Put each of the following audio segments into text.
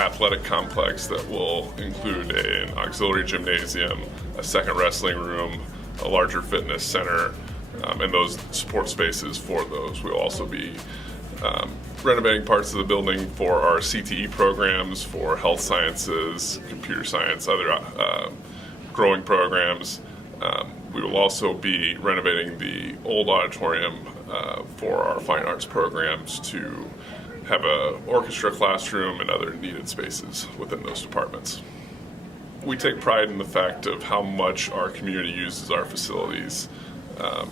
athletic complex that will include an auxiliary gymnasium, a second wrestling room, a larger fitness center, and those support spaces for those. We'll also be renovating parts of the building for our CTE programs, for health sciences, computer science, other growing programs. We will also be renovating the old auditorium for our fine arts programs to have an orchestra classroom and other needed spaces within those departments. We take pride in the fact of how much our community uses our facilities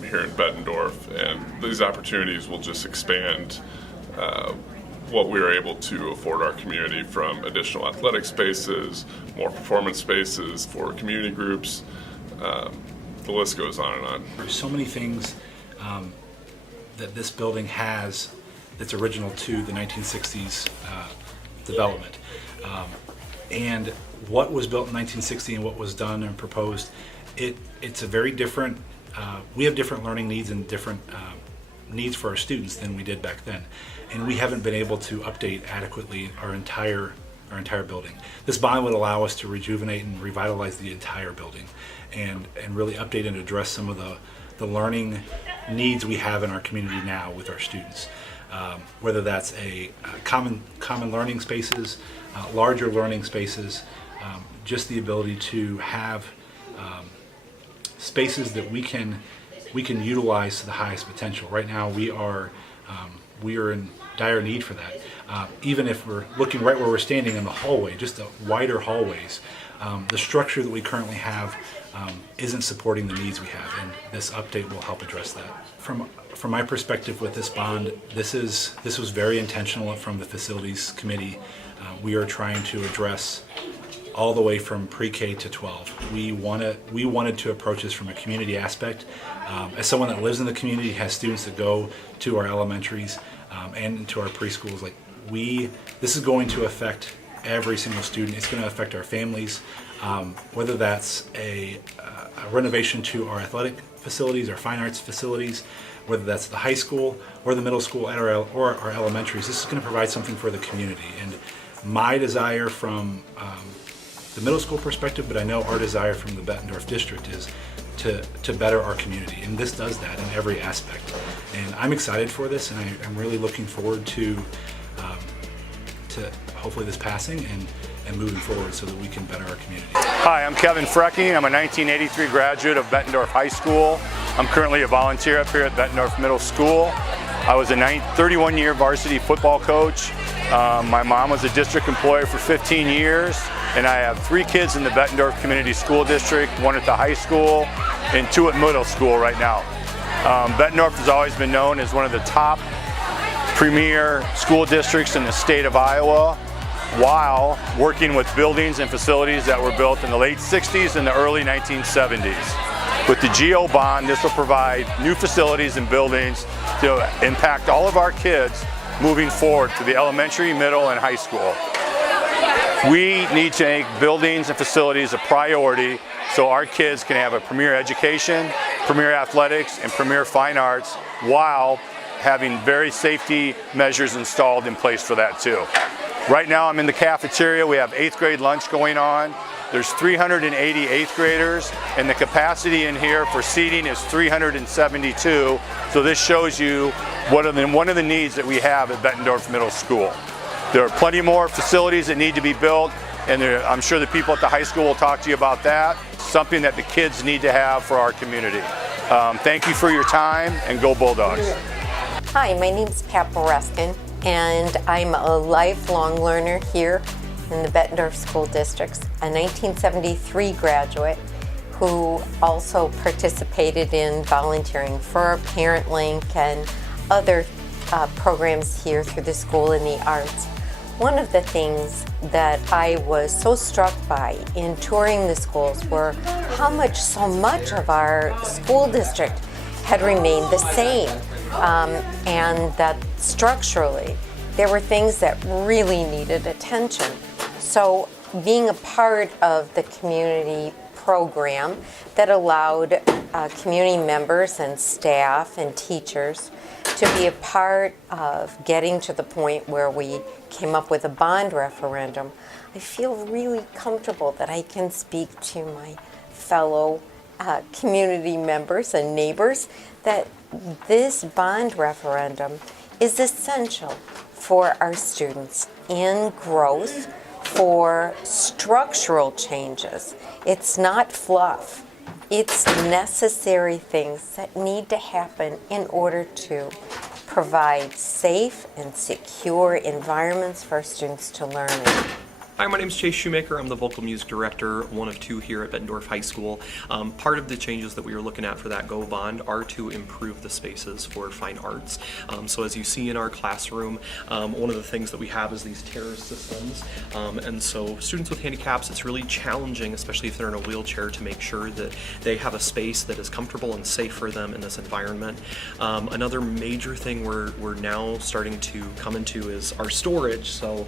here in Bettendorf, and these opportunities will just expand what we are able to afford our community, from additional athletic spaces, more performance spaces for community groups. The list goes on and on. There's so many things that this building has that's original to the 1960s development. And what was built in 1960 and what was done and proposed, it's a very different, we have different learning needs and different needs for our students than we did back then. And we haven't been able to update adequately our entire building. This bond would allow us to rejuvenate and revitalize the entire building and really update and address some of the learning needs we have in our community now with our students. Whether that's a common learning spaces, larger learning spaces, just the ability to have spaces that we can utilize to the highest potential. Right now we are in dire need for that. Even if we're looking right where we're standing in the hallway, just the wider hallways, the structure that we currently have isn't supporting the needs we have, and this update will help address that. From my perspective with this bond, this was very intentional from the facilities committee. We are trying to address all the way from pre-K to 12. We wanted to approach this from a community aspect. As someone that lives in the community, has students that go to our elementaries and to our preschools, this is going to affect every single student. It's going to affect our families, whether that's a renovation to our athletic facilities, our fine arts facilities, whether that's the high school or the middle school or our elementaries. This is going to provide something for the community. And my desire from the middle school perspective, but I know our desire from the Bettendorf district is to better our community, and this does that in every aspect. And I'm excited for this, and I'm really looking forward to hopefully this passing and moving forward so that we can better our community. Hi, I'm Kevin Frecking. I'm a 1983 graduate of Bettendorf High School. I'm currently a volunteer up here at Bettendorf Middle School. I was a 31-year varsity football coach. My mom was a district employee for 15 years, and I have 3 kids in the Bettendorf Community School District, 1 at the high school and 2 at middle school right now. Bettendorf has always been known as one of the top premier school districts in the state of Iowa, while working with buildings and facilities that were built in the late 60s and the early 1970s. With the GO bond, this will provide new facilities and buildings to impact all of our kids moving forward to the elementary, middle, and high school. We need to make buildings and facilities a priority so our kids can have a premier education, premier athletics, and premier fine arts, while having very safety measures installed in place for that too. Right now I'm in the cafeteria. We have 8th grade lunch going on. There's 380 8th graders, and the capacity in here for seating is 372. So this shows you one of the needs that we have at Bettendorf Middle School. There are plenty more facilities that need to be built, and I'm sure the people at the high school will talk to you about that. Something that the kids need to have for our community. Thank you for your time, and go Bulldogs. Hi, my name is Pat Boreskin, and I'm a lifelong learner here in the Bettendorf School Districts, a 1973 graduate who also participated in volunteering for Parent Link and other programs here through the school in the arts. One of the things that I was so struck by in touring the schools were how so much of our school district had remained the same, and that structurally there were things that really needed attention. So being a part of the community program that allowed community members and staff and teachers to be a part of getting to the point where we came up with a bond referendum, I feel really comfortable that I can speak to my fellow community members and neighbors that this bond referendum is essential for our students in growth, for structural changes. It's not fluff. It's necessary things that need to happen in order to provide safe and secure environments for our students to learn in. Hi, my name is Chase Shoemaker. I'm the vocal music director, one of two here at Bettendorf High School. Part of the changes that we are looking at for that Go Bond are to improve the spaces for fine arts. So as you see in our classroom, one of the things that we have is these terrace systems. And so students with handicaps, it's really challenging, especially if they're in a wheelchair, to make sure that they have a space that is comfortable and safe for them in this environment. Another major thing we're now starting to come into is our storage. So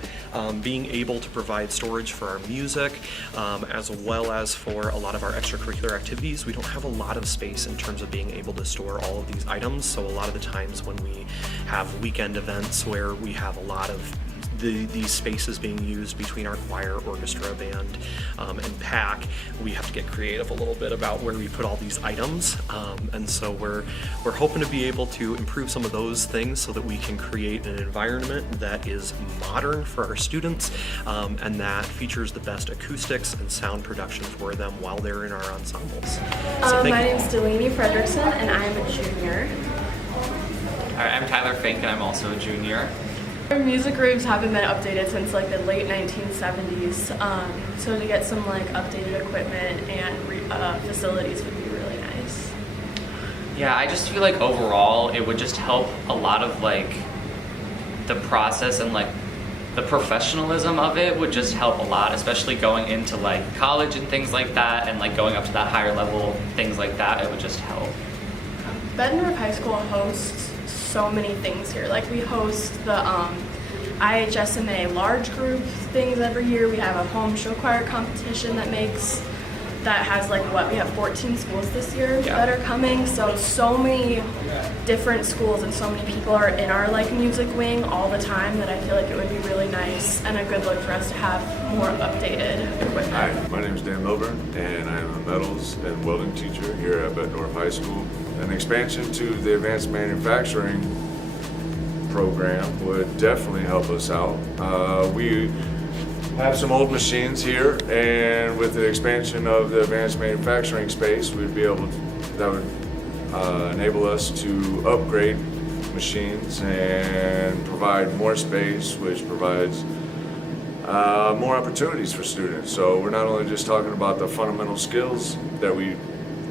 being able to provide storage for our music, as well as for a lot of our extracurricular activities. We don't have a lot of space in terms of being able to store all of these items, so a lot of the times when we have weekend events where we have a lot of these spaces being used between our choir, orchestra, band, and PAC, we have to get creative a little bit about where we put all these items, and so we're hoping to be able to improve some of those things so that we can create an environment that is modern for our students, and that features the best acoustics and sound production for them while they're in our ensembles. So my name is Delaney Frederickson, and I am a junior. All right, I'm Tyler Fink, and I'm also a junior. Our music rooms haven't been updated since like the late 1970s, so to get some like updated equipment and facilities would be really nice. Yeah, I just feel like overall it would just help a lot of like the process and like the professionalism of it would just help a lot, especially going into like college and things like that, and like going up to that higher level, things like that, it would just help. Bettendorf High School hosts so many things here. Like we host the IHSMA large group things every year. We have a home show choir competition that has like we have 14 schools this year that are coming. So many different schools and so many people are in our like music wing all the time that I feel like it would be really nice and a good look for us to have more updated equipment. Hi, my name is Dan Milburn, and I am a metals and welding teacher here at Bettendorf High School. An expansion to the advanced manufacturing program would definitely help us out. We have some old machines here, and with the expansion of the advanced manufacturing space, that would enable us to upgrade machines and provide more space, which provides more opportunities for students. So we're not only just talking about the fundamental skills that we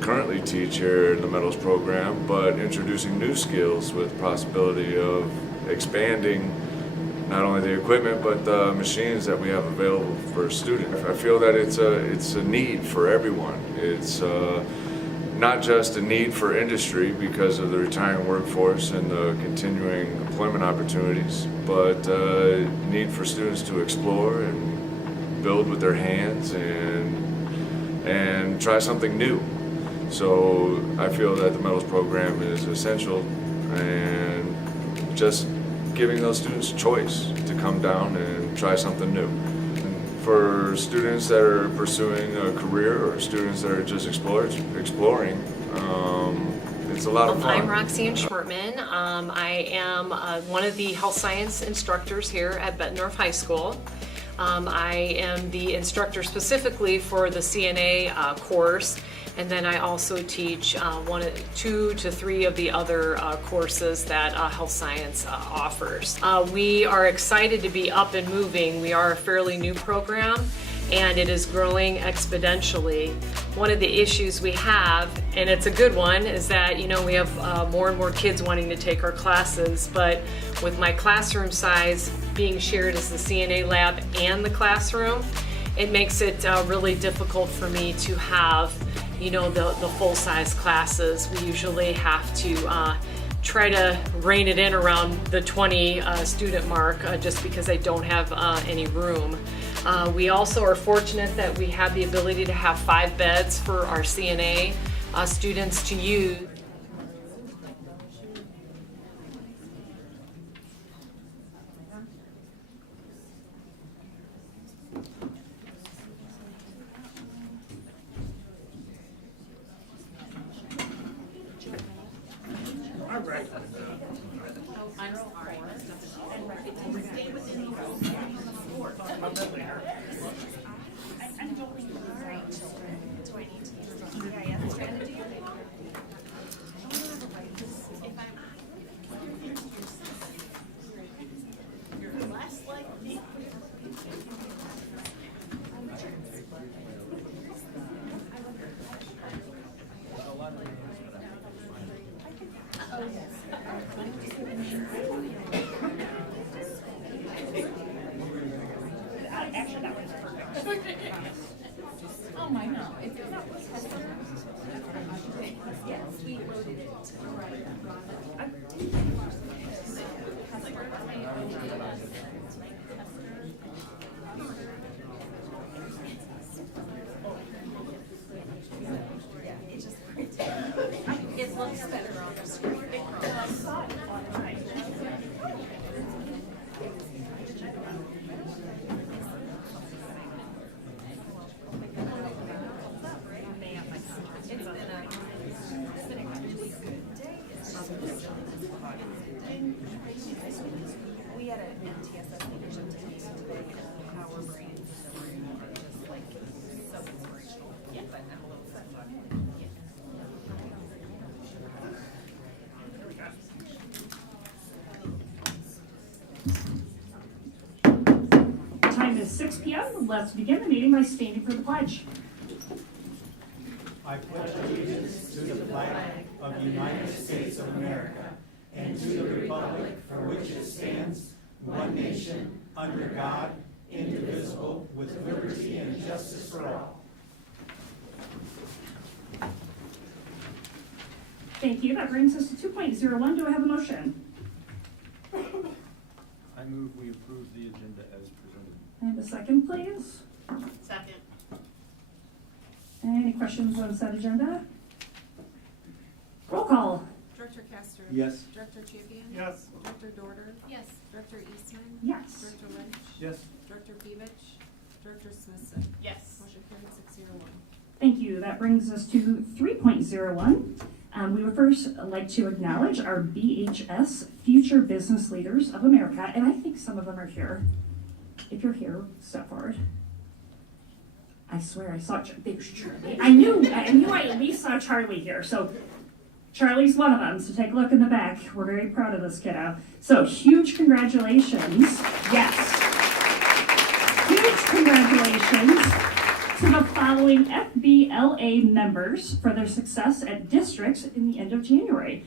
currently teach here in the metals program, but introducing new skills with the possibility of expanding not only the equipment but the machines that we have available for students. I feel that it's a need for everyone. It's not just a need for industry because of the retiring workforce and the continuing employment opportunities, but a need for students to explore and build with their hands and try something new. So I feel that the metals program is essential, and just giving those students a choice to come down and try something new. And for students that are pursuing a career or students that are just exploring, it's a lot of fun. I'm Roxanne Schmertman. I am one of the health science instructors here at Bettendorf High School. I am the instructor specifically for the CNA course, and then I also teach 2 to 3 of the other courses that health science offers. We are excited to be up and moving. We are a fairly new program, and it is growing exponentially. One of the issues we have, and it's a good one, is that we have more and more kids wanting to take our classes, but with my classroom size being shared as the CNA lab and the classroom, it makes it really difficult for me to have the full-size classes. We usually have to try to rein it in around the 20 student mark just because I don't have any room. We also are fortunate that we have the ability to have 5 beds for our CNA students to use. It looks better on the screen. We had an MTSS leadership team today, and our brains are just like so inspirational. Yeah, but I'm a little sad. Time is 6 p.m. Let's begin the meeting by standing for the pledge. I pledge allegiance to the flag of the United States of America and to the republic for which it stands, one nation, under God, indivisible, with liberty and justice for all. Thank you. That brings us to 2.01. Do I have a motion? I move we approve the agenda as presented. And a second, please. Second. Any questions on said agenda? Roll call. Director Castor. Yes. Director Champion. Yes. Director Dorder. Yes. Director Eastman. Yes. Director Lynch. Yes. Director Bevich. Director Smithson. Yes. Motion carried 601. Thank you. That brings us to 3.01. We would first like to acknowledge our BHS Future Business Leaders of America, and I think some of them are here. If you're here, step forward. I swear I saw there's Charlie. I knew I at least saw Charlie here. So Charlie's one of them. So take a look in the back. We're very proud of this kiddo. So huge congratulations. Yes. Huge congratulations to the following FBLA members for their success at districts in the end of January.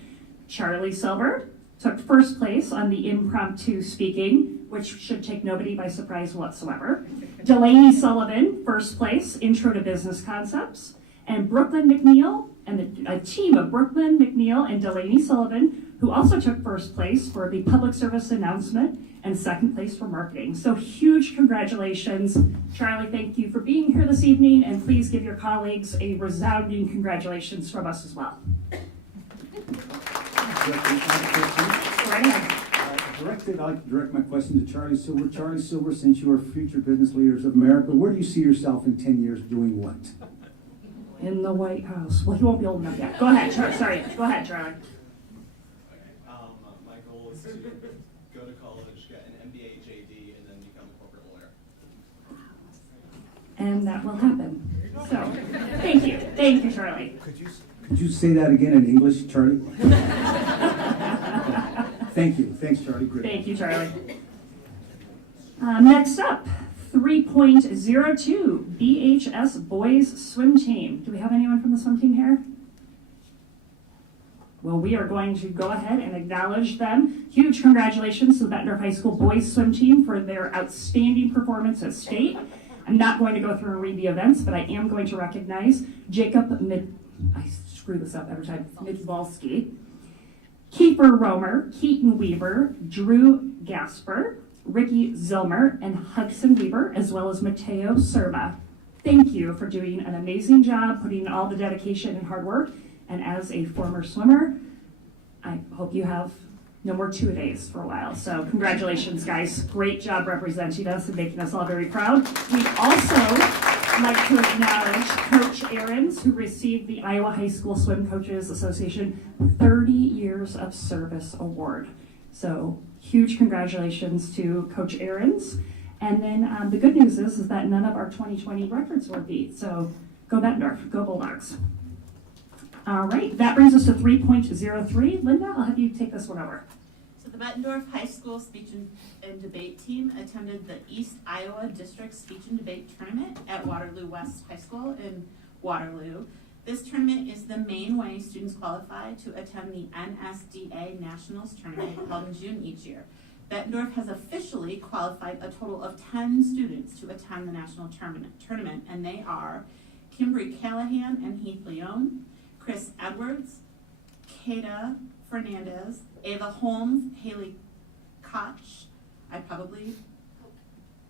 Charlie Silver took first place on the impromptu speaking, which should take nobody by surprise whatsoever. Delaney Sullivan, first place, Intro to Business Concepts. And Brooklyn McNeil, and a team of Brooklyn McNeil and Delaney Sullivan, who also took first place for the public service announcement and second place for marketing. So huge congratulations. Charlie, thank you for being here this evening, and please give your colleagues a resounding congratulations from us as well. Right ahead. I'd like to direct my question to Charlie Silver. Charlie Silver, since you are Future Business Leaders of America, where do you see yourself in 10 years doing what? In the White House. Well, he won't be old enough yet. Go ahead, sorry. Go ahead, Charlie. My goal is to go to college, get an MBA, JD, and then become a corporate lawyer. And that will happen. So, thank you. Thank you, Charlie. Could you say that again in English, Charlie? Thank you. Thanks, Charlie. Great. Thank you, Charlie. Next up, 3.02, BHS Boys Swim Team. Do we have anyone from the swim team here? Well, we are going to go ahead and acknowledge them. Huge congratulations to the Bettendorf High School Boys Swim Team for their outstanding performance at state. I'm not going to go through and read the events, but I am going to recognize Jacob I screw this up every time, Midvalsky, Kiefer Romer, Keaton Weaver, Drew Gasper, Ricky Zilmer, and Hudson Weaver, as well as Mateo Serva. Thank you for doing an amazing job, putting in all the dedication and hard work. And as a former swimmer, I hope you have no more two-a-days for a while. So congratulations, guys. Great job representing us and making us all very proud. We'd also like to acknowledge Coach Ahrens, who received the Iowa High School Swim Coaches Association 30 Years of Service Award. So huge congratulations to Coach Ahrens. And then the good news is that none of our 2020 records were beat. So go Bettendorf, go Bulldogs. All right, that brings us to 3.03. Linda, I'll have you take this one over. So the Bettendorf High School Speech and Debate team attended the East Iowa District Speech and Debate Tournament at Waterloo West High School in Waterloo. This tournament is the main way students qualify to attend the NSDA Nationals Tournament held in June each year. Bettendorf has officially qualified a total of 10 students to attend the national tournament, and they are Kimberly Callahan and Heath Leone, Chris Edwards, Kata Fernandez, Ava Holmes, Haley Koch,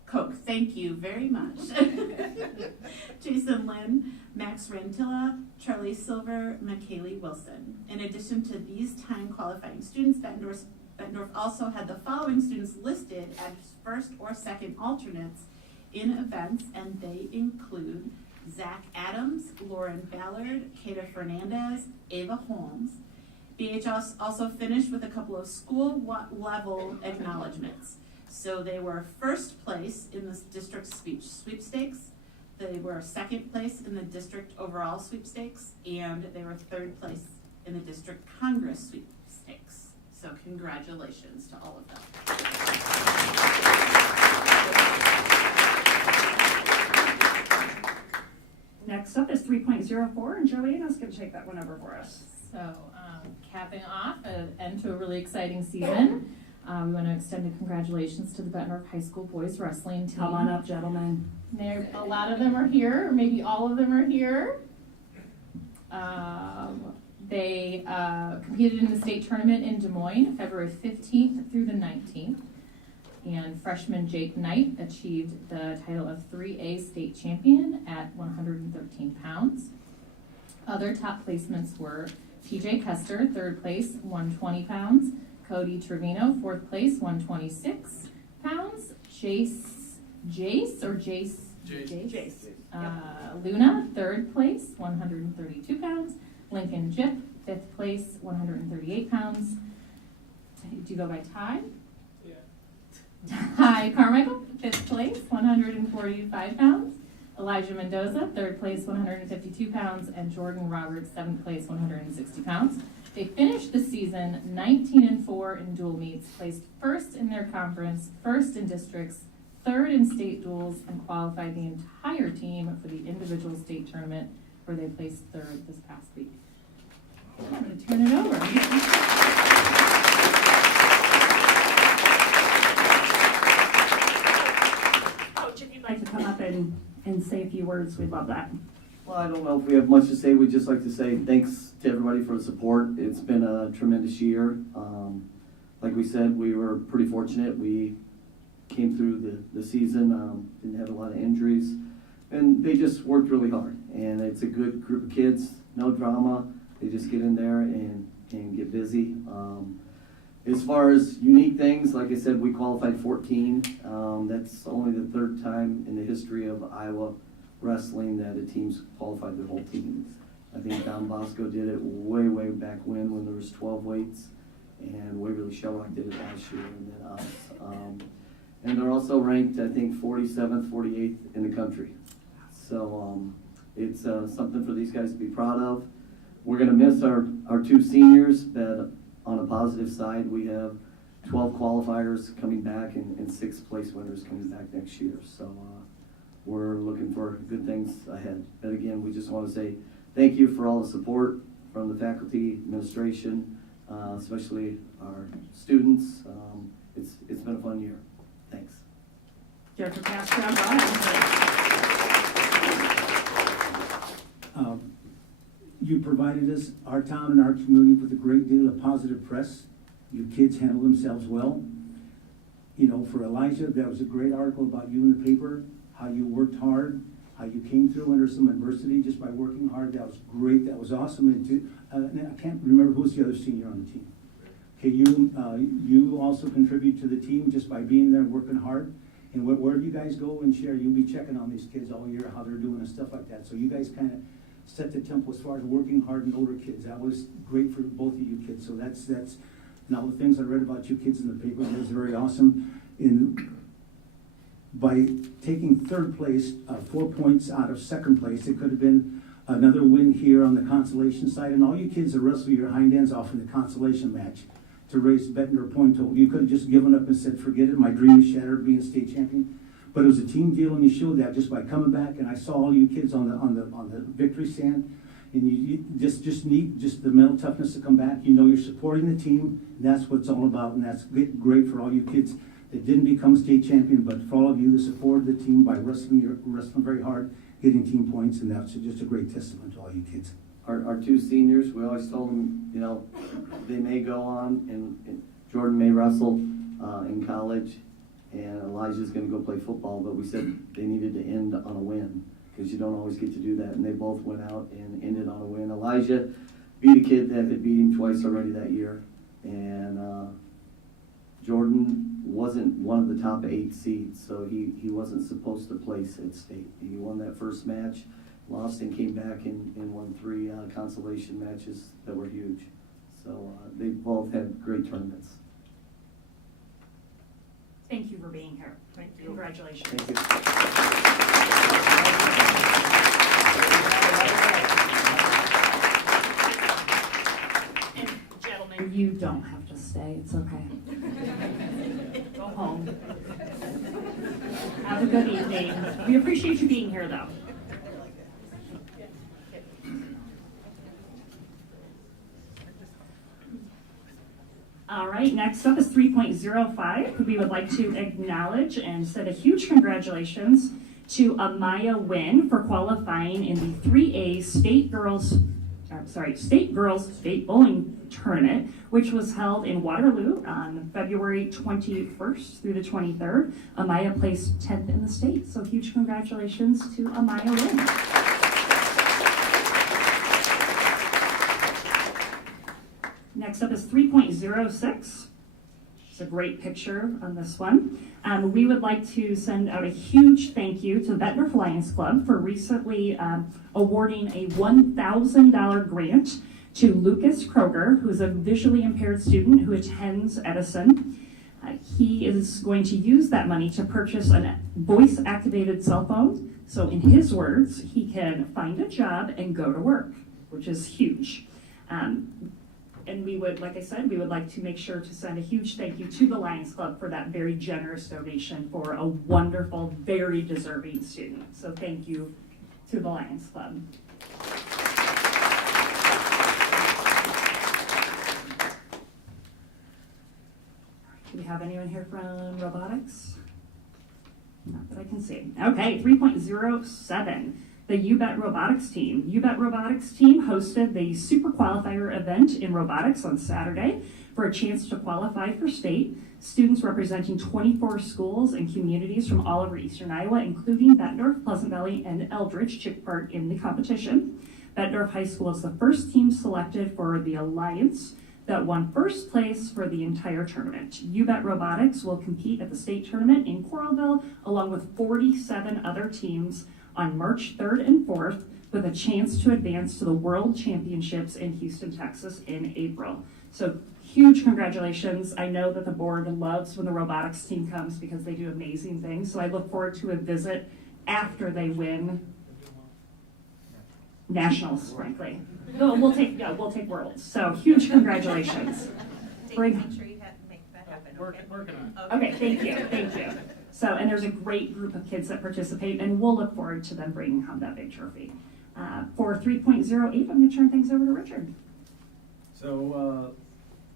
Coke, thank you very much. Jason Lynn, Max Rantilla, Charlie Silver, McKaylee Wilson. In addition to these 10 qualifying students, Bettendorf also had the following students listed as first or second alternates in events, and they include Zach Adams, Lauren Ballard, Kata Fernandez, Ava Holmes. BHS also finished with a couple of school level acknowledgments. So they were first place in the district speech sweepstakes, they were second place in the district overall sweepstakes, and they were third place in the district Congress sweepstakes. So congratulations to all of them. Next up is 3.04, and Joanna's going to take that one over for us. So, capping off an end to a really exciting season, we want to extend a congratulations to the Bettendorf High School boys wrestling team. Come on up, gentlemen. A lot of them are here, or maybe all of them are here. They competed in the state tournament in Des Moines, February 15th through the 19th. And freshman Jake Knight achieved the title of 3A state champion at 113 pounds. Other top placements were TJ Kester, third place, 120 pounds. Cody Trevino, fourth place, 126 pounds. Jace. Luna, third place, 132 pounds. Lincoln Jip, fifth place, 138 pounds. Do you go by Ty? Ty Carmichael, fifth place, 145 pounds. Elijah Mendoza, third place, 152 pounds. And Jordan Roberts, seventh place, 160 pounds. They finished the season 19-4 in dual meets, placed first in their conference, first in districts, third in state duels, and qualified the entire team for the individual state tournament, where they placed third this past week. I'm going to turn it over. If you'd like to come up and say a few words, we'd love that. Well, I don't know if we have much to say. We'd just like to say thanks to everybody for the support. It's been a tremendous year. Like we said, we were pretty fortunate. We came through the season, didn't have a lot of injuries, and they just worked really hard. And it's a good group of kids, no drama. They just get in there and get busy. As far as unique things, like I said, we qualified 14. That's only the third time in the history of Iowa wrestling that a team's qualified their whole team. I think Don Bosco did it way back when there was 12 weights, and Waverly Shellrock did it last year, and then us. And they're also ranked, I think, 47th, 48th in the country. So it's something for these guys to be proud of. We're going to miss our two seniors, but on a positive side, we have 12 qualifiers coming back and 6th place winners coming back next year. So we're looking for good things ahead. But again, we just want to say thank you for all the support from the faculty, administration, especially our students. It's been a fun year. Thanks. Director Castro, you provided us, our town and our community, with a great deal of positive press. Your kids handle themselves well. You know, for Elijah, that was a great article about you in the paper, how you worked hard, how you came through under some adversity just by working hard. That was great. That was awesome. And I can't remember who's the other senior on the team. Okay, you also contribute to the team just by being there and working hard. And wherever you guys go and share, you'll be checking on these kids all year, how they're doing and stuff like that. So you guys kind of set the tempo as far as working hard and older kids. That was great for both of you kids. So that's now the things I read about you kids in the paper, that's very awesome. By taking third place, 4 points out of second place, it could have been another win here on the consolation side. And all you kids that wrestle your hind ends off in the consolation match to raise Bettner point total. You could have just given up and said, forget it, my dream is shattered being state champion. But it was a team deal, and you showed that just by coming back. And I saw all you kids on the victory stand, and you just need the mental toughness to come back. You know you're supporting the team, and that's what it's all about. And that's great for all you kids that didn't become state champion, but for all of you that supported the team by wrestling very hard, getting team points, and that's just a great testament to all you kids. Our two seniors, we always told them, you know, they may go on, and Jordan may wrestle in college, and Elijah's going to go play football, but we said they needed to end on a win, because you don't always get to do that, and they both went out and ended on a win. Elijah beat a kid that had beat him twice already that year, and Jordan wasn't one of the top 8 seeds, so he wasn't supposed to place at state. He won that first match, lost, and came back and won 3 consolation matches that were huge. So they both had great tournaments. Thank you for being here. Thank you. Congratulations. Thank you. And gentlemen, you don't have to stay. It's okay. Go home. Have a good evening. We appreciate you being here, though. All right, next up is 3.05. We would like to acknowledge and send a huge congratulations to Amaya Wynn for qualifying in the 3A State Girls State Bowling Tournament, which was held in Waterloo on February 21st through the 23rd. Amaya placed 10th in the state, so huge congratulations to Amaya Wynn. Next up is 3.06. It's a great picture on this one. We would like to send out a huge thank you to Bettner Lions Club for recently awarding a $1,000 grant to Lucas Kroger, who is a visually impaired student who attends Edison. He is going to use that money to purchase a voice-activated cell phone. So in his words, he can find a job and go to work, which is huge. And we would, like I said, we would like to make sure to send a huge thank you to the Lions Club for that very generous donation for a wonderful, very deserving student. So thank you to the Lions Club. Do we have anyone here from robotics? Not that I can see. Okay, 3.07. The UBET robotics team. UBET robotics team hosted the Super Qualifier event in robotics on Saturday for a chance to qualify for state. Students representing 24 schools and communities from all over Eastern Iowa, including Bettendorf, Pleasant Valley, and Eldridge, took part in the competition. Bettendorf High School is the first team selected for the Alliance that won first place for the entire tournament. UBET Robotics will compete at the state tournament in Coralville along with 47 other teams on March 3rd and 4th, with a chance to advance to the World Championships in Houston, Texas in April. So huge congratulations. I know that the board loves when the robotics team comes because they do amazing things. So I look forward to a visit after they win nationals, frankly. No, we'll take worlds. So huge congratulations. Make sure you make that happen. Working on it. Okay, thank you. So, and there's a great group of kids that participate, and we'll look forward to them bringing home that big trophy. For 3.08, I'm going to turn things over to Richard. So,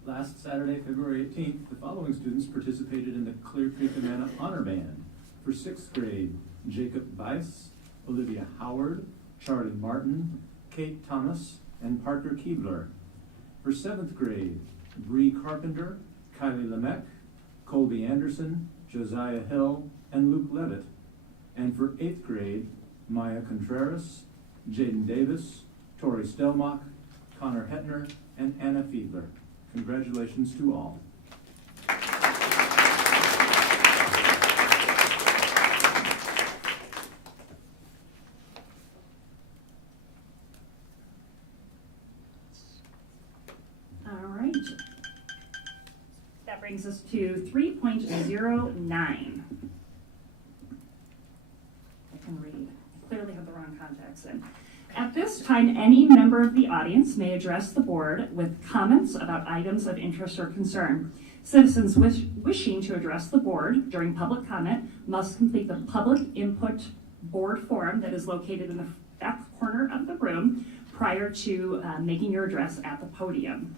last Saturday, February 18th, the following students participated in the Clear Creek Amana Honor Band. For 6th grade, Jacob Bice, Olivia Howard, Charlie Martin, Kate Thomas, and Parker Keebler. For 7th grade, Bree Carpenter, Kylie Lemec, Colby Anderson, Josiah Hill, and Luke Levitt. And for 8th grade, Maya Contreras, Jaden Davis, Tori Stelmach, Connor Hetner, and Anna Fiedler. Congratulations to all. All right. That brings us to 3.09. I can read. I clearly have the wrong contacts in. At this time, any member of the audience may address the board with comments about items of interest or concern. Citizens wishing to address the board during public comment must complete the public input board form that is located in the back corner of the room prior to making your address at the podium.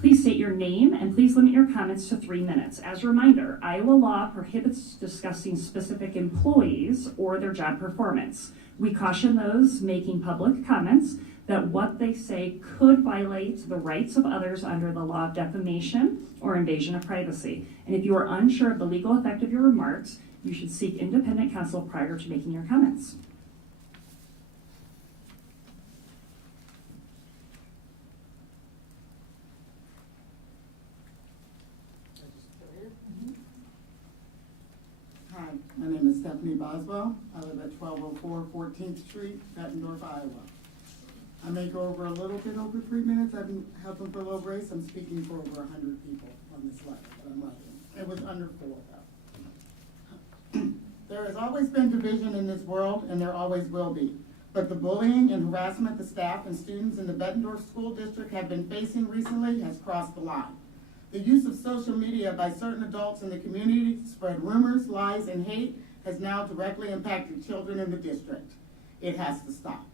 Please state your name and please limit your comments to 3 minutes. As a reminder, Iowa law prohibits discussing specific employees or their job performance. We caution those making public comments that what they say could violate the rights of others under the law of defamation or invasion of privacy. And if you are unsure of the legal effect of your remarks, you should seek independent counsel prior to making your comments. Hi, my name is Stephanie Boswell. I live at 1204 14th Street, Bettendorf, Iowa. I may go over a little bit over 3 minutes. I've been helping for low race. I'm speaking for over 100 people on this letter that I'm writing. It was under 4 though. There has always been division in this world, and there always will be. But the bullying and harassment the staff and students in the Bettendorf School District have been facing recently has crossed the line. The use of social media by certain adults in the community to spread rumors, lies, and hate has now directly impacted children in the district. It has to stop.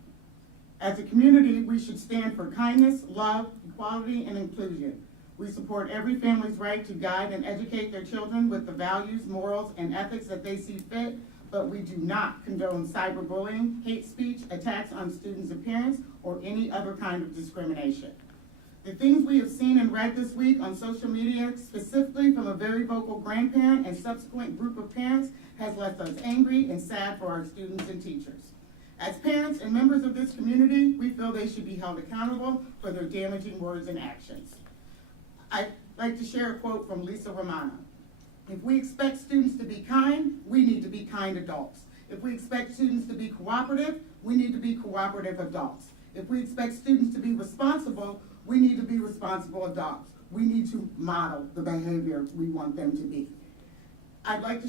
As a community, we should stand for kindness, love, equality, and inclusion. We support every family's right to guide and educate their children with the values, morals, and ethics that they see fit, but we do not condone cyberbullying, hate speech, attacks on students' appearance, or any other kind of discrimination. The things we have seen and read this week on social media, specifically from a very vocal grandparent and subsequent group of parents, has left us angry and sad for our students and teachers. As parents and members of this community, we feel they should be held accountable for their damaging words and actions. I'd like to share a quote from Lisa Romano. If we expect students to be kind, we need to be kind adults. If we expect students to be cooperative, we need to be cooperative adults. If we expect students to be responsible, we need to be responsible adults. We need to model the behavior we want them to be. I'd like to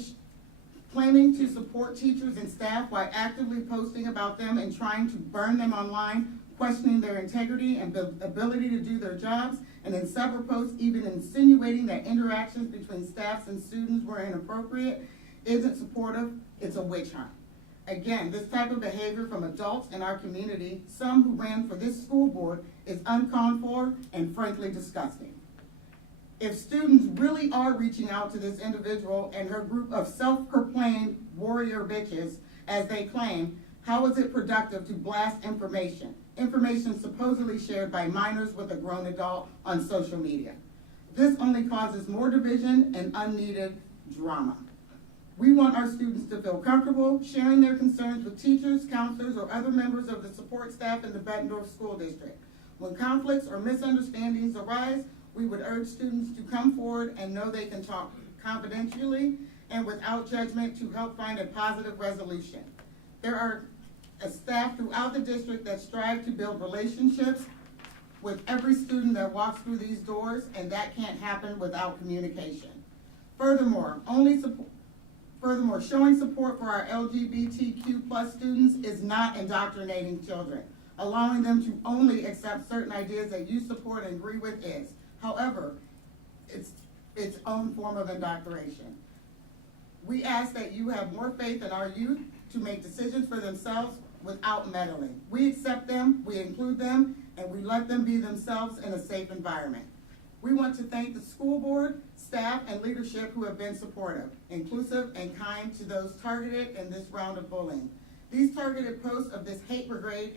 claiming to support teachers and staff while actively posting about them and trying to burn them online, questioning their integrity and ability to do their jobs, and in several posts even insinuating that interactions between staffs and students were inappropriate, isn't supportive, it's a witch hunt. Again, this type of behavior from adults in our community, some who ran for this school board, is uncalled for and frankly disgusting. If students really are reaching out to this individual and her group of self-proclaimed warrior bitches, as they claim, how is it productive to blast information supposedly shared by minors with a grown adult on social media? This only causes more division and unneeded drama. We want our students to feel comfortable sharing their concerns with teachers, counselors, or other members of the support staff in the Bettendorf School District. When conflicts or misunderstandings arise, we would urge students to come forward and know they can talk confidentially and without judgment to help find a positive resolution. There are a staff throughout the district that strive to build relationships with every student that walks through these doors, and that can't happen without communication. Furthermore, showing support for our LGBTQ+ students is not indoctrinating children. Allowing them to only accept certain ideas that you support and agree with is. However, it's its own form of indoctrination. We ask that you have more faith in our youth to make decisions for themselves without meddling. We accept them, we include them, and we let them be themselves in a safe environment. We want to thank the school board, staff, and leadership who have been supportive, inclusive, and kind to those targeted in this round of bullying. These targeted posts of this hate brigade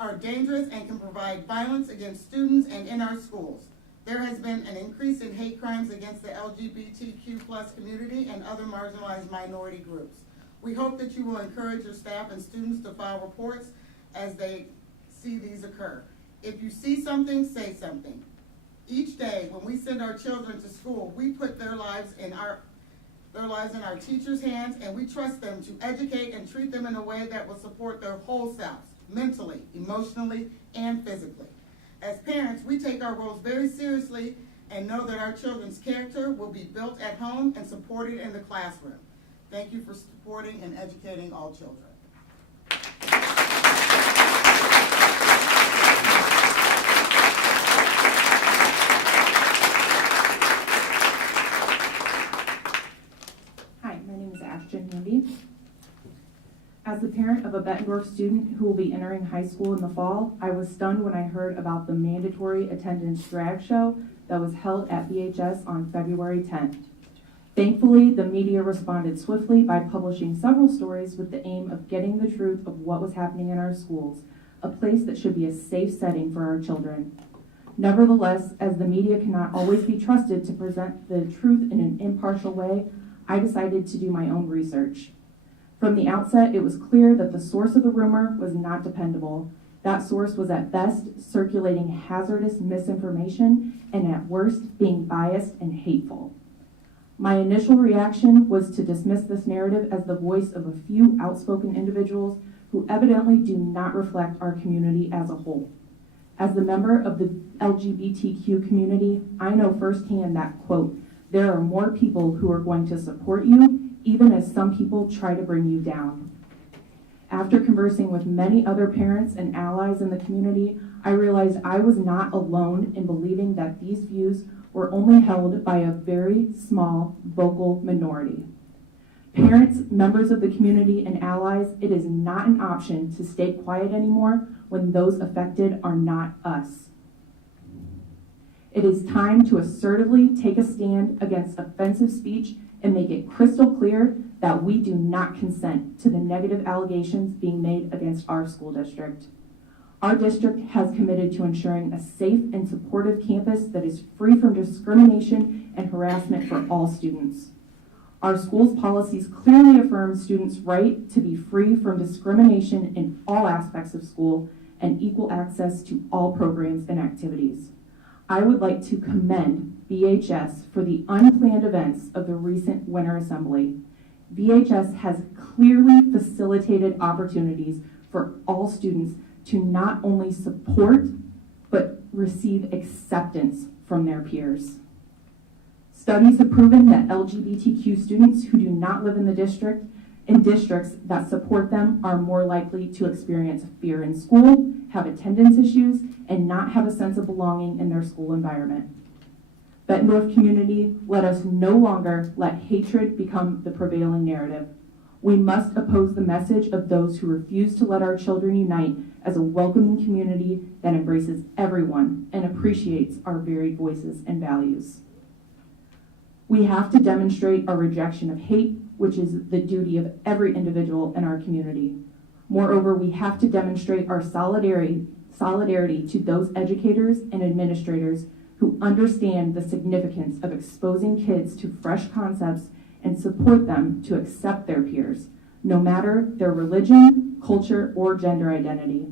are dangerous and can provide violence against students and in our schools. There has been an increase in hate crimes against the LGBTQ+ community and other marginalized minority groups. We hope that you will encourage your staff and students to file reports as they see these occur. If you see something, say something. Each day when we send our children to school, we put their lives in our teachers' hands, and we trust them to educate and treat them in a way that will support their whole selves, mentally, emotionally, and physically. As parents, we take our roles very seriously and know that our children's character will be built at home and supported in the classroom. Thank you for supporting and educating all children. Hi, my name is Ashton Handy. As the parent of a Bettendorf student who will be entering high school in the fall, I was stunned when I heard about the mandatory attendance drag show that was held at BHS on February 10th. Thankfully, the media responded swiftly by publishing several stories with the aim of getting the truth of what was happening in our schools, a place that should be a safe setting for our children. Nevertheless, as the media cannot always be trusted to present the truth in an impartial way, I decided to do my own research. From the outset, it was clear that the source of the rumor was not dependable. That source was at best circulating hazardous misinformation and at worst being biased and hateful. My initial reaction was to dismiss this narrative as the voice of a few outspoken individuals who evidently do not reflect our community as a whole. As the member of the LGBTQ community, I know firsthand that, quote, there are more people who are going to support you, even as some people try to bring you down. After conversing with many other parents and allies in the community, I realized I was not alone in believing that these views were only held by a very small, vocal minority. Parents, members of the community, and allies, it is not an option to stay quiet anymore when those affected are not us. It is time to assertively take a stand against offensive speech and make it crystal clear that we do not consent to the negative allegations being made against our school district. Our district has committed to ensuring a safe and supportive campus that is free from discrimination and harassment for all students. Our school's policies clearly affirm students' right to be free from discrimination in all aspects of school and equal access to all programs and activities. I would like to commend BHS for the unplanned events of the recent Winter Assembly. BHS has clearly facilitated opportunities for all students to not only support, but receive acceptance from their peers. Studies have proven that LGBTQ students who do not live in the district, in districts that support them, are more likely to experience fear in school, have attendance issues, and not have a sense of belonging in their school environment. Bettendorf community, let us no longer let hatred become the prevailing narrative. We must oppose the message of those who refuse to let our children unite as a welcoming community that embraces everyone and appreciates our varied voices and values. We have to demonstrate our rejection of hate, which is the duty of every individual in our community. Moreover, we have to demonstrate our solidarity to those educators and administrators who understand the significance of exposing kids to fresh concepts and support them to accept their peers, no matter their religion, culture, or gender identity.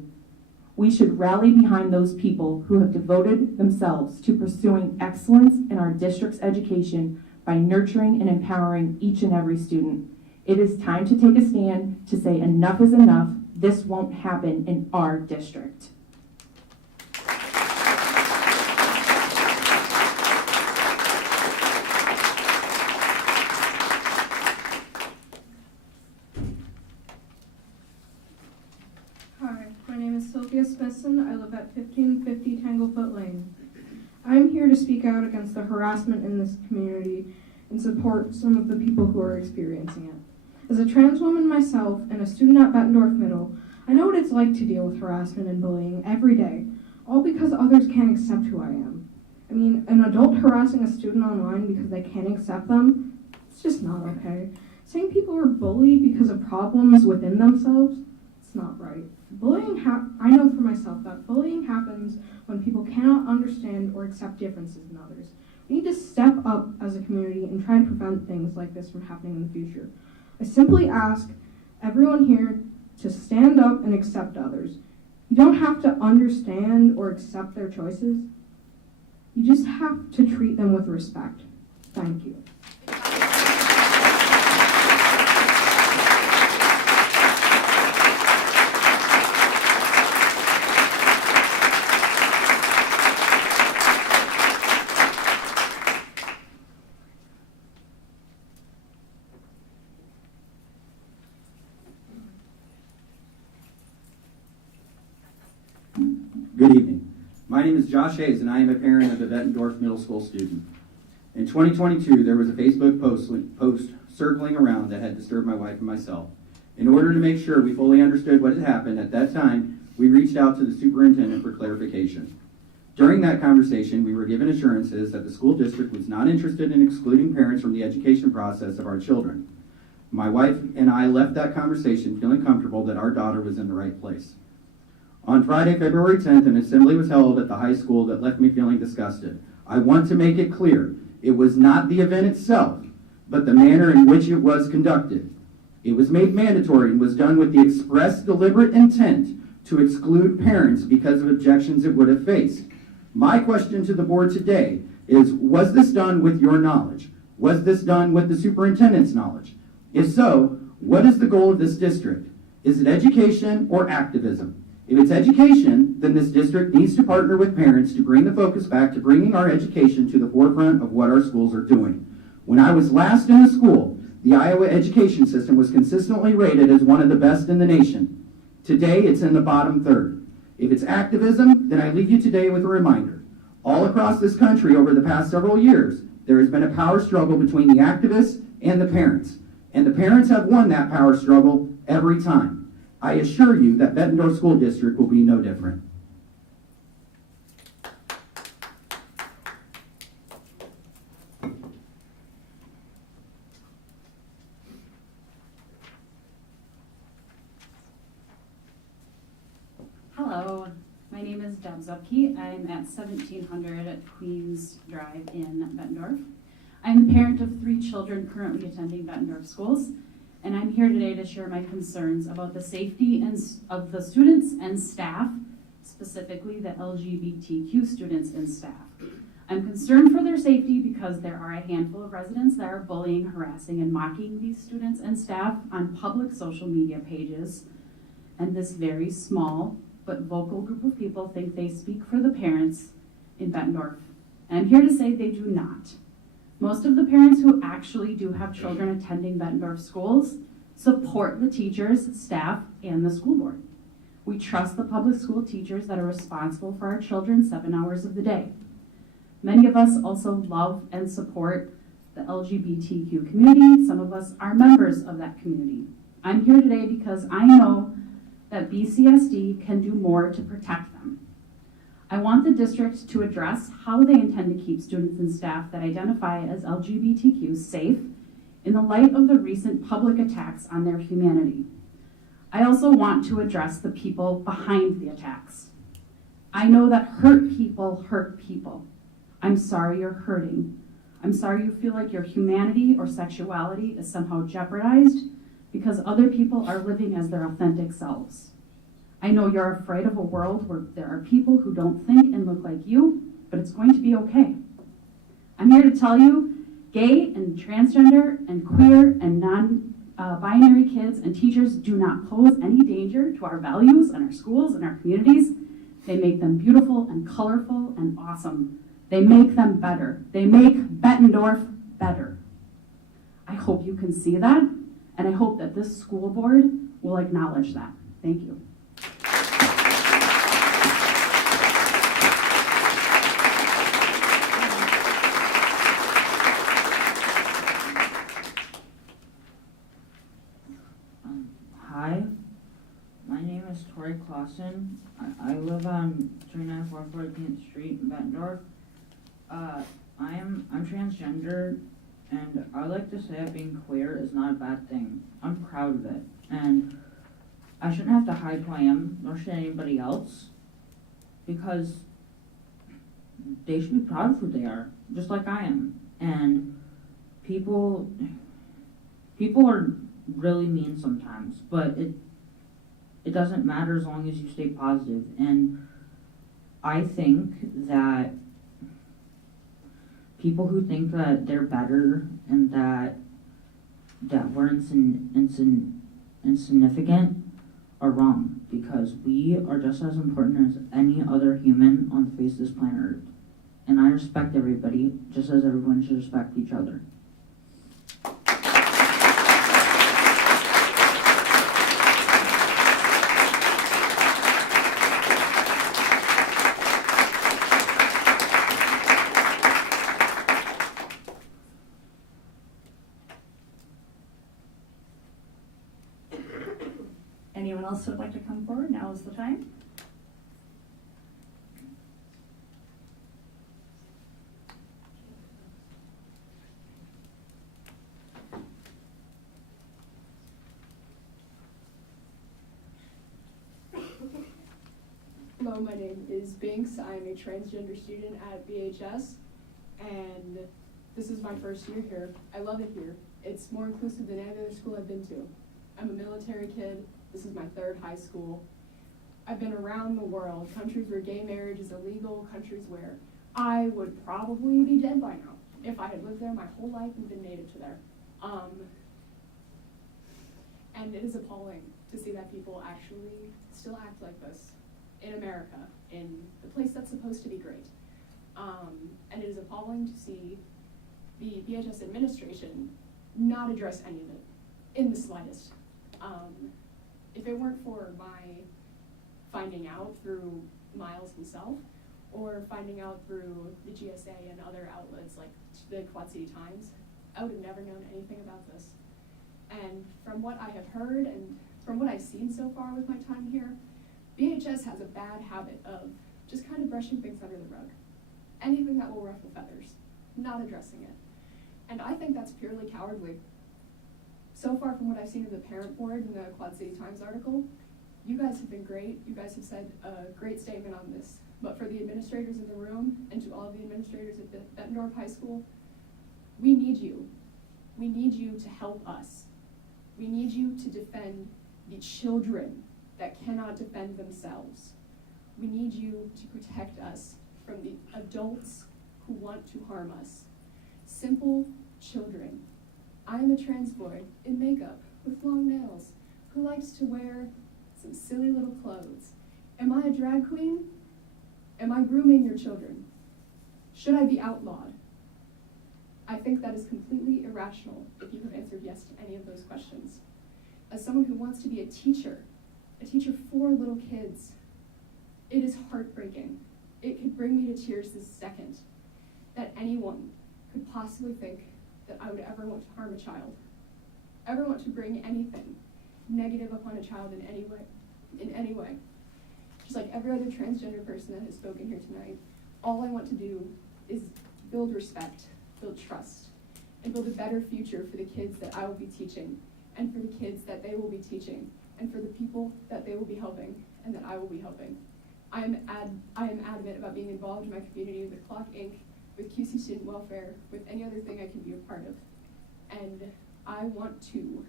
We should rally behind those people who have devoted themselves to pursuing excellence in our district's education by nurturing and empowering each and every student. It is time to take a stand to say enough is enough. This won't happen in our district. Hi, my name is Sylvia Smithson. I live at 1550 Tanglefoot Lane. I'm here to speak out against the harassment in this community and support some of the people who are experiencing it. As a trans woman myself and a student at Bettendorf Middle, I know what it's like to deal with harassment and bullying every day, all because others can't accept who I am. I mean, an adult harassing a student online because they can't accept them, it's just not okay. Saying people are bullied because of problems within themselves, it's not right. I know for myself that bullying happens when people cannot understand or accept differences in others. We need to step up as a community and try and prevent things like this from happening in the future. I simply ask everyone here to stand up and accept others. You don't have to understand or accept their choices. You just have to treat them with respect. Thank you. Good evening. My name is Josh Hayes, and I am a parent of a Bettendorf Middle School student. In 2022, there was a Facebook post circling around that had disturbed my wife and myself. In order to make sure we fully understood what had happened at that time, we reached out to the superintendent for clarification. During that conversation, we were given assurances that the school district was not interested in excluding parents from the education process of our children. My wife and I left that conversation feeling comfortable that our daughter was in the right place. On Friday, February 10th, an assembly was held at the high school that left me feeling disgusted. I want to make it clear, it was not the event itself, but the manner in which it was conducted. It was made mandatory and was done with the express deliberate intent to exclude parents because of objections it would have faced. My question to the board today is, was this done with your knowledge? Was this done with the superintendent's knowledge? If so, what is the goal of this district? Is it education or activism? If it's education, then this district needs to partner with parents to bring the focus back to bringing our education to the forefront of what our schools are doing. When I was last in the school, the Iowa education system was consistently rated as one of the best in the nation. Today, it's in the bottom third. If it's activism, then I leave you today with a reminder. All across this country over the past several years, there has been a power struggle between the activists and the parents. And the parents have won that power struggle every time. I assure you that Bettendorf School District will be no different. Hello, my name is Deb Zupke. I'm at 1700 Queens Drive in Bettendorf. I'm the parent of 3 children currently attending Bettendorf schools, and I'm here today to share my concerns about the safety of the students and staff, specifically the LGBTQ students and staff. I'm concerned for their safety because there are a handful of residents that are bullying, harassing, and mocking these students and staff on public social media pages, and this very small but vocal group of people think they speak for the parents in Bettendorf. And I'm here to say they do not. Most of the parents who actually do have children attending Bettendorf schools support the teachers, staff, and the school board. We trust the public school teachers that are responsible for our children 7 hours of the day. Many of us also love and support the LGBTQ community. Some of us are members of that community. I'm here today because I know that BCSD can do more to protect them. I want the district to address how they intend to keep students and staff that identify as LGBTQ safe in the light of the recent public attacks on their humanity. I also want to address the people behind the attacks. I know that hurt people hurt people. I'm sorry you're hurting. I'm sorry you feel like your humanity or sexuality is somehow jeopardized because other people are living as their authentic selves. I know you're afraid of a world where there are people who don't think and look like you, but it's going to be okay. I'm here to tell you, gay and transgender and queer and non-binary kids and teachers do not pose any danger to our values and our schools and our communities. They make them beautiful and colorful and awesome. They make them better. They make Bettendorf better. I hope you can see that, and I hope that this school board will acknowledge that. Thank you. Hi, my name is Tori Clausen. I live on 394 14th Street in Bettendorf. I'm transgender, and I like to say that being queer is not a bad thing. I'm proud of it, and I shouldn't have to hide who I am, nor should anybody else, because they should be proud of who they are, just like I am. And people are really mean sometimes, but It doesn't matter as long as you stay positive. And I think that people who think that they're better and that we're insignificant are wrong, because we are just as important as any other human on the face of this planet Earth. And I respect everybody just as everyone should respect each other. Anyone else who would like to come forward? Now is the time. Hello, my name is Binks. I'm a transgender student at BHS, and this is my first year here. I love it here. It's more inclusive than any other school I've been to. I'm a military kid. This is my third high school. I've been around the world, countries where gay marriage is illegal, countries where I would probably be dead by now if I had lived there my whole life and been native to there. And it is appalling to see that people actually still act like this in America, in the place that's supposed to be great. And it is appalling to see the BHS administration not address any of it in the slightest. If it weren't for my finding out through Miles himself, or finding out through the GSA and other outlets like the Quad City Times, I would have never known anything about this. And from what I have heard and from what I've seen so far with my time here, BHS has a bad habit of just kind of brushing things under the rug. Anything that will ruffle feathers, not addressing it. And I think that's purely cowardly. So far from what I've seen of the parent board in the Quad City Times article, you guys have been great. You guys have said a great statement on this. But for the administrators in the room and to all of the administrators at Bettendorf High School, we need you. We need you to help us. We need you to defend the children that cannot defend themselves. We need you to protect us from the adults who want to harm us. Simple children. I am a trans boy in makeup with long nails who likes to wear some silly little clothes. Am I a drag queen? Am I grooming your children? Should I be outlawed? I think that is completely irrational if you have answered yes to any of those questions. As someone who wants to be a teacher for little kids, it is heartbreaking. It could bring me to tears this second that anyone could possibly think that I would ever want to harm a child, ever want to bring anything negative upon a child in any way. Just like every other transgender person that has spoken here tonight, all I want to do is build respect, build trust, and build a better future for the kids that I will be teaching, and for the kids that they will be teaching, and for the people that they will be helping, and that I will be helping. I am adamant about being involved in my community with Clock Inc., with QC Student Welfare, with any other thing I can be a part of. And I want to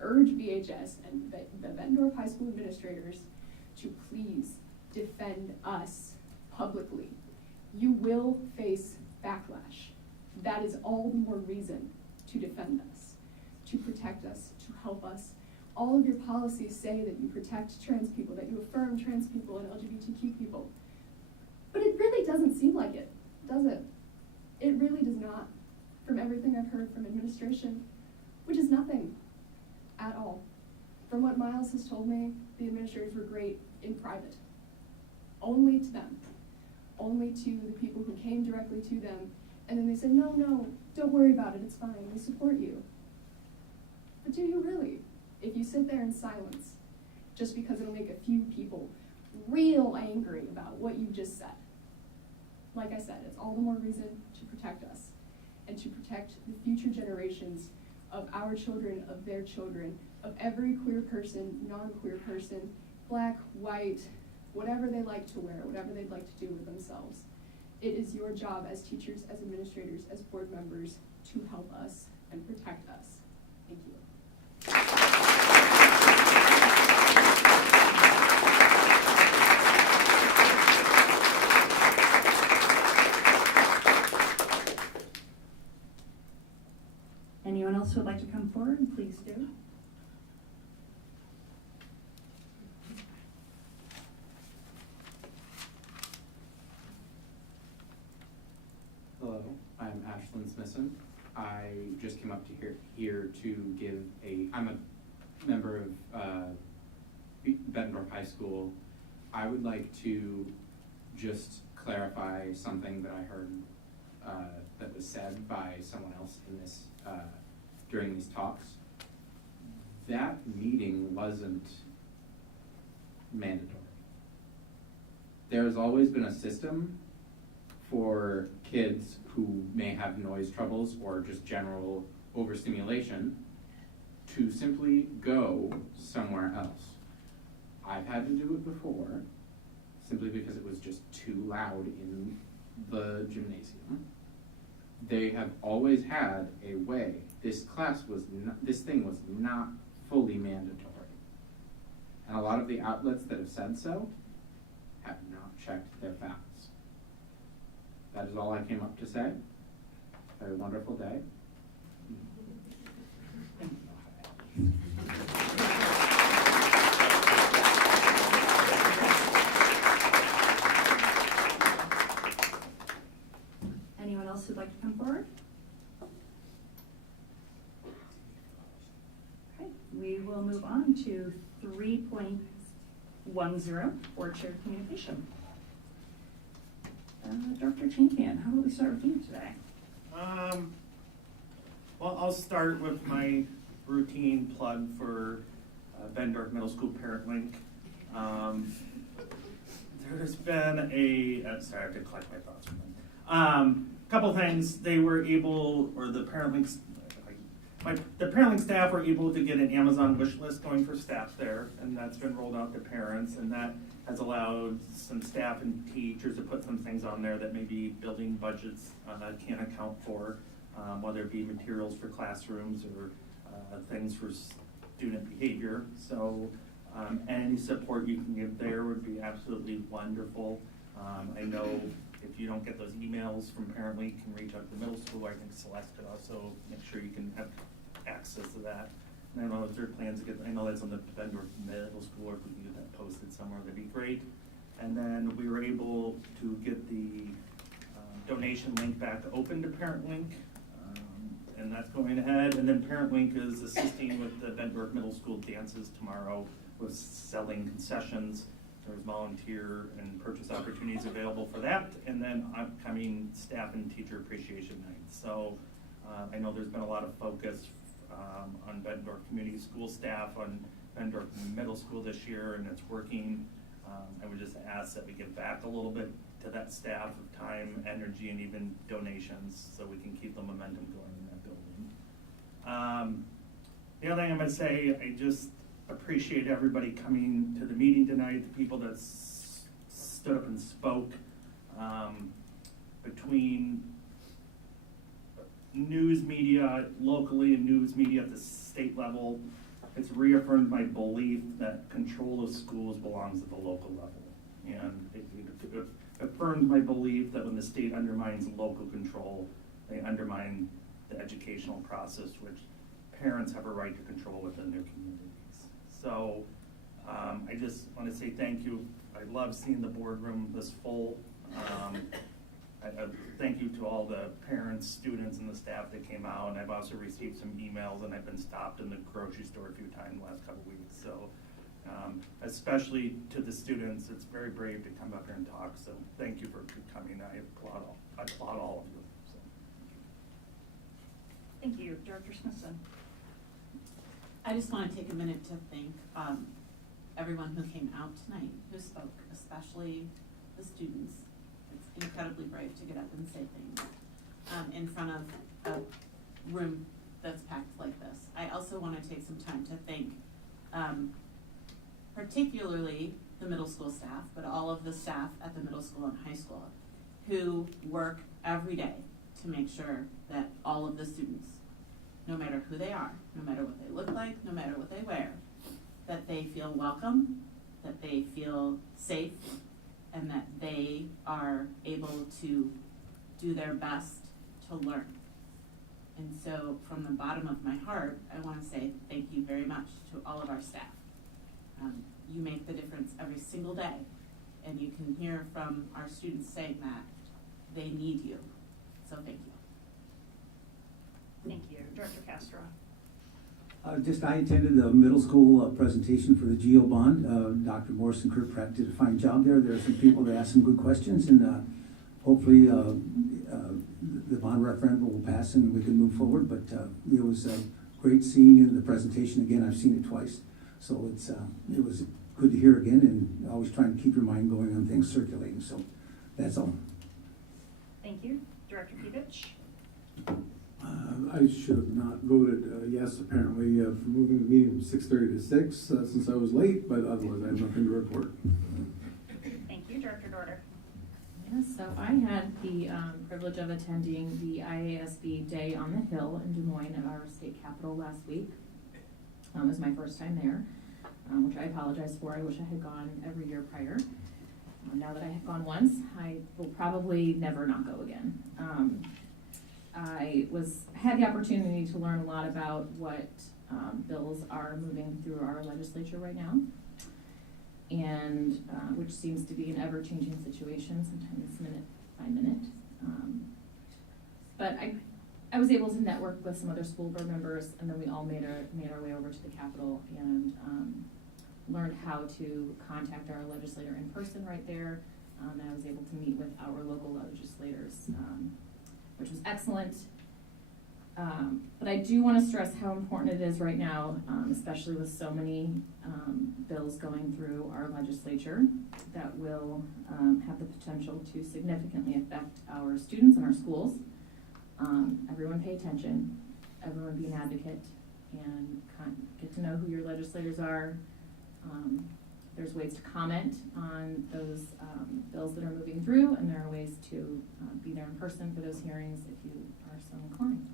urge BHS and the Bettendorf High School administrators to please defend us publicly. You will face backlash. That is all the more reason to defend us, to protect us, to help us. All of your policies say that you protect trans people, that you affirm trans people and LGBTQ people. But it really doesn't seem like it, does it? It really does not, from everything I've heard from administration, which is nothing at all. From what Miles has told me, the administrators were great in private. Only to them. Only to the people who came directly to them. And then they said, no, don't worry about it, it's fine, we support you. But do you really? If you sit there in silence, just because it'll make a few people real angry about what you just said. Like I said, it's all the more reason to protect us and to protect the future generations of our children, of their children, of every queer person, non-queer person, black, white, whatever they like to wear, whatever they'd like to do with themselves. It is your job as teachers, as administrators, as board members to help us and protect us. Thank you. Jocelyn Smithson. I just came up to here to give I'm a member of Bettendorf High School. I would like to just clarify something that I heard that was said by someone else in this during these talks. That meeting wasn't mandatory. There's always been a system for kids who may have noise troubles or just general overstimulation to simply go somewhere else. I've had to do it before, simply because it was just too loud in the gymnasium. They have always had a way. This thing was not fully mandatory. And a lot of the outlets that have said so have not checked their facts. That is all I came up to say. Have a wonderful day. Anyone else who'd like to come forward? Okay, we will move on to 3.10, board shared communication. Dr. Champion, how about we start with you today? Well, I'll start with my routine plug for Bettendorf Middle School Parent Link. There's been sorry, I have to collect my thoughts from them. Couple things, they were able, or the Parent Links, the Parent Link staff were able to get an Amazon wish list going for staff there, and that's been rolled out to parents, and that has allowed some staff and teachers to put some things on there that maybe building budgets can't account for, whether it be materials for classrooms or things for student behavior. So any support you can give there would be absolutely wonderful. I know if you don't get those emails from Parent Link, you can reach out to the middle school. I think Celeste could also make sure you can have access to that. And I don't know if there are plans to get, I know that's on the Bettendorf Middle School, or if we can get that posted somewhere, that'd be great. And then we were able to get the donation link back open to Parent Link, and that's going ahead. And then Parent Link is assisting with the Bettendorf Middle School dances tomorrow with selling concessions. There's volunteer and purchase opportunities available for that, and then upcoming staff and teacher appreciation night. So I know there's been a lot of focus on Bettendorf Community School staff, on Bettendorf Middle School this year, and it's working. I would just ask that we give back a little bit to that staff of time, energy, and even donations, so we can keep the momentum going in that building. The other thing I'm going to say, I just appreciate everybody coming to the meeting tonight, the people that stood up and spoke. Between news media locally and news media at the state level, it's reaffirmed my belief that control of schools belongs at the local level. And it affirmed my belief that when the state undermines local control, they undermine the educational process, which parents have a right to control within their communities. So I just want to say thank you. I love seeing the boardroom this full. I thank you to all the parents, students, and the staff that came out. And I've also received some emails, and I've been stopped in the grocery store a few times the last couple of weeks. So especially to the students, it's very brave to come up here and talk. So thank you for coming. I applaud all of you. So. Thank you, Dr. Smithson. I just want to take a minute to thank everyone who came out tonight, who spoke, especially the students. It's incredibly brave to get up and say things in front of a room that's packed like this. I also want to take some time to thank particularly the middle school staff, but all of the staff at the middle school and high school who work every day to make sure that all of the students, no matter who they are, no matter what they look like, no matter what they wear, that they feel welcome, that they feel safe, and that they are able to do their best to learn. And so from the bottom of my heart, I want to say thank you very much to all of our staff. You make the difference every single day, and you can hear from our students saying that they need you. So thank you. Thank you. Director Castro. I attended the middle school presentation for the GEO bond. Dr. Morris and Kurt Pratt did a fine job there. There are some people that asked some good questions, and hopefully the bond referendum will pass and we can move forward. But it was great seeing you in the presentation again. I've seen it twice, so it was good to hear again, and always trying to keep your mind going on things circulating. So that's all. Thank you. Director Pevich. I should have not voted yes, apparently, for moving the meeting from 6:30 to 6, since I was late, but otherwise I have nothing to report. Thank you. Director Dorder. Yes, so I had the privilege of attending the IASB Day on the Hill in Des Moines at our state capitol last week. It was my first time there, which I apologize for. I wish I had gone every year prior. Now that I have gone once, I will probably never not go again. I had the opportunity to learn a lot about what bills are moving through our legislature right now, and which seems to be an ever-changing situation, sometimes minute by minute. But I was able to network with some other school board members, and then we all made our way over to the Capitol and learned how to contact our legislator in person right there. And I was able to meet with our local legislators, which was excellent. But I do want to stress how important it is right now, especially with so many bills going through our legislature that will have the potential to significantly affect our students and our schools. Everyone pay attention, everyone be an advocate, and get to know who your legislators are. There's ways to comment on those bills that are moving through, and there are ways to be there in person for those hearings if you are so inclined.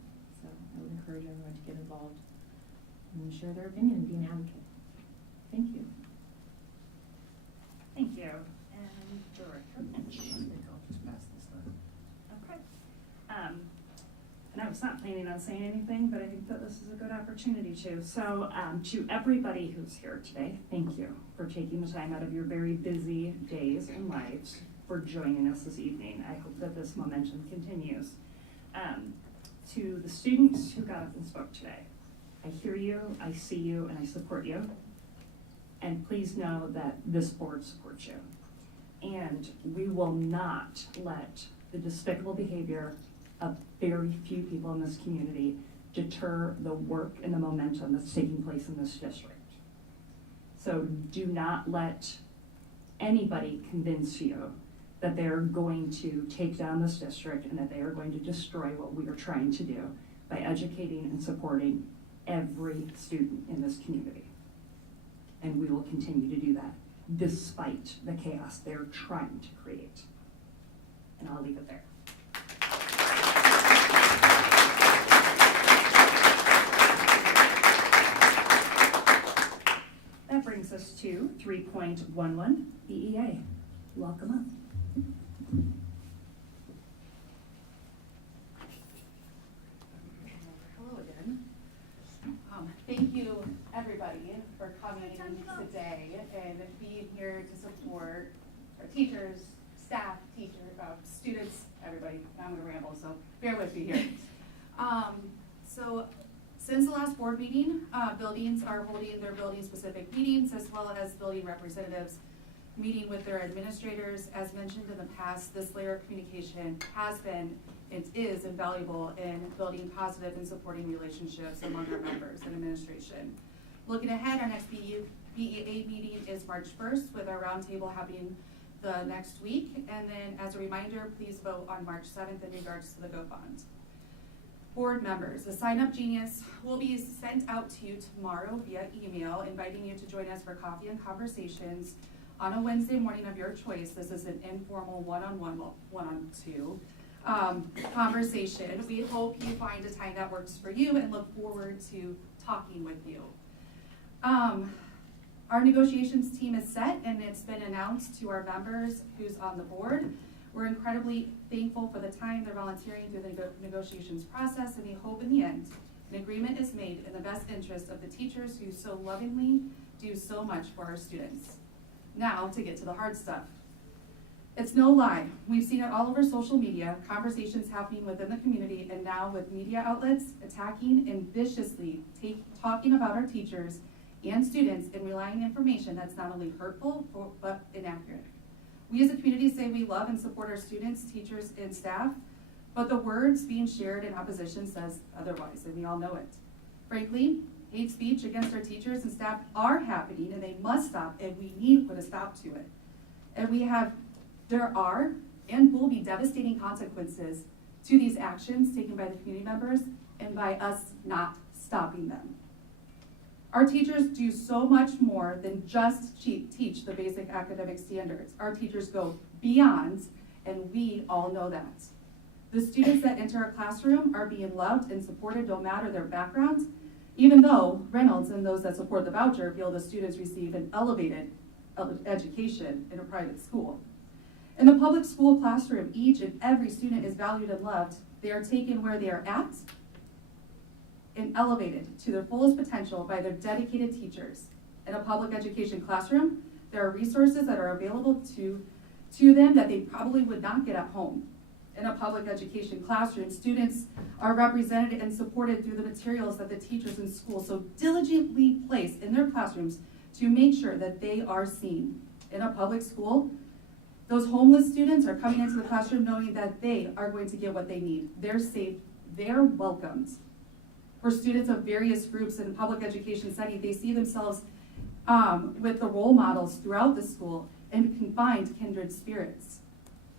So I would encourage everyone to get involved and share their opinion and be an advocate. Thank you. Thank you. And Director Finch. I'll just pass this time. Okay. And I was not planning on saying anything, but I think that this is a good opportunity to. So to everybody who's here today, thank you for taking the time out of your very busy days and lives for joining us this evening. I hope that this momentum continues. To the students who got up and spoke today, I hear you, I see you, and I support you. And please know that this board supports you. And we will not let the despicable behavior of very few people in this community deter the work and the momentum that's taking place in this district. So do not let anybody convince you that they're going to take down this district and that they are going to destroy what we are trying to do by educating and supporting every student in this community. And we will continue to do that despite the chaos they're trying to create. And I'll leave it there. That brings us to 3.11, BEA. Welcome up. Hello again. Thank you, everybody, for coming today and being here to support our teachers, staff, students, everybody. I'm going to ramble, so bear with me here. So since the last board meeting, buildings are holding their building-specific meetings as well as building representatives meeting with their administrators. As mentioned in the past, this layer of communication has been and is invaluable in building positive and supporting relationships among our members and administration. Looking ahead, our next BEA meeting is March 1st with our roundtable happening the next week. And then as a reminder, please vote on March 7th in regards to the GO Fund. Board members, the sign-up genius will be sent out to you tomorrow via email, inviting you to join us for coffee and conversations on a Wednesday morning of your choice. This is an informal one-on-two conversation. We hope you find a time that works for you and look forward to talking with you. Our negotiations team is set and it's been announced to our members who's on the board. We're incredibly thankful for the time they're volunteering through the negotiations process, and we hope in the end an agreement is made in the best interest of the teachers who so lovingly do so much for our students. Now to get to the hard stuff. It's no lie. We've seen it all over social media, conversations happening within the community, and now with media outlets attacking and viciously talking about our teachers and students and relying on information that's not only hurtful, but inaccurate. We as a community say we love and support our students, teachers, and staff, but the words being shared in opposition says otherwise, and we all know it. Frankly, hate speech against our teachers and staff are happening, and they must stop, and we need to put a stop to it. And there are and will be devastating consequences to these actions taken by the community members and by us not stopping them. Our teachers do so much more than just teach the basic academic standards. Our teachers go beyond, and we all know that. The students that enter our classroom are being loved and supported no matter their background, even though Reynolds and those that support the voucher feel the students receive an elevated education in a private school. In the public school classroom, each and every student is valued and loved. They are taken where they are at and elevated to their fullest potential by their dedicated teachers. In a public education classroom, there are resources that are available to them that they probably would not get at home. In a public education classroom, students are represented and supported through the materials that the teachers in school so diligently place in their classrooms to make sure that they are seen. In a public school, those homeless students are coming into the classroom knowing that they are going to get what they need. They're safe, they're welcomed. For students of various groups in public education setting, they see themselves with the role models throughout the school and can find kindred spirits.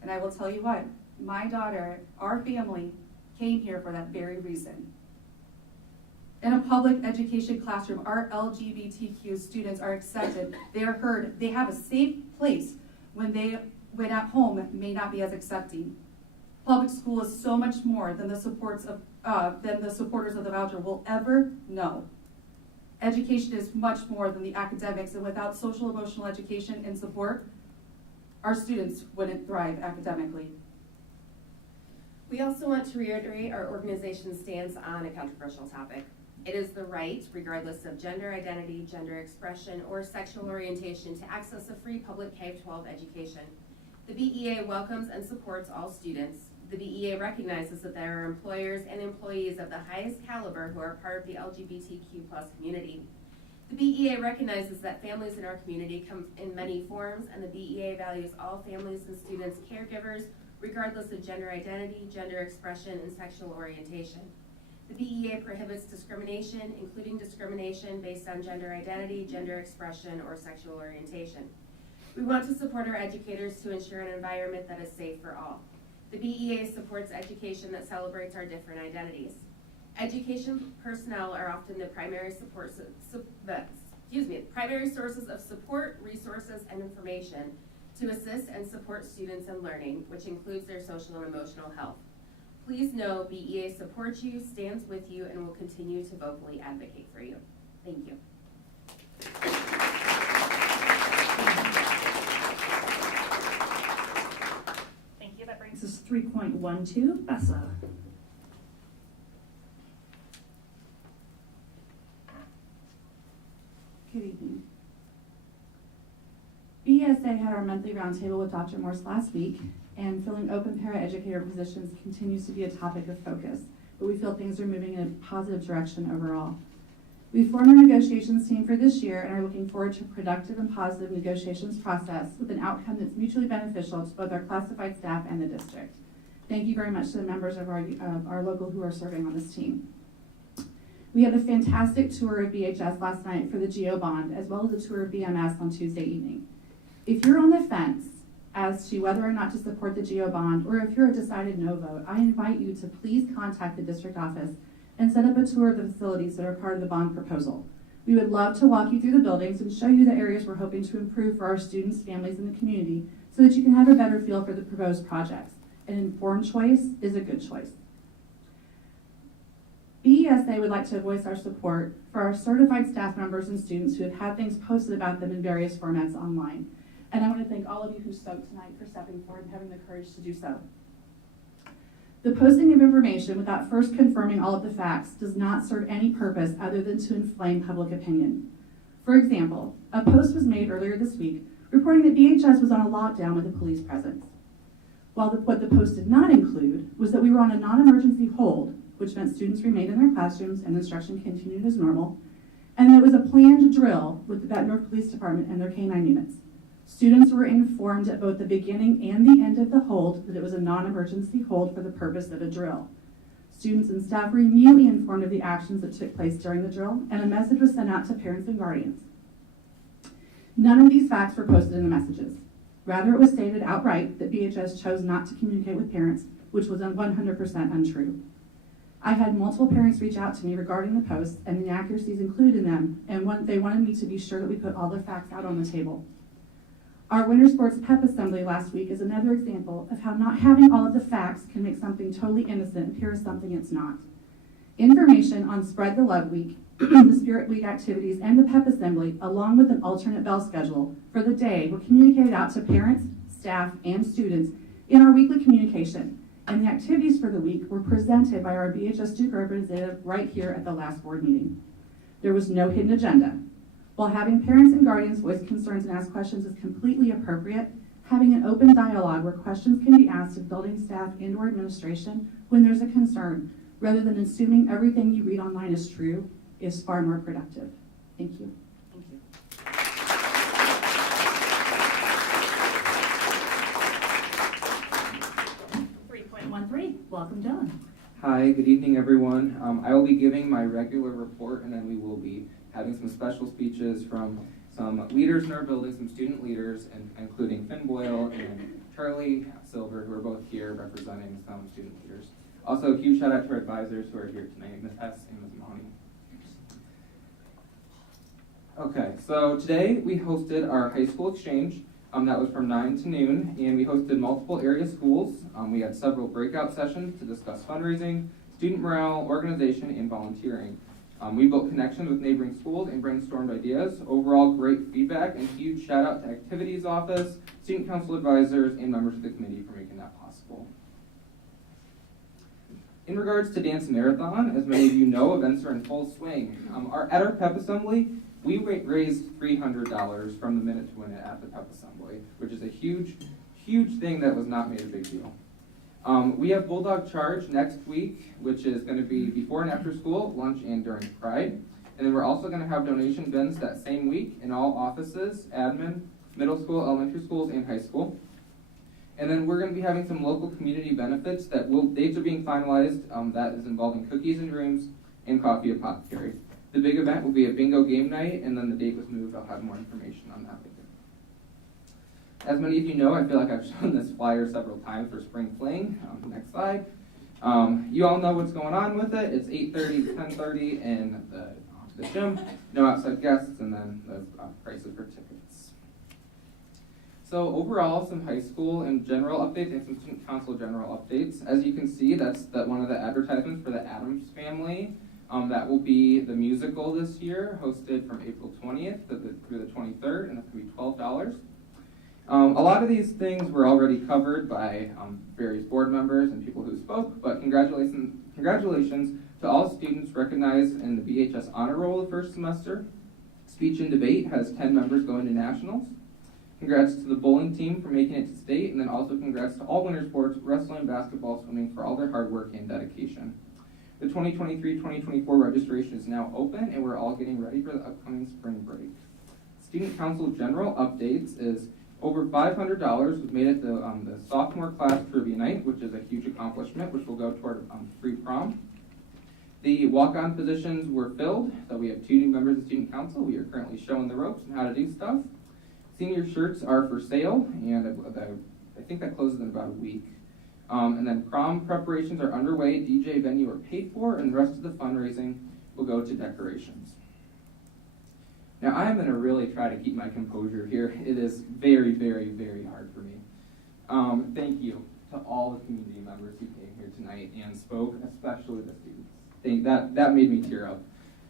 And I will tell you what, my daughter, our family, came here for that very reason. In a public education classroom, our LGBTQ students are accepted, they are heard, they have a safe place when at home may not be as accepting. Public school is so much more than the supporters of the voucher will ever know. Education is much more than the academics, and without social emotional education and support, our students wouldn't thrive academically. We also want to reiterate our organization's stance on a controversial topic. It is the right, regardless of gender identity, gender expression, or sexual orientation, to access a free public K-12 education. The BEA welcomes and supports all students. The BEA recognizes that there are employers and employees of the highest caliber who are part of the LGBTQ+ community. The BEA recognizes that families in our community come in many forms, and the BEA values all families and students' caregivers, regardless of gender identity, gender expression, and sexual orientation. The BEA prohibits discrimination, including discrimination based on gender identity, gender expression, or sexual orientation. We want to support our educators to ensure an environment that is safe for all. The BEA supports education that celebrates our different identities. Education personnel are often the primary primary sources of support, resources, and information to assist and support students in learning, which includes their social and emotional health. Please know BEA supports you, stands with you, and will continue to vocally advocate for you. Thank you. Thank you. That brings us 3.12, Bessa. Good evening. BESA had our monthly roundtable with Dr. Morse last week, and filling open paraeducator positions continues to be a topic of focus, but we feel things are moving in a positive direction overall. We formed our negotiations team for this year and are looking forward to a productive and positive negotiations process with an outcome that's mutually beneficial to both our classified staff and the district. Thank you very much to the members of our local who are serving on this team. We had a fantastic tour of BHS last night for the GO bond, as well as a tour of BMS on Tuesday evening. If you're on the fence as to whether or not to support the GO bond, or if you're a decided no vote, I invite you to please contact the district office and set up a tour of the facilities that are part of the bond proposal. We would love to walk you through the buildings and show you the areas we're hoping to improve for our students, families, and the community so that you can have a better feel for the proposed projects. An informed choice is a good choice. BESA would like to voice our support for our certified staff members and students who have had things posted about them in various formats online. And I want to thank all of you who spoke tonight for stepping forward and having the courage to do so. The posting of information without first confirming all of the facts does not serve any purpose other than to inflame public opinion. For example, a post was made earlier this week reporting that BHS was on a lockdown with a police presence. What the post did not include was that we were on a non-emergency hold, which meant students remained in their classrooms and instruction continued as normal, and it was a planned drill with the Bettendorf Police Department and their K-9 units. Students were informed at both the beginning and the end of the hold that it was a non-emergency hold for the purpose of a drill. Students and staff were immediately informed of the actions that took place during the drill, and a message was sent out to parents and guardians. None of these facts were posted in the messages. Rather, it was stated outright that BHS chose not to communicate with parents, which was 100% untrue. I had multiple parents reach out to me regarding the posts and the inaccuracies included in them, and they wanted me to be sure that we put all the facts out on the table. Our winter sports pep assembly last week is another example of how not having all of the facts can make something totally innocent appear as something it's not. Information on Spread the Love Week, the Spirit Week activities, and the pep assembly, along with an alternate bell schedule for the day, were communicated out to parents, staff, and students in our weekly communication. And the activities for the week were presented by our BHS Duke representative right here at the last board meeting. There was no hidden agenda. While having parents and guardians voice concerns and ask questions is completely appropriate, having an open dialogue where questions can be asked of building staff and/or administration when there's a concern, rather than assuming everything you read online is true, is far more productive. Thank you. Thank you. 3.13, welcome Dylan. Hi, good evening everyone. I will be giving my regular report and then we will be having some special speeches from some leaders in our building, some student leaders, including Finn Boyle and Charlie Silver, who are both here representing some student leaders. Also, a huge shout out to our advisors who are here tonight, Ms. Hess and Ms. Mahoney. Okay, so today we hosted our high school exchange. That was from 9 to noon, and we hosted multiple area schools. We had several breakout sessions to discuss fundraising, student morale, organization, and volunteering. We built connections with neighboring schools and brainstormed ideas. Overall, great feedback, and huge shout out to Activities Office, student council advisors, and members of the committee for making that possible. In regards to Dance Marathon, as many of you know, events are in full swing. At our pep assembly, we raised $300 from the Minute to Win It at the pep assembly, which is a huge, huge thing that was not made a big deal. We have Bulldog Charge next week, which is going to be before and after school, lunch, and during Pride. And then we're also going to have donation bins that same week in all offices, admin, middle school, elementary schools, and high school. And then we're going to be having some local community benefits that dates are being finalized. That is involving cookies and dreams and coffee apothecary. The big event will be a bingo game night, and then the date was moved. I'll have more information on that later. As many of you know, I feel like I've shown this flyer several times for spring fling. Next slide. You all know what's going on with it. It's 8:30 to 10:30 in the gym. No outside guests, and then the prices for tickets. So overall, some high school and general updates and some student council general updates. As you can see, that's one of the advertisements for the Adams Family. That will be the musical this year, hosted from April 20th through the 23rd, and that's going to be $12. A lot of these things were already covered by various board members and people who spoke, but congratulations to all students recognized in the BHS Honor Roll the first semester. Speech and Debate has 10 members going to nationals. Congrats to the bowling team for making it to state, and then also congrats to all winter sports, wrestling, basketball, swimming, for all their hard work and dedication. The 2023-2024 registration is now open, and we're all getting ready for the upcoming spring break. Student Council general updates is over $500 was made at the sophomore class trivia night, which is a huge accomplishment, which will go toward free prom. The walk-on positions were filled, so we have 2 new members of Student Council. We are currently showing the ropes and how to do stuff. Senior shirts are for sale, and I think that closes in about a week. And then prom preparations are underway, DJ venue are paid for, and the rest of the fundraising will go to decorations. Now, I am going to really try to keep my composure here. It is very, very, very hard for me. Thank you to all the community members who came here tonight and spoke, especially the students. That made me tear up.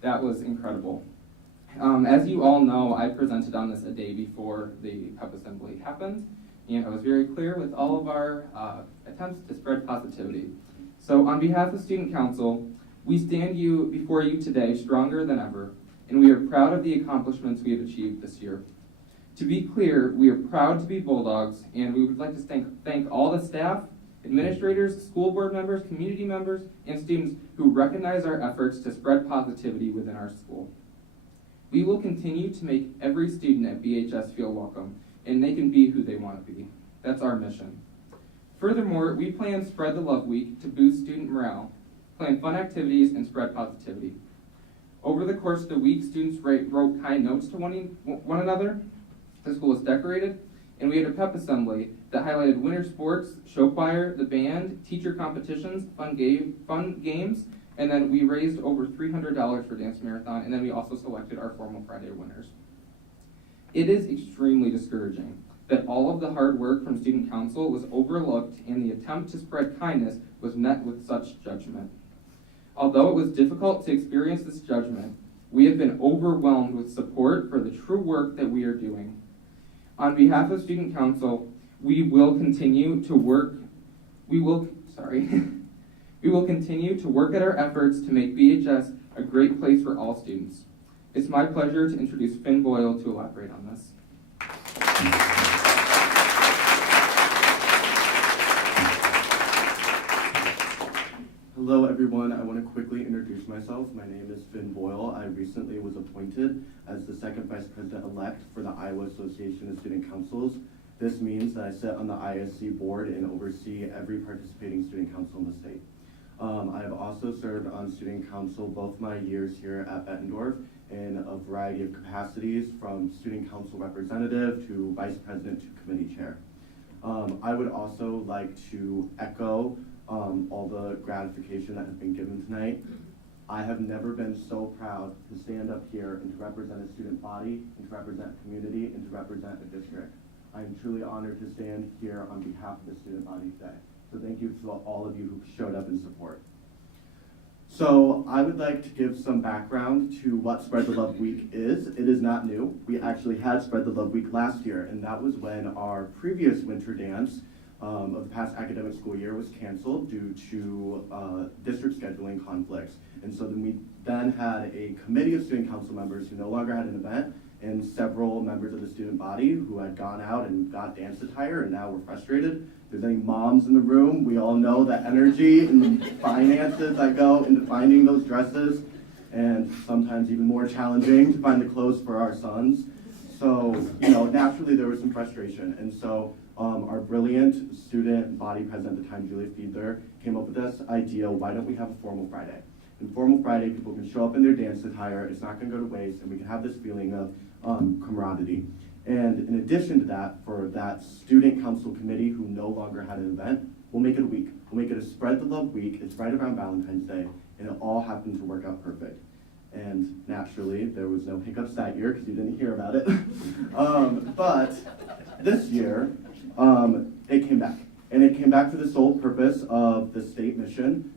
That was incredible. As you all know, I presented on this a day before the pep assembly happened, and I was very clear with all of our attempts to spread positivity. So on behalf of Student Council, we stand before you today stronger than ever, and we are proud of the accomplishments we have achieved this year. To be clear, we are proud to be Bulldogs, and we would like to thank all the staff, administrators, school board members, community members, and students who recognize our efforts to spread positivity within our school. We will continue to make every student at BHS feel welcome, and they can be who they want to be. That's our mission. Furthermore, we plan Spread the Love Week to boost student morale, plan fun activities, and spread positivity. Over the course of the week, students wrote kind notes to one another. The school was decorated, and we had a pep assembly that highlighted winter sports, show choir, the band, teacher competitions, fun games, and then we raised over $300 for Dance Marathon, and then we also selected our Formal Friday winners. It is extremely discouraging that all of the hard work from Student Council was overlooked and the attempt to spread kindness was met with such judgment. Although it was difficult to experience this judgment, we have been overwhelmed with support for the true work that we are doing. On behalf of Student Council, we will continue to work at our efforts to make BHS a great place for all students. It's my pleasure to introduce Finn Boyle to elaborate on this. Hello everyone, I want to quickly introduce myself. My name is Finn Boyle. I recently was appointed as the second vice president-elect for the Iowa Association of Student Councils. This means that I sit on the ISC board and oversee every participating student council in the state. I have also served on student council both my years here at Bettendorf in a variety of capacities, from student council representative to vice president to committee chair. I would also like to echo all the gratification that has been given tonight. I have never been so proud to stand up here and to represent a student body, and to represent a community, and to represent a district. I am truly honored to stand here on behalf of the student body today. So thank you to all of you who showed up in support. So I would like to give some background to what Spread the Love Week is. It is not new. We actually had Spread the Love Week last year, and that was when our previous winter dance of the past academic school year was canceled due to district scheduling conflicts. And so then we had a committee of student council members who no longer had an event, and several members of the student body who had gone out and got dance attire and now were frustrated. If there's any moms in the room, we all know the energy and the finances that go into finding those dresses, and sometimes even more challenging to find the clothes for our sons. So, naturally there was some frustration. And so our brilliant student body president at the time, Julia Fiedler, came up with this idea: why don't we have a Formal Friday? And Formal Friday, people can show up in their dance attire, it's not gonna go to waste, and we can have this feeling of camaraderie. And in addition to that, for that student council committee who no longer had an event, we'll make it a week. We'll make it a Spread the Love Week. It's right around Valentine's Day, and it all happened to work out perfect. And naturally, there was no hiccups that year because you didn't hear about it. But this year, it came back. And it came back for the sole purpose of the state mission,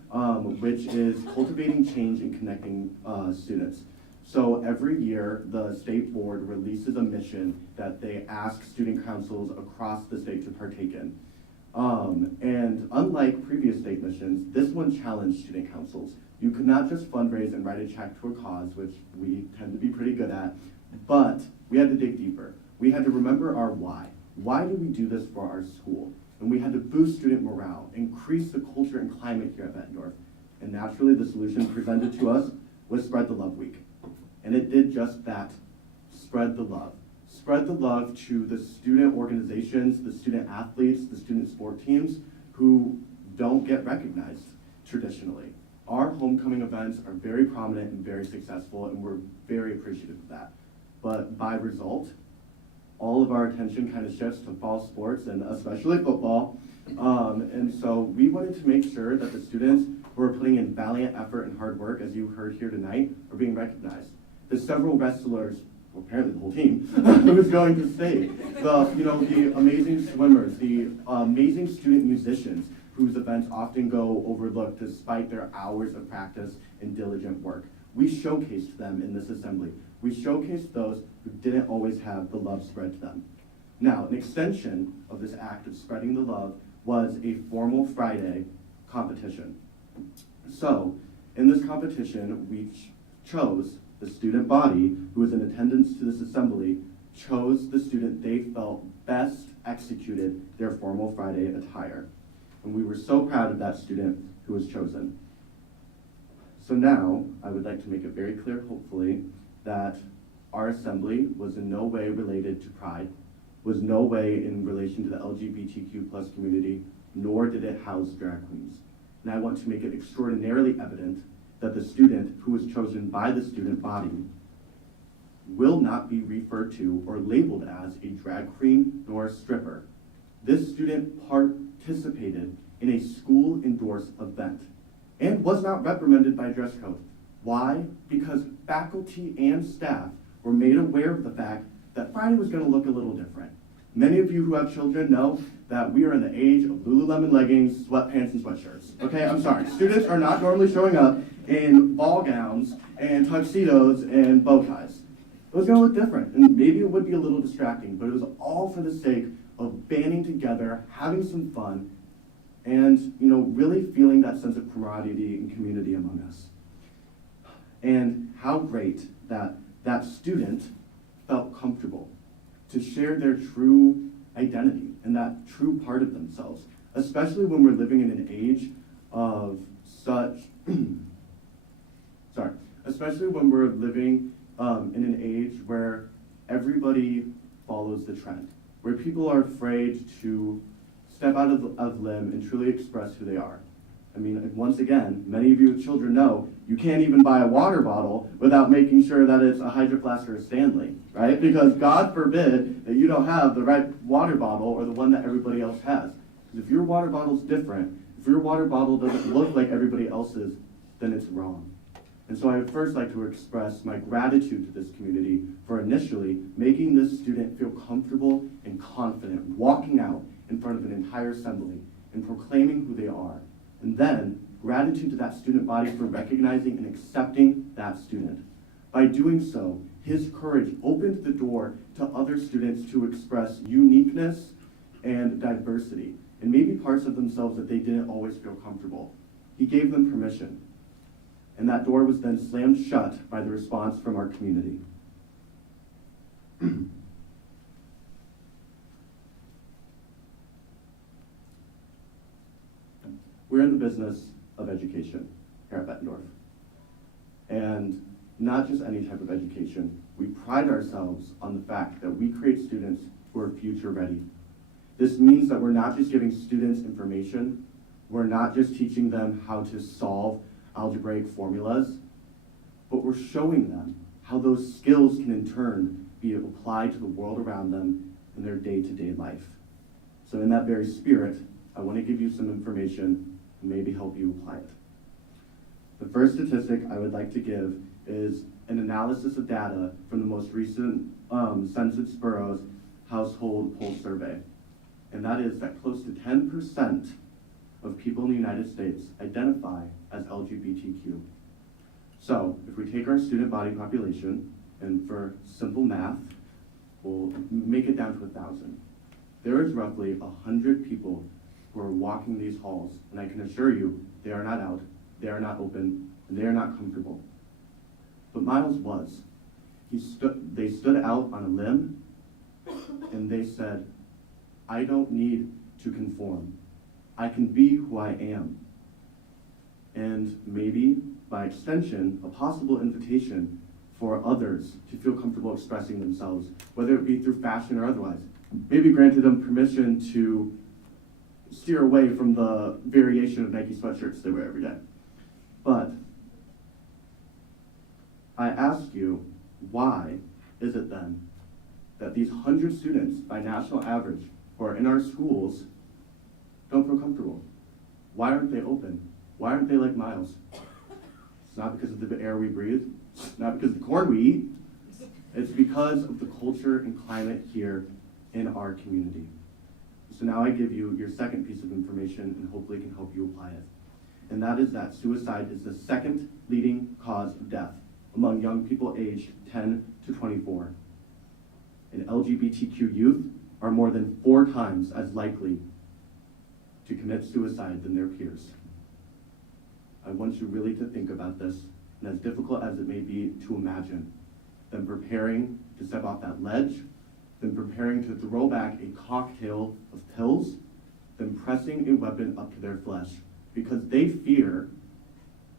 which is cultivating change and connecting students. So every year, the state board releases a mission that they ask student councils across the state to partake in. And unlike previous state missions, this one challenged student councils. You could not just fundraise and write a check to a cause, which we tend to be pretty good at, but we had to dig deeper. We had to remember our why. Why do we do this for our school? And we had to boost student morale, increase the culture and climate here at Bettendorf. And naturally, the solution presented to us was Spread the Love Week. And it did just that, spread the love. Spread the love to the student organizations, the student athletes, the student sport teams who don't get recognized traditionally. Our homecoming events are very prominent and very successful, and we're very appreciative of that. But by result, all of our attention kind of shifts to fall sports, and especially football. And so we wanted to make sure that the students who are putting in valiant effort and hard work, as you heard here tonight, are being recognized. There's several wrestlers, well, apparently the whole team, who is going to state. The amazing swimmers, the amazing student musicians, whose events often go overlooked despite their hours of practice and diligent work. We showcased them in this assembly. We showcased those who didn't always have the love spread to them. Now, an extension of this act of spreading the love was a Formal Friday competition. So, in this competition, we chose the student body who was in attendance to this assembly chose the student they felt best executed their formal Friday attire. And we were so proud of that student who was chosen. So now, I would like to make it very clear, hopefully, that our assembly was in no way related to Pride, was no way in relation to the LGBTQ plus community, nor did it house drag queens. And I want to make it extraordinarily evident that the student who was chosen by the student body will not be referred to or labeled as a drag queen nor a stripper. This student participated in a school-endorsed event and was not reprimanded by dress code. Why? Because faculty and staff were made aware of the fact that Friday was going to look a little different. Many of you who have children know that we are in the age of Lululemon leggings, sweatpants, and sweatshirts. Okay, I'm sorry. Students are not normally showing up in ball gowns and tuxedos and bow ties. It was going to look different, and maybe it would be a little distracting, but it was all for the sake of banding together, having some fun, and really feeling that sense of camaraderie and community among us. And how great that that student felt comfortable to share their true identity and that true part of themselves, especially when we're living in an age of such, especially when we're living in an age where everybody follows the trend, where people are afraid to step out of limb and truly express who they are. I mean, once again, many of you with children know you can't even buy a water bottle without making sure that it's a Hydro Flask or a Stanley, right? Because God forbid that you don't have the right water bottle or the one that everybody else has. Because if your water bottle's different, if your water bottle doesn't look like everybody else's, then it's wrong. And so I would first like to express my gratitude to this community for initially making this student feel comfortable and confident walking out in front of an entire assembly and proclaiming who they are. And then gratitude to that student body for recognizing and accepting that student. By doing so, his courage opened the door to other students to express uniqueness and diversity, and maybe parts of themselves that they didn't always feel comfortable. He gave them permission. And that door was then slammed shut by the response from our community. We're in the business of education here at Bettendorf. And not just any type of education. We pride ourselves on the fact that we create students who are future ready. This means that we're not just giving students information, we're not just teaching them how to solve algebraic formulas, but we're showing them how those skills can in turn be applied to the world around them in their day-to-day life. So in that very spirit, I want to give you some information and maybe help you apply it. The first statistic I would like to give is an analysis of data from the most recent Census Bureau's household poll survey. And that is that close to 10% of people in the United States identify as LGBTQ. So if we take our student body population, and for simple math, we'll make it down to 1,000. There is roughly 100 people who are walking these halls, and I can assure you, they are not out, they are not open, and they are not comfortable. But Miles was. They stood out on a limb, and they said, I don't need to conform. I can be who I am. And maybe, by extension, a possible invitation for others to feel comfortable expressing themselves, whether it be through fashion or otherwise. Maybe granted them permission to steer away from the variation of Nike sweatshirts they wear every day. But I ask you, why is it then that these 100 students, by national average, who are in our schools, don't feel comfortable? Why aren't they open? Why aren't they like Miles? It's not because of the air we breathe. It's not because of the corn we eat. It's because of the culture and climate here in our community. So now I give you your second piece of information and hopefully can help you apply it. And that is that suicide is the second leading cause of death among young people aged 10 to 24. And LGBTQ youth are more than 4 times as likely to commit suicide than their peers. I want you really to think about this, and as difficult as it may be to imagine, them preparing to step off that ledge than preparing to throw back a cocktail of pills than pressing a weapon up to their flesh, because they fear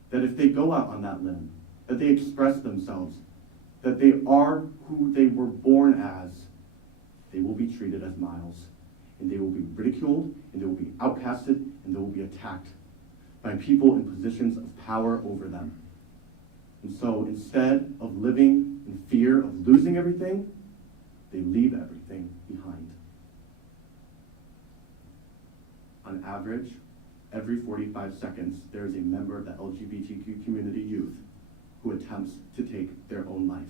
that if they go out on that limb, that they express themselves, that they are who they were born as, they will be treated as Miles, and they will be ridiculed, and they will be outcasted, and they will be attacked by people in positions of power over them. And so instead of living in fear of losing everything, they leave everything behind. On average, every 45 seconds, there is a member of the LGBTQ community youth who attempts to take their own life.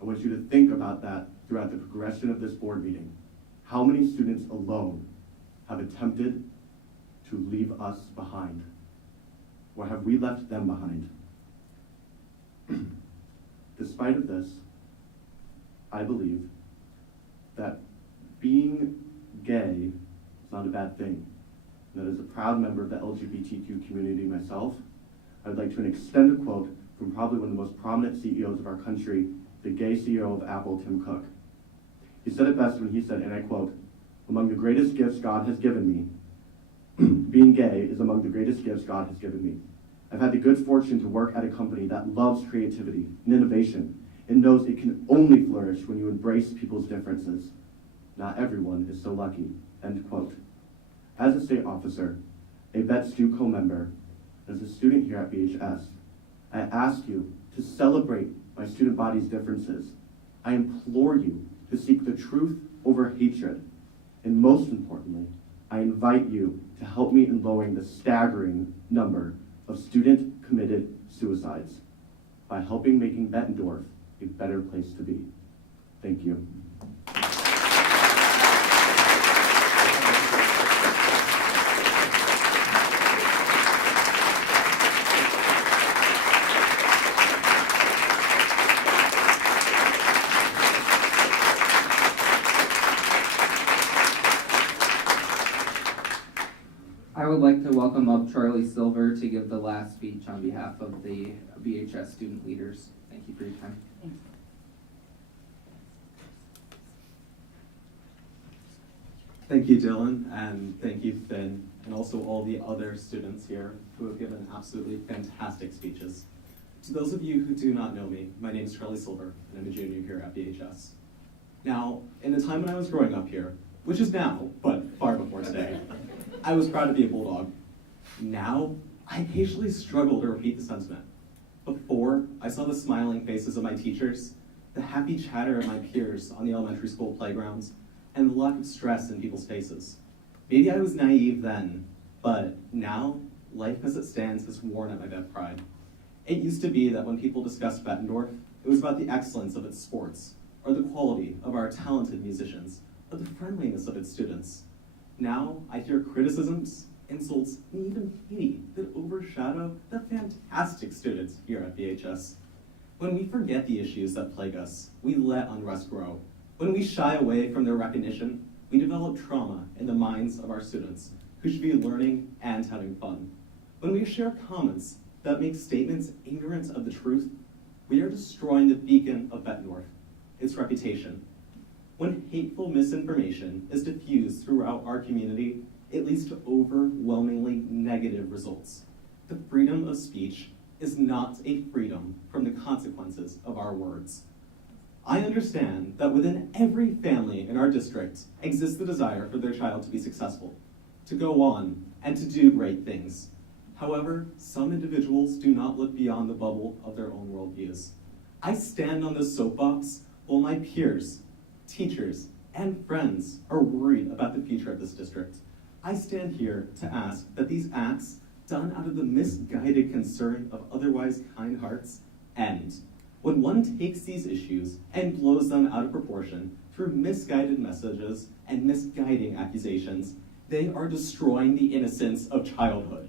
I want you to think about that throughout the progression of this board meeting. How many students alone have attempted to leave us behind? Or have we left them behind? Despite of this, I believe that being gay is not a bad thing. And that as a proud member of the LGBTQ community myself, I would like to extend a quote from probably one of the most prominent CEOs of our country, the gay CEO of Apple, Tim Cook. He said it best when he said, and I quote, "Among the greatest gifts God has given me, being gay is among the greatest gifts God has given me. I've had the good fortune to work at a company that loves creativity and innovation and knows it can only flourish when you embrace people's differences. Not everyone is so lucky," end quote. As a state officer, a Bett StuCo member, and as a student here at BHS, I ask you to celebrate my student body's differences. I implore you to seek the truth over hatred. And most importantly, I invite you to help me in lowering the staggering number of student-committed suicides by helping making Bettendorf a better place to be. Thank you. I would like to welcome up Charlie Silver to give the last speech on behalf of the BHS student leaders. Thank you for your time. Thank you, Dylan, and thank you, Finn, and also all the other students here who have given absolutely fantastic speeches. To those of you who do not know me, my name is Charlie Silver, and I'm a junior here at BHS. Now, in the time when I was growing up here, which is now, but far before today, I was proud to be a Bulldog. Now, I occasionally struggle to repeat the sentiment. Before, I saw the smiling faces of my teachers, the happy chatter of my peers on the elementary school playgrounds, and the lack of stress in people's faces. Maybe I was naive then, but now, life as it stands has worn at my Bett pride. It used to be that when people discussed Bettendorf, it was about the excellence of its sports, or the quality of our talented musicians, or the friendliness of its students. Now, I hear criticisms, insults, and even hate that overshadow the fantastic students here at BHS. When we forget the issues that plague us, we let unrest grow. When we shy away from their recognition, we develop trauma in the minds of our students, who should be learning and having fun. When we share comments that make statements ignorant of the truth, we are destroying the beacon of Bettendorf, its reputation. When hateful misinformation is diffused throughout our community, it leads to overwhelmingly negative results. The freedom of speech is not a freedom from the consequences of our words. I understand that within every family in our district exists the desire for their child to be successful, to go on, and to do great things. However, some individuals do not look beyond the bubble of their own worldviews. I stand on this soapbox while my peers, teachers, and friends are worried about the future of this district. I stand here to ask that these acts, done out of the misguided concern of otherwise kind hearts, end. When one takes these issues and blows them out of proportion through misguided messages and misguiding accusations, they are destroying the innocence of childhood.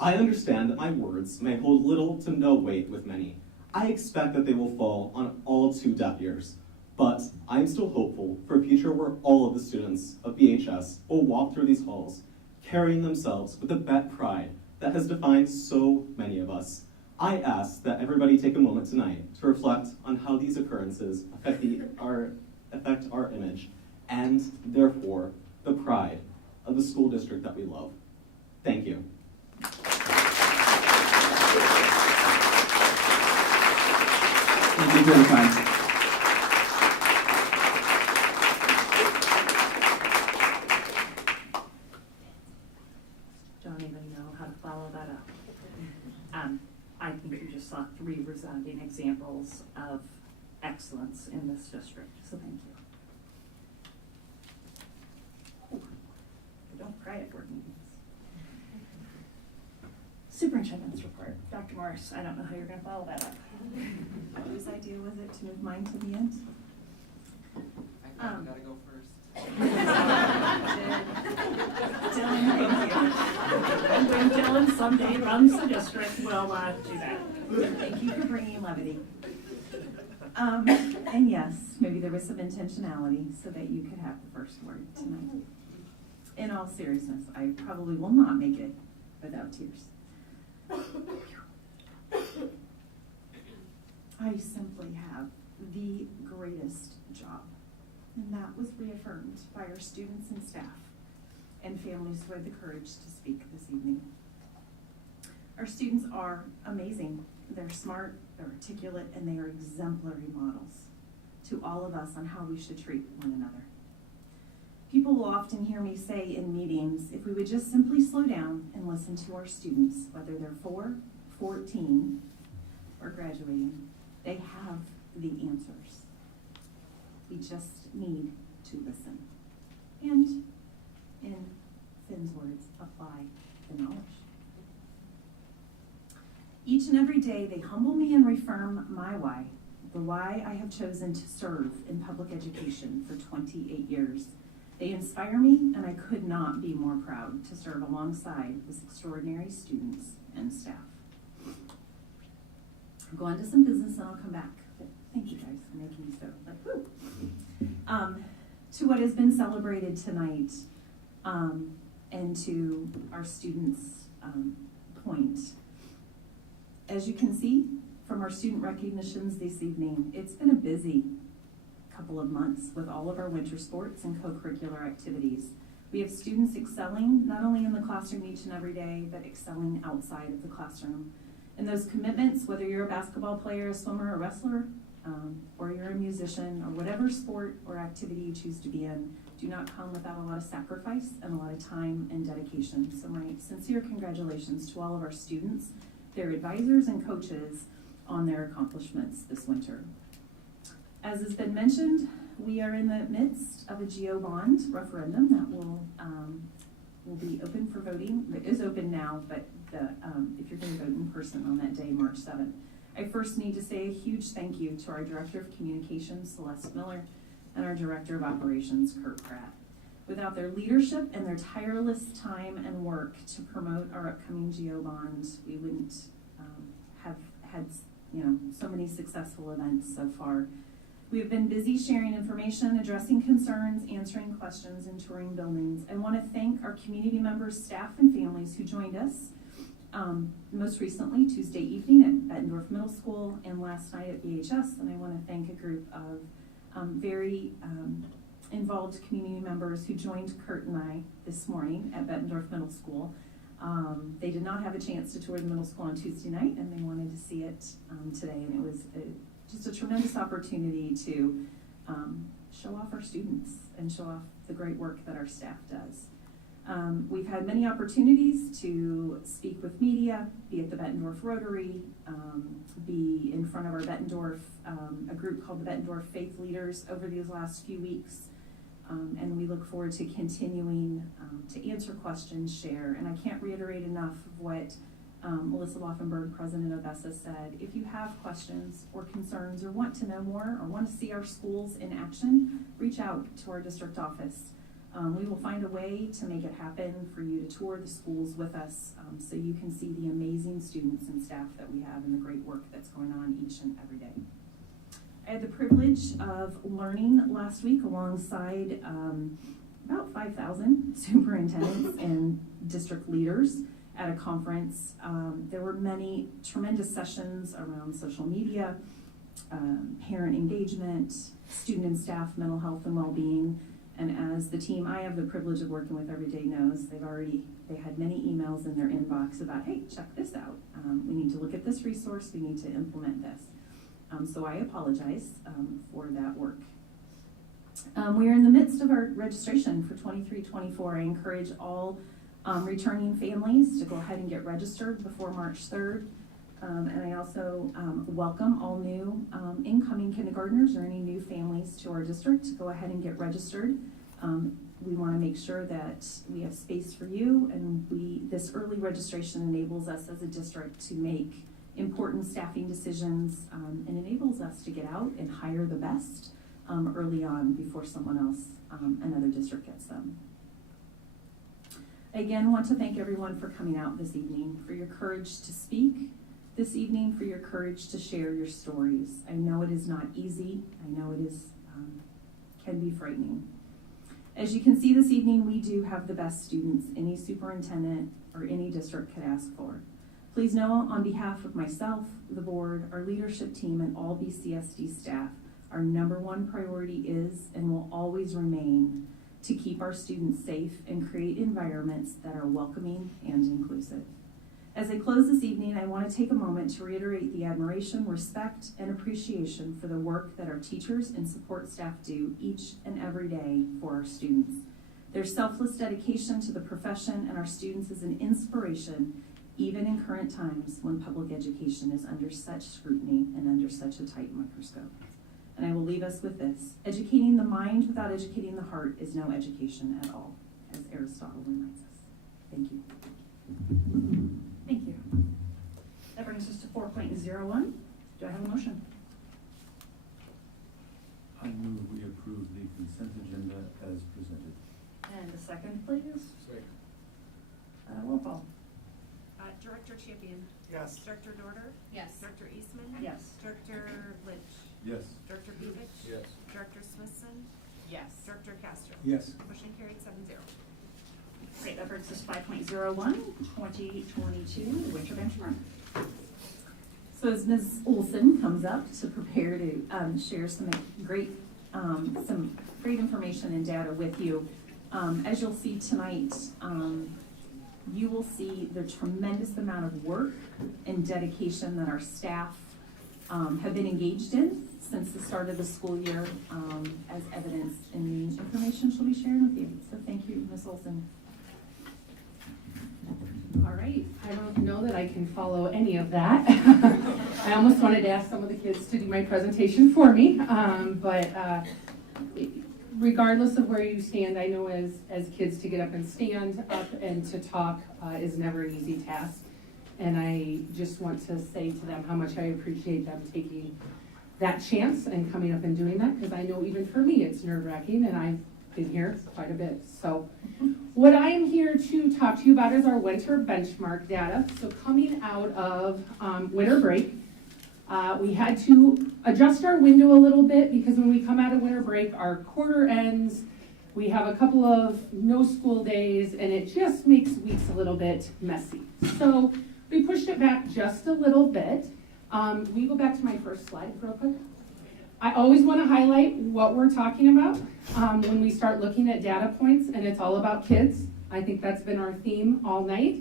I understand that my words may hold little to no weight with many. I expect that they will fall on all too deaf ears. But I'm still hopeful for a future where all of the students of BHS will walk through these halls, carrying themselves with the Bett pride that has defined so many of us. I ask that everybody take a moment tonight to reflect on how these occurrences affect our affect our image, and therefore the pride of the school district that we love. Thank you. Thank you for the time. Don't even know how to follow that up. I think you just saw 3 resounding examples of excellence in this district, so thank you. Ooh, don't cry at board meetings. Superintendent's report. Dr. Morris, I don't know how you're going to follow that up. Whose idea was it to move mine to the end? I think you gotta go first. Dylan, thank you. And when Dylan someday runs the district, we'll do that. Thank you for bringing levity. And yes, maybe there was some intentionality so that you could have the first word tonight. In all seriousness, I probably will not make it without tears. I simply have the greatest job, and that was reaffirmed by our students and staff and families who had the courage to speak this evening. Our students are amazing. They're smart, they're articulate, and they are exemplary models to all of us on how we should treat one another. People will often hear me say in meetings, if we would just simply slow down and listen to our students, whether they're 4, 14, or graduating, they have the answers. We just need to listen. And, in Finn's words, apply the knowledge. Each and every day, they humble me and reaffirm my why, the why I have chosen to serve in public education for 28 years. They inspire me, and I could not be more proud to serve alongside this extraordinary students and staff. I'll go on to some business and I'll come back. But thank you guys for making me so like, woo. To what has been celebrated tonight, and to our students' point. As you can see from our student recognitions this evening, it's been a busy couple of months with all of our winter sports and co-curricular activities. We have students excelling not only in the classroom each and every day, but excelling outside of the classroom. And those commitments, whether you're a basketball player, a swimmer, a wrestler, or you're a musician, or whatever sport or activity you choose to be in, do not come without a lot of sacrifice and a lot of time and dedication. So my sincere congratulations to all of our students, their advisors and coaches on their accomplishments this winter. As has been mentioned, we are in the midst of a GO bond referendum that will be open for voting. It is open now, but if you're going to vote in person on that day, March 7th. I first need to say a huge thank you to our Director of Communications, Celeste Miller, and our Director of Operations, Kurt Pratt. Without their leadership and their tireless time and work to promote our upcoming GO bond, we wouldn't have had so many successful events so far. We have been busy sharing information, addressing concerns, answering questions, and touring buildings. I want to thank our community members, staff, and families who joined us most recently Tuesday evening at Bettendorf Middle School and last night at BHS. And I want to thank a group of very involved community members who joined Kurt and I this morning at Bettendorf Middle School. They did not have a chance to tour the middle school on Tuesday night, and they wanted to see it today. And it was just a tremendous opportunity to show off our students and show off the great work that our staff does. We've had many opportunities to speak with media, be at the Bettendorf Rotary, be in front of our Bettendorf, a group called the Bettendorf Faith Leaders over these last few weeks. And we look forward to continuing to answer questions, share. And I can't reiterate enough of what Melissa Laufenberg, President of BESA, said. If you have questions or concerns or want to know more or want to see our schools in action, reach out to our district office. We will find a way to make it happen for you to tour the schools with us so you can see the amazing students and staff that we have and the great work that's going on each and every day. I had the privilege of learning last week alongside about 5,000 superintendents and district leaders at a conference. There were many tremendous sessions around social media, parent engagement, student and staff mental health and well-being. And as the team I have the privilege of working with every day knows, they had many emails in their inbox about, hey, check this out. We need to look at this resource. We need to implement this. So I apologize for that work. We are in the midst of our registration for 23-24. I encourage all returning families to go ahead and get registered before March 3rd. And I also welcome all new incoming kindergartners or any new families to our district to go ahead and get registered. We want to make sure that we have space for you, and this early registration enables us as a district to make important staffing decisions and enables us to get out and hire the best early on before someone else, another district gets them. Again, want to thank everyone for coming out this evening, for your courage to speak this evening, for your courage to share your stories. I know it is not easy. I know it is can be frightening. As you can see this evening, we do have the best students any superintendent or any district could ask for. Please know on behalf of myself, the board, our leadership team, and all BCSD staff, our #1 priority is and will always remain to keep our students safe and create environments that are welcoming and inclusive. As I close this evening, I want to take a moment to reiterate the admiration, respect, and appreciation for the work that our teachers and support staff do each and every day for our students. Their selfless dedication to the profession and our students is an inspiration, even in current times when public education is under such scrutiny and under such a tight microscope. And I will leave us with this. Educating the mind without educating the heart is no education at all, as Aristotle reminds us. Thank you. Thank you. That brings us to 4.01. Do I have a motion? I move we approve the consent agenda as presented. And a second, please. Second. Roll call. Director Champion. Yes. Director Dorder. Yes. Director Eastman. Yes. Director Lynch. Yes. Director Bevich. Yes. Director Smithson. Yes. Director Castro. Yes. Motion carried 7-0. Great, that brings us 5.01, 2022 winter benchmark. So as Ms. Olson comes up to prepare to share some great information and data with you, as you'll see tonight, you will see the tremendous amount of work and dedication that our staff have been engaged in since the start of the school year, as evidenced in the information she'll be sharing with you. So thank you, Ms. Olson. All right, I don't know that I can follow any of that. I almost wanted to ask some of the kids to do my presentation for me, but regardless of where you stand, I know as kids to get up and stand up and to talk is never an easy task. And I just want to say to them how much I appreciate them taking that chance and coming up and doing that, because I know even for me it's nerve-wracking, and I've been here quite a bit. So what I am here to talk to you about is our winter benchmark data. So coming out of winter break, we had to adjust our window a little bit, because when we come out of winter break, our quarter ends, we have a couple of no school days, and it just makes weeks a little bit messy. So we pushed it back just a little bit. We go back to my first slide real quick. I always want to highlight what we're talking about when we start looking at data points, and it's all about kids. I think that's been our theme all night.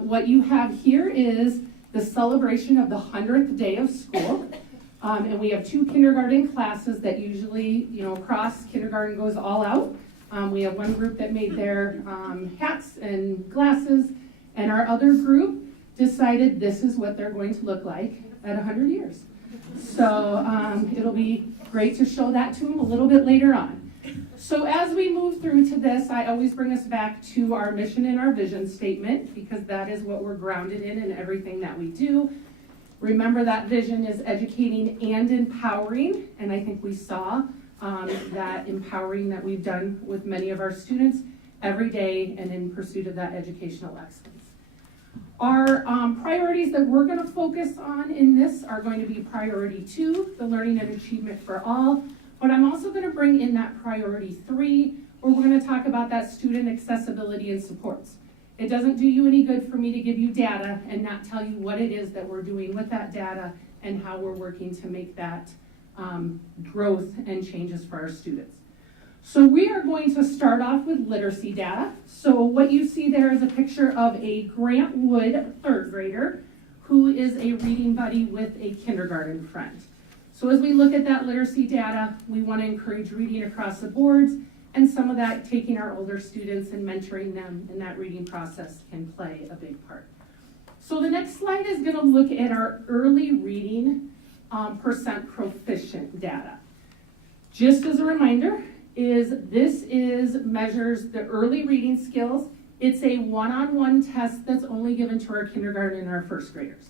What you have here is the celebration of the 100th day of school. And we have 2 kindergarten classes that usually, across kindergarten goes all out. We have one group that made their hats and glasses, and our other group decided this is what they're going to look like at 100 years. So it'll be great to show that to them a little bit later on. So as we move through to this, I always bring us back to our mission and our vision statement, because that is what we're grounded in everything that we do. Remember, that vision is educating and empowering, and I think we saw that empowering that we've done with many of our students every day and in pursuit of that educational excellence. Our priorities that we're going to focus on in this are going to be priority 2, the learning and achievement for all. But I'm also going to bring in that priority 3, where we're going to talk about that student accessibility and supports. It doesn't do you any good for me to give you data and not tell you what it is that we're doing with that data and how we're working to make that growth and changes for our students. So we are going to start off with literacy data. So what you see there is a picture of a Grant Wood third grader who is a reading buddy with a kindergarten friend. So as we look at that literacy data, we want to encourage reading across the boards, and some of that taking our older students and mentoring them in that reading process can play a big part. So the next slide is going to look at our early reading percent proficient data. Just as a reminder, this measures the early reading skills. It's a one-on-one test that's only given to our kindergarten and our first graders.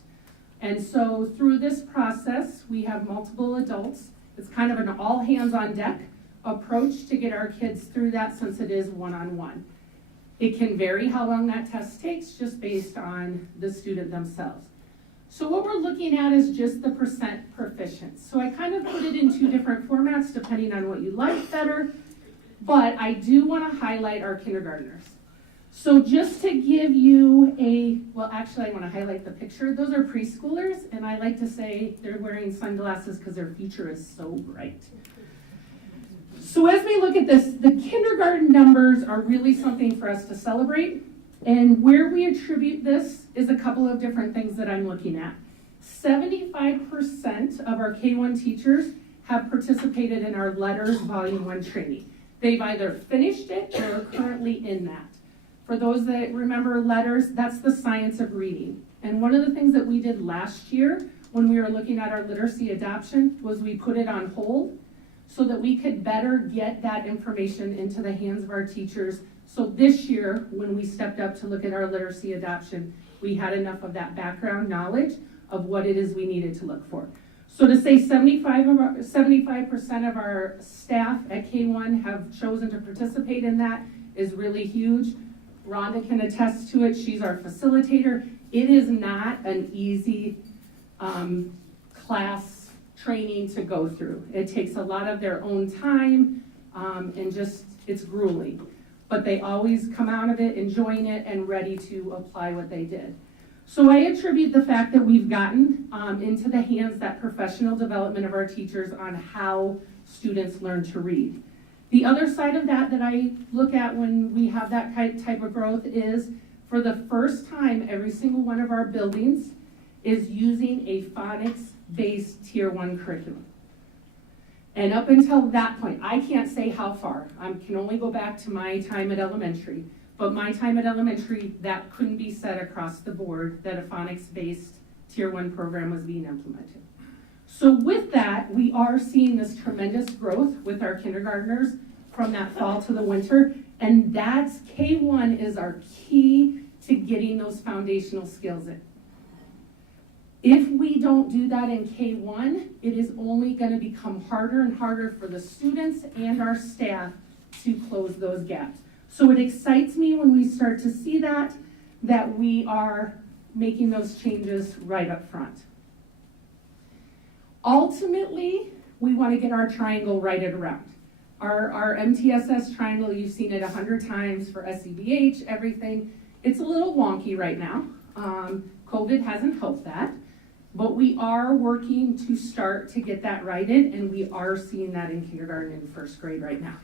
And so through this process, we have multiple adults. It's kind of an all hands on deck approach to get our kids through that, since it is one-on-one. It can vary how long that test takes just based on the student themselves. So what we're looking at is just the percent proficient. So I kind of put it in two different formats depending on what you like better, but I do want to highlight our kindergartners. So just to give you actually I want to highlight the picture. Those are preschoolers, and I like to say they're wearing sunglasses because their future is so bright. So as we look at this, the kindergarten numbers are really something for us to celebrate. And where we attribute this is a couple of different things that I'm looking at. 75% of our K-1 teachers have participated in our Letters Volume 1 training. They've either finished it or are currently in that. For those that remember letters, that's the science of reading. And one of the things that we did last year when we were looking at our literacy adoption was we put it on hold so that we could better get that information into the hands of our teachers. So this year, when we stepped up to look at our literacy adoption, we had enough of that background knowledge of what it is we needed to look for. So to say 75% of our staff at K-1 have chosen to participate in that is really huge. Rhonda can attest to it. She's our facilitator. It is not an easy class training to go through. It takes a lot of their own time and just, it's grueling. But they always come out of it enjoying it and ready to apply what they did. So I attribute the fact that we've gotten into the hands that professional development of our teachers on how students learn to read. The other side of that I look at when we have that type of growth is, for the first time, every single one of our buildings is using a phonics-based Tier 1 curriculum. And up until that point, I can't say how far. I can only go back to my time at elementary. But my time at elementary, that couldn't be said across the board that a phonics-based Tier 1 program was being implemented. So with that, we are seeing this tremendous growth with our kindergartners from that fall to the winter. And that's K-1 is our key to getting those foundational skills in. If we don't do that in K-1, it is only going to become harder and harder for the students and our staff to close those gaps. So it excites me when we start to see that we are making those changes right up front. Ultimately, we want to get our triangle righted around. Our MTSS triangle, you've seen it 100 times for SEBH, everything. It's a little wonky right now. COVID hasn't helped that. But we are working to start to get that righted, and we are seeing that in kindergarten and first grade right now.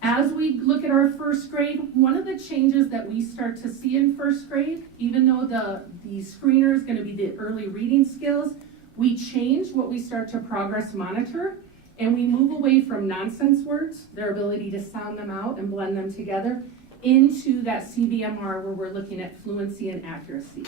As we look at our first grade, one of the changes that we start to see in first grade, even though the screener is going to be the early reading skills, we change what we start to progress monitor, and we move away from nonsense words, their ability to sound them out and blend them together, into that CBMR where we're looking at fluency and accuracy.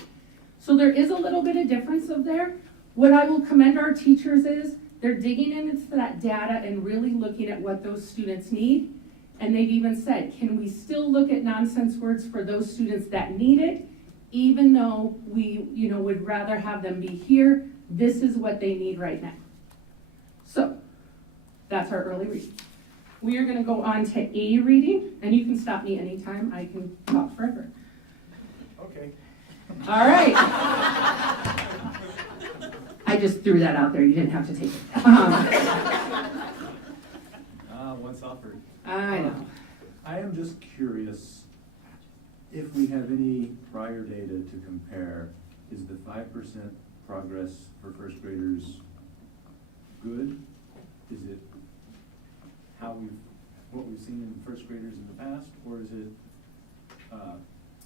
So there is a little bit of difference of there. What I will commend our teachers is they're digging into that data and really looking at what those students need. And they've even said, can we still look at nonsense words for those students that need it, even though we would rather have them be here? This is what they need right now. So that's our early reading. We are going to go on to A reading, and you can stop me anytime. I can talk forever. Okay. All right. I just threw that out there. You didn't have to take it. Once offered. I know. I am just curious if we have any prior data to compare. Is the 5% progress for first graders good? Is it what we've seen in first graders in the past, or is it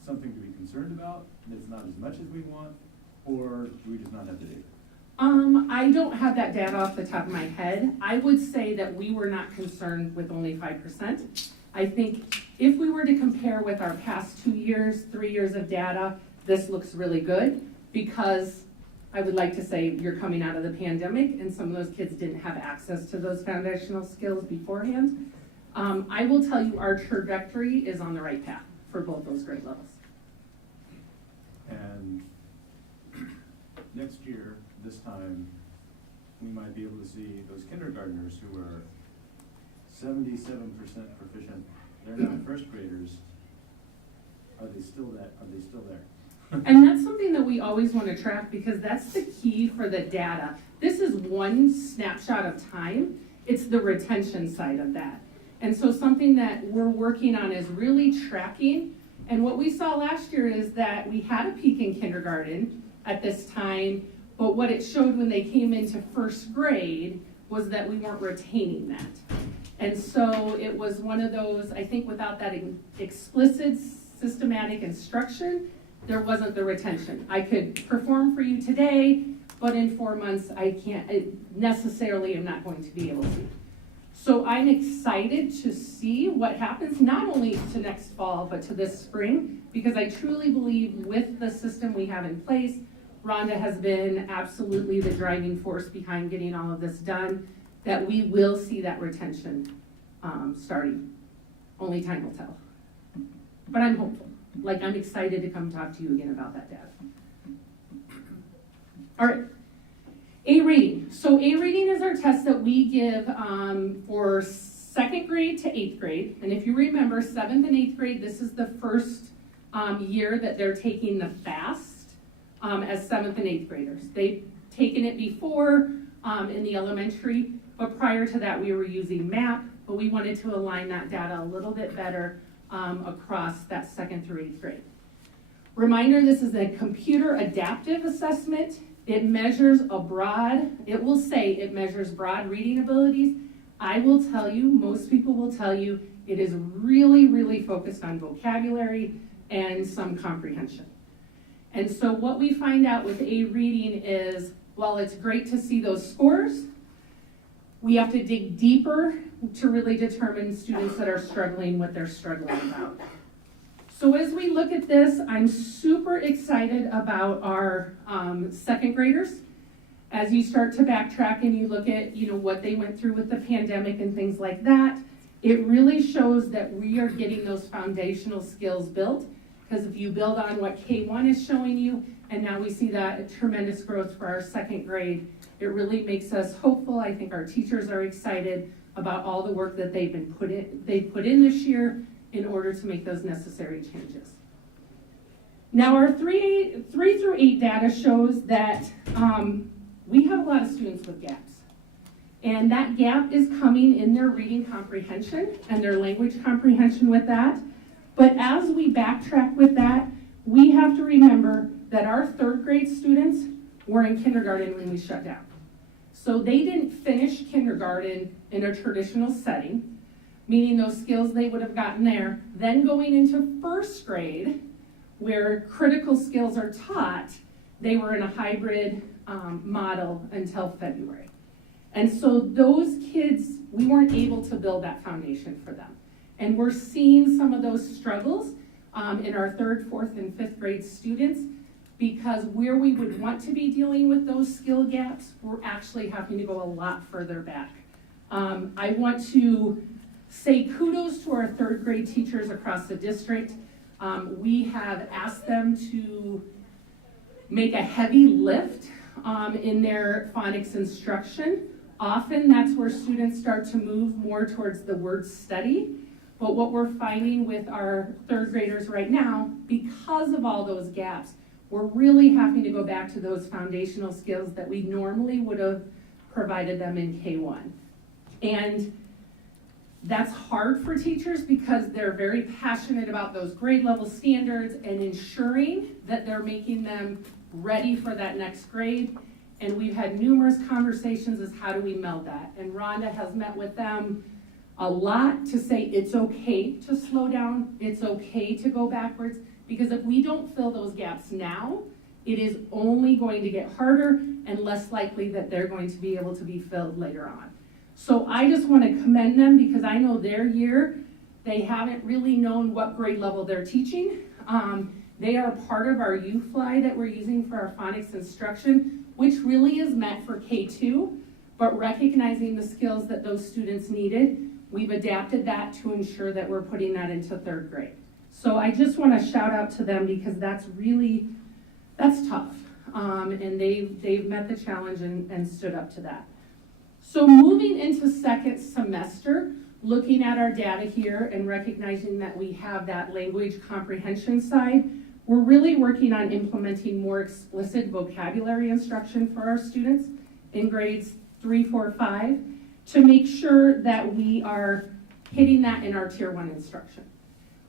something to be concerned about that's not as much as we want, or do we just not have the data? I don't have that data off the top of my head. I would say that we were not concerned with only 5%. I think if we were to compare with our past 2 years, 3 years of data, this looks really good, because I would like to say you're coming out of the pandemic and some of those kids didn't have access to those foundational skills beforehand. I will tell you our trajectory is on the right path for both those grade levels. And next year, this time, we might be able to see those kindergartners who are 77% proficient. They're not first graders. Are they still there? And that's something that we always want to track, because that's the key for the data. This is one snapshot of time. It's the retention side of that. And so something that we're working on is really tracking. And what we saw last year is that we had a peak in kindergarten at this time, but what it showed when they came into first grade was that we weren't retaining that. And so it was one of those, I think without that explicit systematic instruction, there wasn't the retention. I could perform for you today, but in 4 months, I necessarily am not going to be able to. So I'm excited to see what happens, not only to next fall, but to this spring, because I truly believe with the system we have in place, Rhonda has been absolutely the driving force behind getting all of this done, that we will see that retention starting. Only time will tell. But I'm hopeful. Like, I'm excited to come talk to you again about that data. All right. A reading. So A reading is our test that we give for 2nd grade to 8th grade. And if you remember, 7th and 8th grade, this is the first year that they're taking the FAST as 7th and 8th graders. They've taken it before in the elementary, but prior to that we were using MAP, but we wanted to align that data a little bit better across that 2nd through 8th grade. Reminder, this is a computer adaptive assessment. It measures it will say it measures broad reading abilities. I will tell you, most people will tell you, it is really, really focused on vocabulary and some comprehension. And so what we find out with A reading is, while it's great to see those scores, we have to dig deeper to really determine students that are struggling what they're struggling about. So as we look at this, I'm super excited about our 2nd graders. As you start to backtrack and you look at what they went through with the pandemic and things like that, it really shows that we are getting those foundational skills built. Because if you build on what K1 is showing you, and now we see that tremendous growth for our 2nd grade, it really makes us hopeful. I think our teachers are excited about all the work that they've put in this year in order to make those necessary changes. Now our 3 through 8 data shows that we have a lot of students with gaps. And that gap is coming in their reading comprehension and their language comprehension with that. But as we backtrack with that, we have to remember that our 3rd grade students were in kindergarten when we shut down. So they didn't finish kindergarten in a traditional setting, meaning those skills they would have gotten there. Then going into 1st grade, where critical skills are taught, they were in a hybrid model until February. And so those kids, we weren't able to build that foundation for them. And we're seeing some of those struggles in our 3rd, 4th, and 5th grade students, because where we would want to be dealing with those skill gaps, we're actually having to go a lot further back. I want to say kudos to our 3rd grade teachers across the district. We have asked them to make a heavy lift in their phonics instruction. Often that's where students start to move more towards the word study. But what we're finding with our 3rd graders right now, because of all those gaps, we're really having to go back to those foundational skills that we normally would have provided them in K1. And that's hard for teachers because they're very passionate about those grade level standards and ensuring that they're making them ready for that next grade. And we've had numerous conversations as how do we meld that. And Rhonda has met with them a lot to say it's okay to slow down, it's okay to go backwards, because if we don't fill those gaps now, it is only going to get harder and less likely that they're going to be able to be filled later on. So I just want to commend them because I know their year, they haven't really known what grade level they're teaching. They are part of our U-Fly that we're using for our phonics instruction, which really is meant for K2, but recognizing the skills that those students needed, we've adapted that to ensure that we're putting that into 3rd grade. So I just want to shout out to them because that's tough. And they've met the challenge and stood up to that. So moving into 2nd semester, looking at our data here and recognizing that we have that language comprehension side, we're really working on implementing more explicit vocabulary instruction for our students in grades 3, 4, 5 to make sure that we are hitting that in our Tier 1 instruction.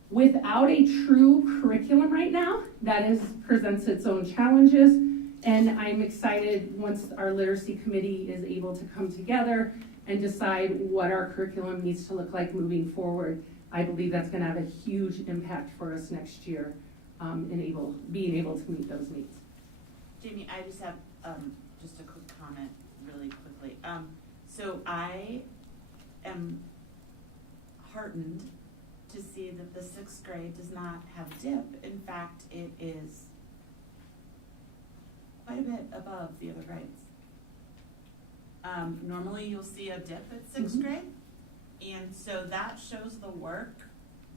Without a true curriculum right now, that presents its own challenges, and I'm excited once our literacy committee is able to come together and decide what our curriculum needs to look like moving forward. I believe that's going to have a huge impact for us next year in being able to meet those needs. Jamie, I just have just a quick comment really quickly. So I am heartened to see that the 6th grade does not have dip. In fact, it is quite a bit above the other grades. Normally you'll see a dip at 6th grade, and so that shows the work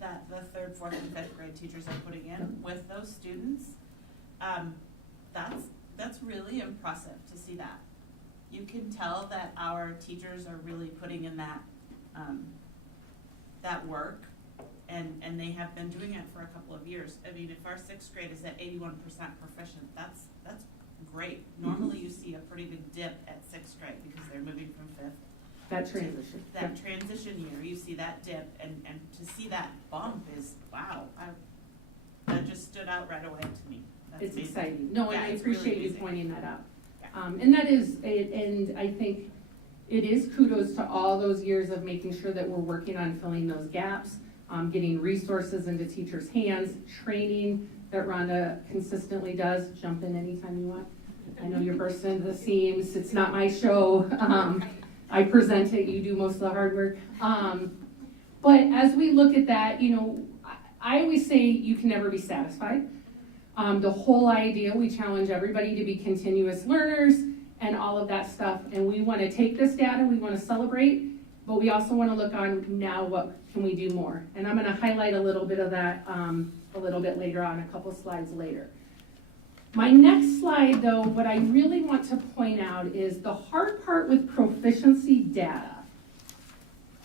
that the 3rd, 4th, and 5th grade teachers are putting in with those students. That's really impressive to see that. You can tell that our teachers are really putting in that that work, and they have been doing it for a couple of years. I mean, if our 6th grade is at 81% proficient, that's great. Normally you see a pretty big dip at 6th grade because they're moving from 5th. That transition. That transition year, you see that dip, and to see that bump is, wow, that just stood out right away to me. That's It's amazing. exciting. No, and Yeah, I it's really appreciate you amazing. pointing that out. Yeah. And that is, and I think it is kudos to all those years of making sure that we're working on filling those gaps, getting resources into teachers' hands, training that Rhonda consistently does. Jump in anytime you want. I know you're bursting into the seams. It's not my show. I present it, you do most of the hard work. But as we look at that, I always say you can never be satisfied. The whole idea, we challenge everybody to be continuous learners and all of that stuff. And we want to take this data, we want to celebrate, but we also want to look on now what can we do more. And I'm going to highlight a little bit of that a little bit later on, a couple slides later. My next slide, though, what I really want to point out is the hard part with proficiency data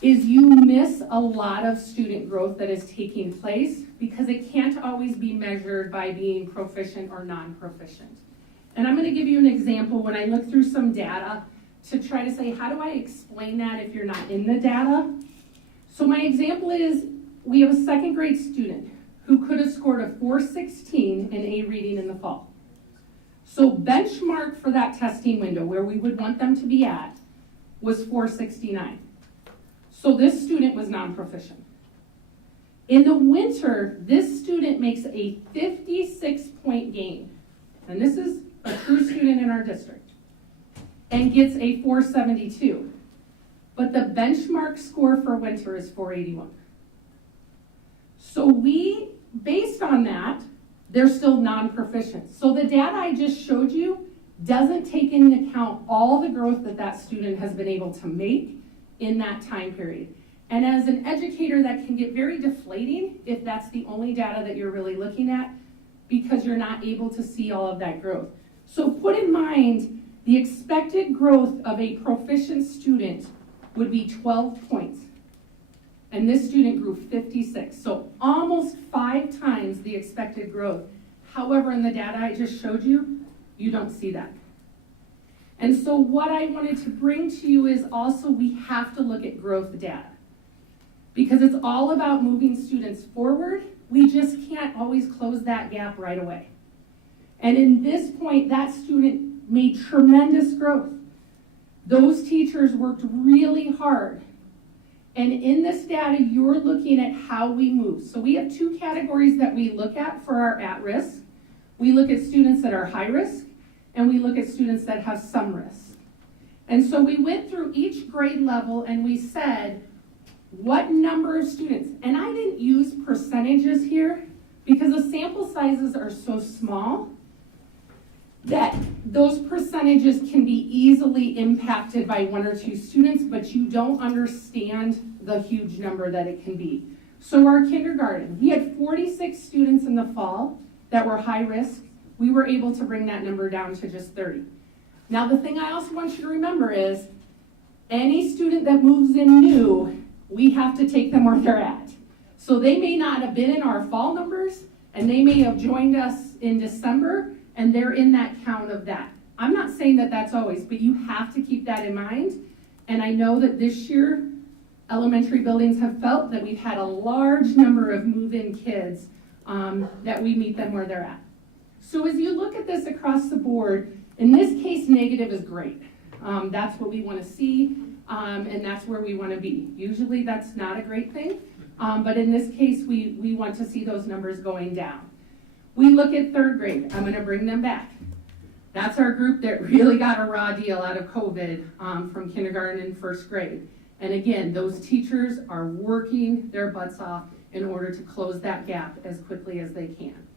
is you miss a lot of student growth that is taking place because it can't always be measured by being proficient or non-proficient. And I'm going to give you an example when I look through some data to try to say, how do I explain that if you're not in the data? So my example is we have a 2nd grade student who could have scored a 416 in A reading in the fall. So benchmark for that testing window where we would want them to be at was 469. So this student was non-proficient. In the winter, this student makes a 56-point gain. And this is a true student in our district. And gets a 472. But the benchmark score for winter is 481. So we, based on that, they're still non-proficient. So the data I just showed you doesn't take into account all the growth that that student has been able to make in that time period. And as an educator, that can get very deflating if that's the only data that you're really looking at because you're not able to see all of that growth. So put in mind, the expected growth of a proficient student would be 12 points. And this student grew 56, so almost 5 times the expected growth. However, in the data I just showed you, you don't see that. And so what I wanted to bring to you is also we have to look at growth data. Because it's all about moving students forward, we just can't always close that gap right away. And in this point, that student made tremendous growth. Those teachers worked really hard. And in this data, you're looking at how we move. So we have two categories that we look at for our at-risk. We look at students that are high risk, and we look at students that have some risk. And so we went through each grade level and we said, what number of students? And I didn't use percentages here because the sample sizes are so small that those percentages can be easily impacted by one or two students, but you don't understand the huge number that it can be. So our kindergarten, we had 46 students in the fall that were high risk. We were able to bring that number down to just 30. Now the thing I also want you to remember is any student that moves in new, we have to take them where they're at. So they may not have been in our fall numbers, and they may have joined us in December, and they're in that count of that. I'm not saying that that's always, but you have to keep that in mind. And I know that this year, elementary buildings have felt that we've had a large number of move-in kids that we meet them where they're at. So as you look at this across the board, in this case, negative is great. That's what we want to see, and that's where we want to be. Usually that's not a great thing, but in this case, we want to see those numbers going down. We look at third grade. I'm going to bring them back. That's our group that really got a raw deal out of COVID from kindergarten and first grade. And again, those teachers are working their butts off in order to close that gap as quickly as they can.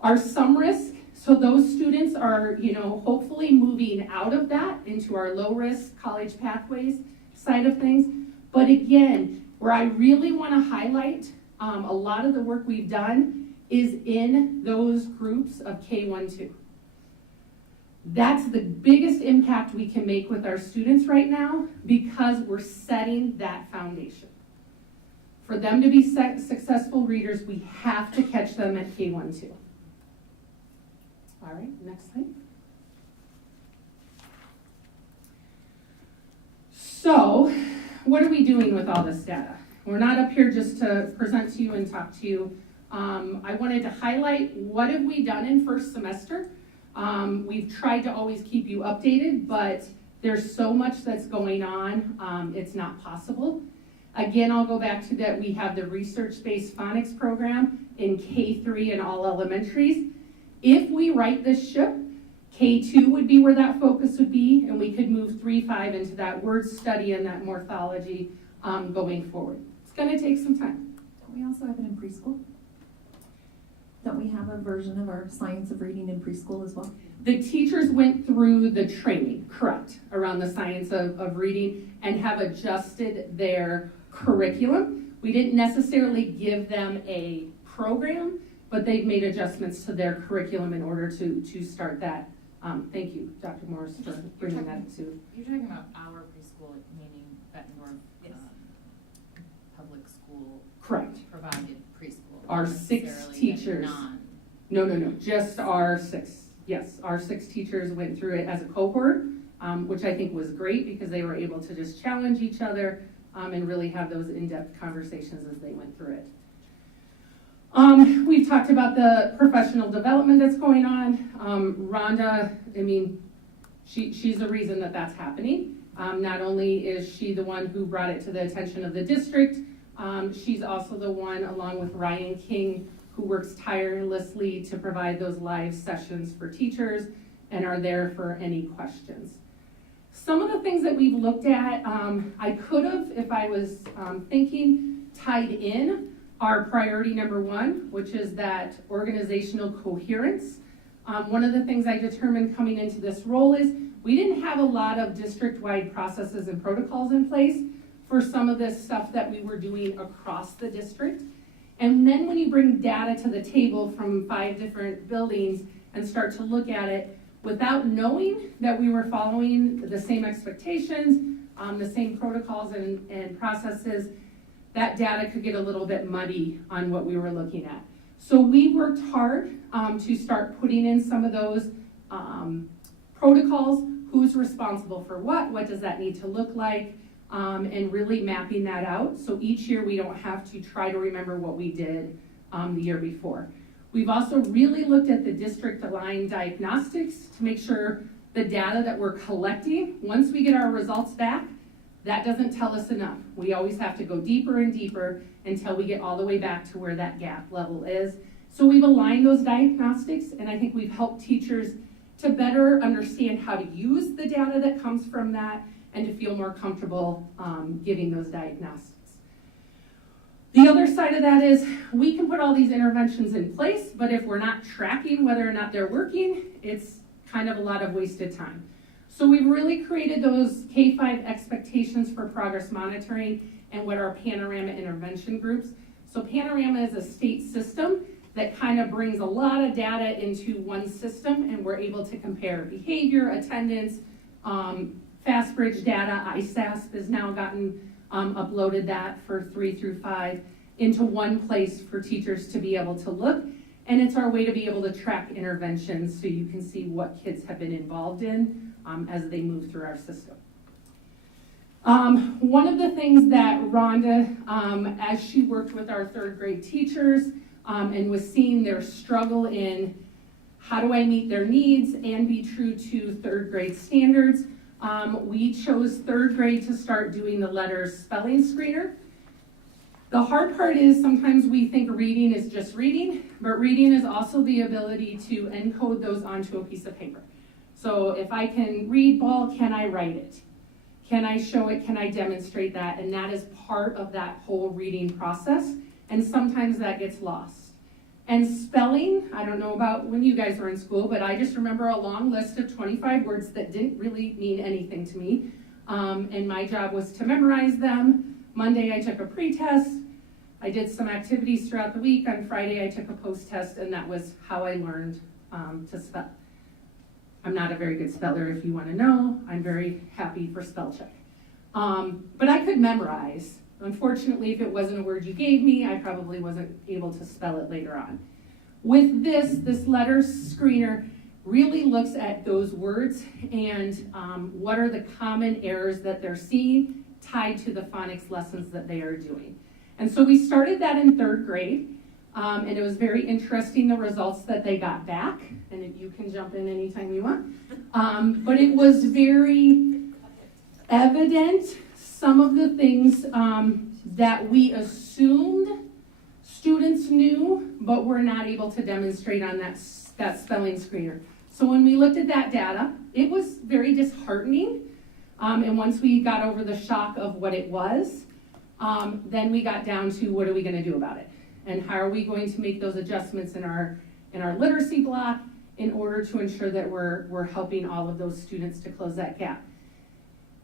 Our some risk, so those students are, hopefully moving out of that into our low risk college pathways side of things. But again, where I really want to highlight a lot of the work we've done is in those groups of K-1-2. That's the biggest impact we can make with our students right now because we're setting that foundation. For them to be successful readers, we have to catch them at K-1-2. All right, next slide. So, what are we doing with all this data? We're not up here just to present to you and talk to you. I wanted to highlight what have we done in first semester. We've tried to always keep you updated, but there's so much that's going on, it's not possible. Again, I'll go back to that we have the research-based phonics program in K3 and all elementaries. If we right this ship, K2 would be where that focus would be, and we could move 3-5 into that word study and that morphology going forward. It's going to take some time. Don't we also have it in preschool? Don't we have a version of our science of reading in preschool as well? The teachers went through the training, correct, around the science of reading and have adjusted their curriculum. We didn't necessarily give them a program, but they've made adjustments to their curriculum in order to start that. Thank you, Dr. Morris, for bringing that to. You're talking about our preschool, meaning Bettendorf public school. Correct. Provided preschool. Our 6 teachers. No, just our 6. Yes, our 6 teachers went through it as a cohort, which I think was great because they were able to just challenge each other and really have those in-depth conversations as they went through it. We've talked about the professional development that's going on. Rhonda, she's the reason that that's happening. Not only is she the one who brought it to the attention of the district, she's also the one, along with Ryan King, who works tirelessly to provide those live sessions for teachers and are there for any questions. Some of the things that we've looked at, I could have, if I was thinking, tied in our priority number 1, which is that organizational coherence. One of the things I determined coming into this role is we didn't have a lot of district-wide processes and protocols in place for some of this stuff that we were doing across the district. And then when you bring data to the table from 5 different buildings and start to look at it, without knowing that we were following the same expectations, the same protocols and processes, that data could get a little bit muddy on what we were looking at. So we worked hard to start putting in some of those protocols, who's responsible for what does that need to look like, and really mapping that out. So each year we don't have to try to remember what we did the year before. We've also really looked at the district-aligned diagnostics to make sure the data that we're collecting, once we get our results back, that doesn't tell us enough. We always have to go deeper and deeper until we get all the way back to where that gap level is. So we've aligned those diagnostics, and I think we've helped teachers to better understand how to use the data that comes from that and to feel more comfortable giving those diagnostics. The other side of that is we can put all these interventions in place, but if we're not tracking whether or not they're working, it's kind of a lot of wasted time. So we've really created those K-5 expectations for progress monitoring and what are Panorama intervention groups. So Panorama is a state system that kind of brings a lot of data into one system, and we're able to compare behavior, attendance, FastBridge data. ISASP has now gotten uploaded that for 3 through 5 into one place for teachers to be able to look. And it's our way to be able to track interventions so you can see what kids have been involved in as they move through our system. One of the things that Rhonda, as she worked with our 3rd grade teachers and was seeing their struggle in how do I meet their needs and be true to 3rd grade standards, we chose 3rd grade to start doing the letters spelling screener. The hard part is sometimes we think reading is just reading, but reading is also the ability to encode those onto a piece of paper. So if I can read ball, can I write it? Can I show it? Can I demonstrate that? And that is part of that whole reading process. And sometimes that gets lost. And spelling, I don't know about when you guys were in school, but I just remember a long list of 25 words that didn't really mean anything to me. And my job was to memorize them. Monday I took a pre-test. I did some activities throughout the week. On Friday I took a post-test, and that was how I learned to spell. I'm not a very good speller, if you want to know. I'm very happy for spell check. But I could memorize. Unfortunately, if it wasn't a word you gave me, I probably wasn't able to spell it later on. With this letter screener really looks at those words and what are the common errors that they're seeing tied to the phonics lessons that they are doing. And so we started that in 3rd grade, and it was very interesting the results that they got back, and you can jump in anytime you want. But it was very evident some of the things that we assumed students knew, but were not able to demonstrate on that spelling screener. So when we looked at that data, it was very disheartening. And once we got over the shock of what it was, then we got down to what are we going to do about it? And how are we going to make those adjustments in our literacy block in order to ensure that we're helping all of those students to close that gap?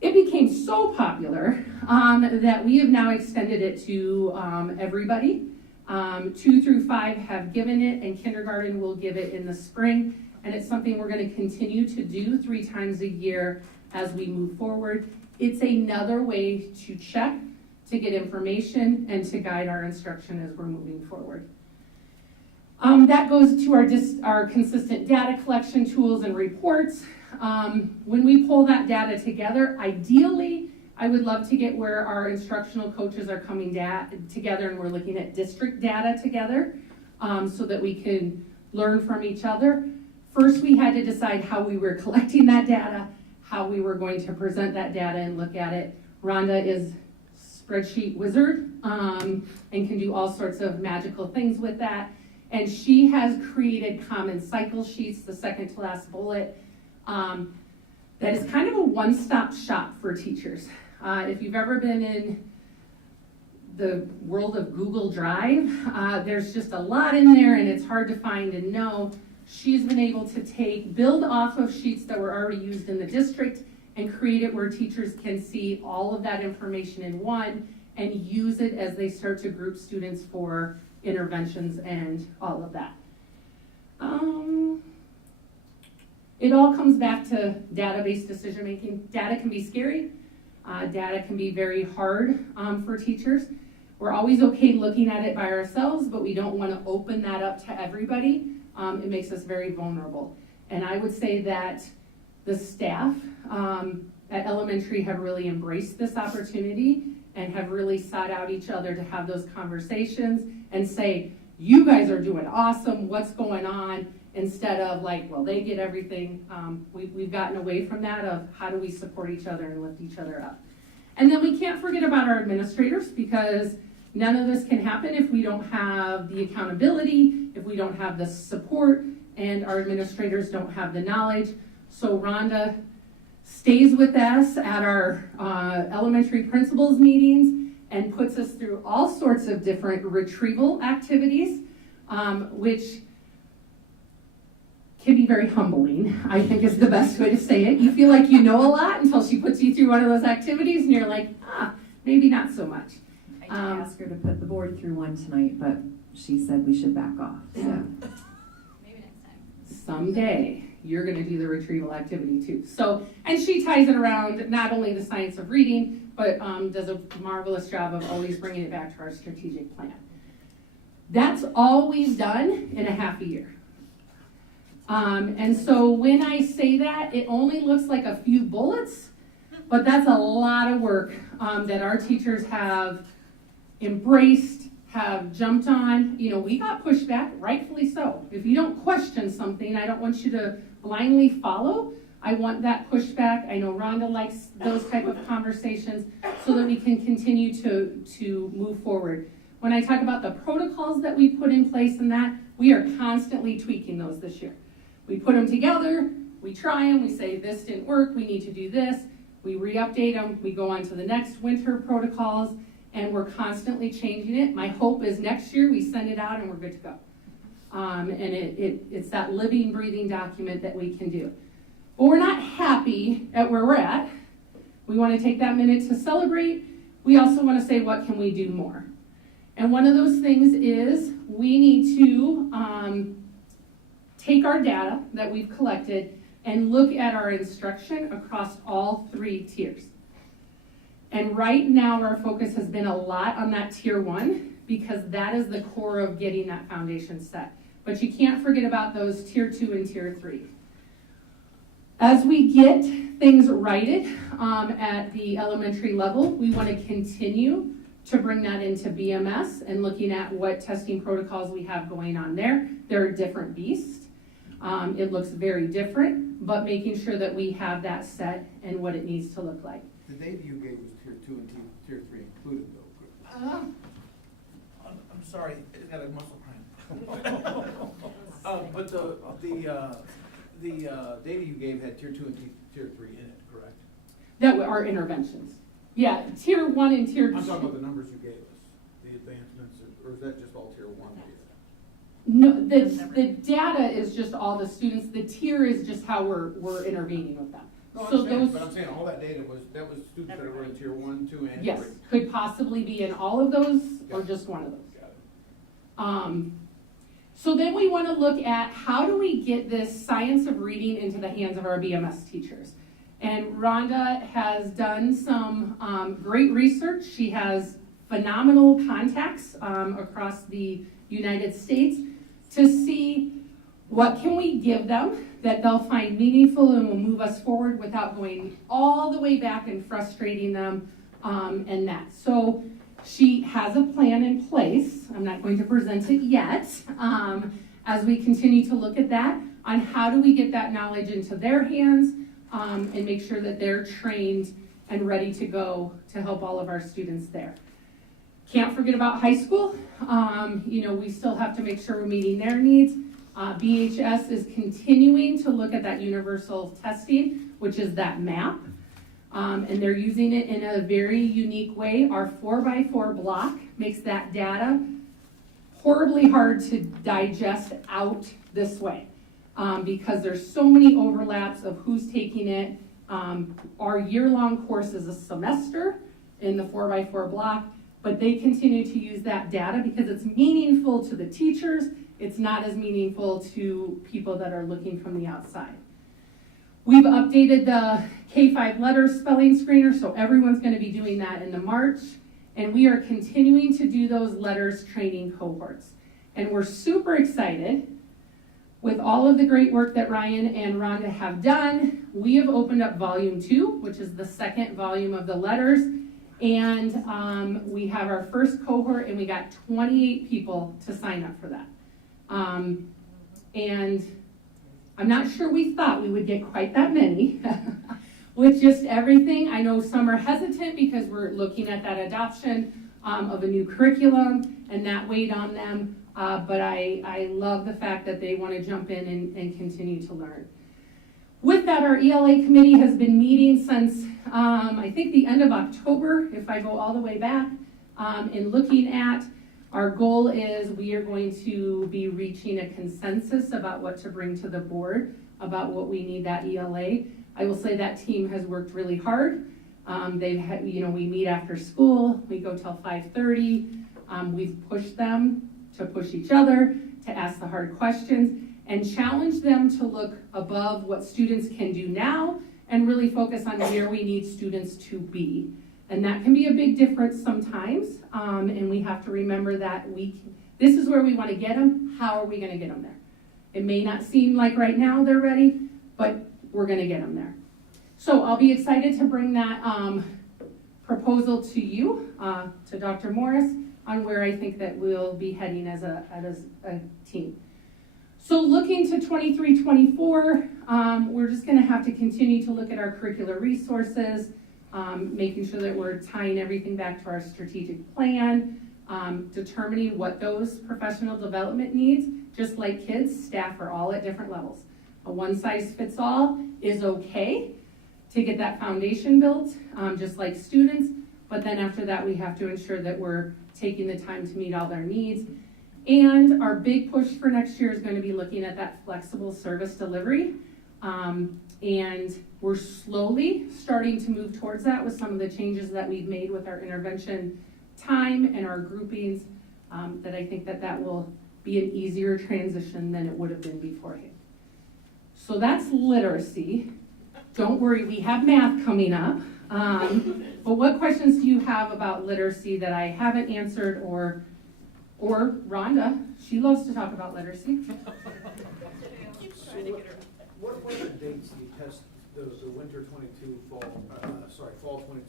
It became so popular that we have now extended it to everybody. 2 through 5 have given it, and kindergarten will give it in the spring. And it's something we're going to continue to do 3 times a year as we move forward. It's another way to check, to get information, and to guide our instruction as we're moving forward. That goes to our consistent data collection tools and reports. When we pull that data together, ideally, I would love to get where our instructional coaches are coming together and we're looking at district data together so that we can learn from each other. First, we had to decide how we were collecting that data, how we were going to present that data and look at it. Rhonda is spreadsheet wizard and can do all sorts of magical things with that. And she has created common cycle sheets, the second to last bullet, that is kind of a one-stop shop for teachers. If you've ever been in the world of Google Drive, there's just a lot in there and it's hard to find and know. She's been able to build off of sheets that were already used in the district and create it where teachers can see all of that information in one and use it as they start to group students for interventions and all of that. It all comes back to database decision making. Data can be scary. Data can be very hard for teachers. We're always okay looking at it by ourselves, but we don't want to open that up to everybody. It makes us very vulnerable. And I would say that the staff at elementary have really embraced this opportunity and have really sought out each other to have those conversations and say, you guys are doing awesome, what's going on, instead of like, well, they get everything. We've gotten away from that of how do we support each other and lift each other up. And then we can't forget about our administrators, because none of this can happen if we don't have the accountability, if we don't have the support, and our administrators don't have the knowledge. So Rhonda stays with us at our elementary principals meetings and puts us through all sorts of different retrieval activities, which can be very humbling, I think is the best way to say it. You feel like you know a lot until she puts you through one of those activities and you're like, maybe not so much. I did ask her to put the board through one tonight, but she said we should back off. So. Maybe next time. Someday you're going to do the retrieval activity too. So, and she ties it around not only the science of reading, but does a marvelous job of always bringing it back to our strategic plan. That's all we've done in a half a year. And so when I say that, it only looks like a few bullets, but that's a lot of work that our teachers have embraced, have jumped on. You know, we got pushback, rightfully so. If you don't question something, I don't want you to blindly follow. I want that pushback. I know Rhonda likes those type of conversations so that we can continue to move forward. When I talk about the protocols that we put in place and that, we are constantly tweaking those this year. We put them together, we try them, we say this didn't work, we need to do this, we re-update them, we go on to the next winter protocols, and we're constantly changing it. My hope is next year we send it out and we're good to go. And it's that living, breathing document that we can do. But we're not happy at where we're at. We want to take that minute to celebrate. We also want to say, what can we do more? And one of those things is we need to take our data that we've collected and look at our instruction across all 3 tiers. And right now our focus has been a lot on that tier 1 because that is the core of getting that foundation set. But you can't forget about those tier 2 and tier 3. As we get things righted at the elementary level, we want to continue to bring that into BMS and looking at what testing protocols we have going on there. They're a different beast. It looks very different, but making sure that we have that set and what it needs to look like. The data you gave was tier 2 and tier 3 included though. I'm sorry, I got a muscle cramp. But the data you gave had tier 2 and tier 3 in it, correct? That are interventions. Yeah, tier 1 and tier 2. I'm talking about the numbers you gave us, the advancements, or is that just all tier 1 data? No, the data is just all the students. The tier is just how we're intervening with them. No, so those, those, but I'm saying all that data was students that were in tier 1, 2, and 3. yes, could possibly be in all of those or just one of those. So then we want to look at how do we get this science of reading into the hands of our BMS teachers. And Rhonda has done some great research. She has phenomenal contacts across the United States to see what can we give them that they'll find meaningful and will move us forward without going all the way back and frustrating them and that. So she has a plan in place. I'm not going to present it yet as we continue to look at that on how do we get that knowledge into their hands and make sure that they're trained and ready to go to help all of our students there. Can't forget about high school. We still have to make sure we're meeting their needs. BHS is continuing to look at that universal testing, which is that map. And they're using it in a very unique way. Our 4x4 block makes that data horribly hard to digest out this way because there's so many overlaps of who's taking it. Our year-long course is a semester in the 4x4 block, but they continue to use that data because it's meaningful to the teachers. It's not as meaningful to people that are looking from the outside. We've updated the K-5 letter spelling screener, so everyone's going to be doing that in the March. And we are continuing to do those letters training cohorts. And we're super excited with all of the great work that Ryan and Rhonda have done. We have opened up volume 2, which is the second volume of the letters. And we have our first cohort, and we got 28 people to sign up for that. And I'm not sure we thought we would get quite that many with just everything. I know some are hesitant because we're looking at that adoption of a new curriculum, and that weighed on them. But I love the fact that they want to jump in and continue to learn. With that, our ELA committee has been meeting since, I think, the end of October, if I go all the way back, and looking at our goal is we are going to be reaching a consensus about what to bring to the board, about what we need that ELA. I will say that team has worked really hard. They've had, we meet after school, we go till 5:30. We've pushed them to push each other, to ask the hard questions, and challenge them to look above what students can do now and really focus on where we need students to be. And that can be a big difference sometimes, and we have to remember that this is where we want to get them. How are we going to get them there? It may not seem like right now they're ready, but we're going to get them there. So I'll be excited to bring that proposal to you, to Dr. Morris, on where I think that we'll be heading as a team. So looking to 23-24, we're just going to have to continue to look at our curricular resources, making sure that we're tying everything back to our strategic plan, determining what those professional development needs. Just like kids, staff are all at different levels. A one-size-fits-all is okay to get that foundation built, just like students, but then after that we have to ensure that we're taking the time to meet all their needs. And our big push for next year is going to be looking at that flexible service delivery. And we're slowly starting to move towards that with some of the changes that we've made with our intervention time and our groupings, that I think that will be an easier transition than it would have been beforehand. So that's literacy. Don't worry, we have math coming up. But what questions do you have about literacy that I haven't answered, or Rhonda? She loves to talk about literacy. What are the dates you test the winter 22, fall 22,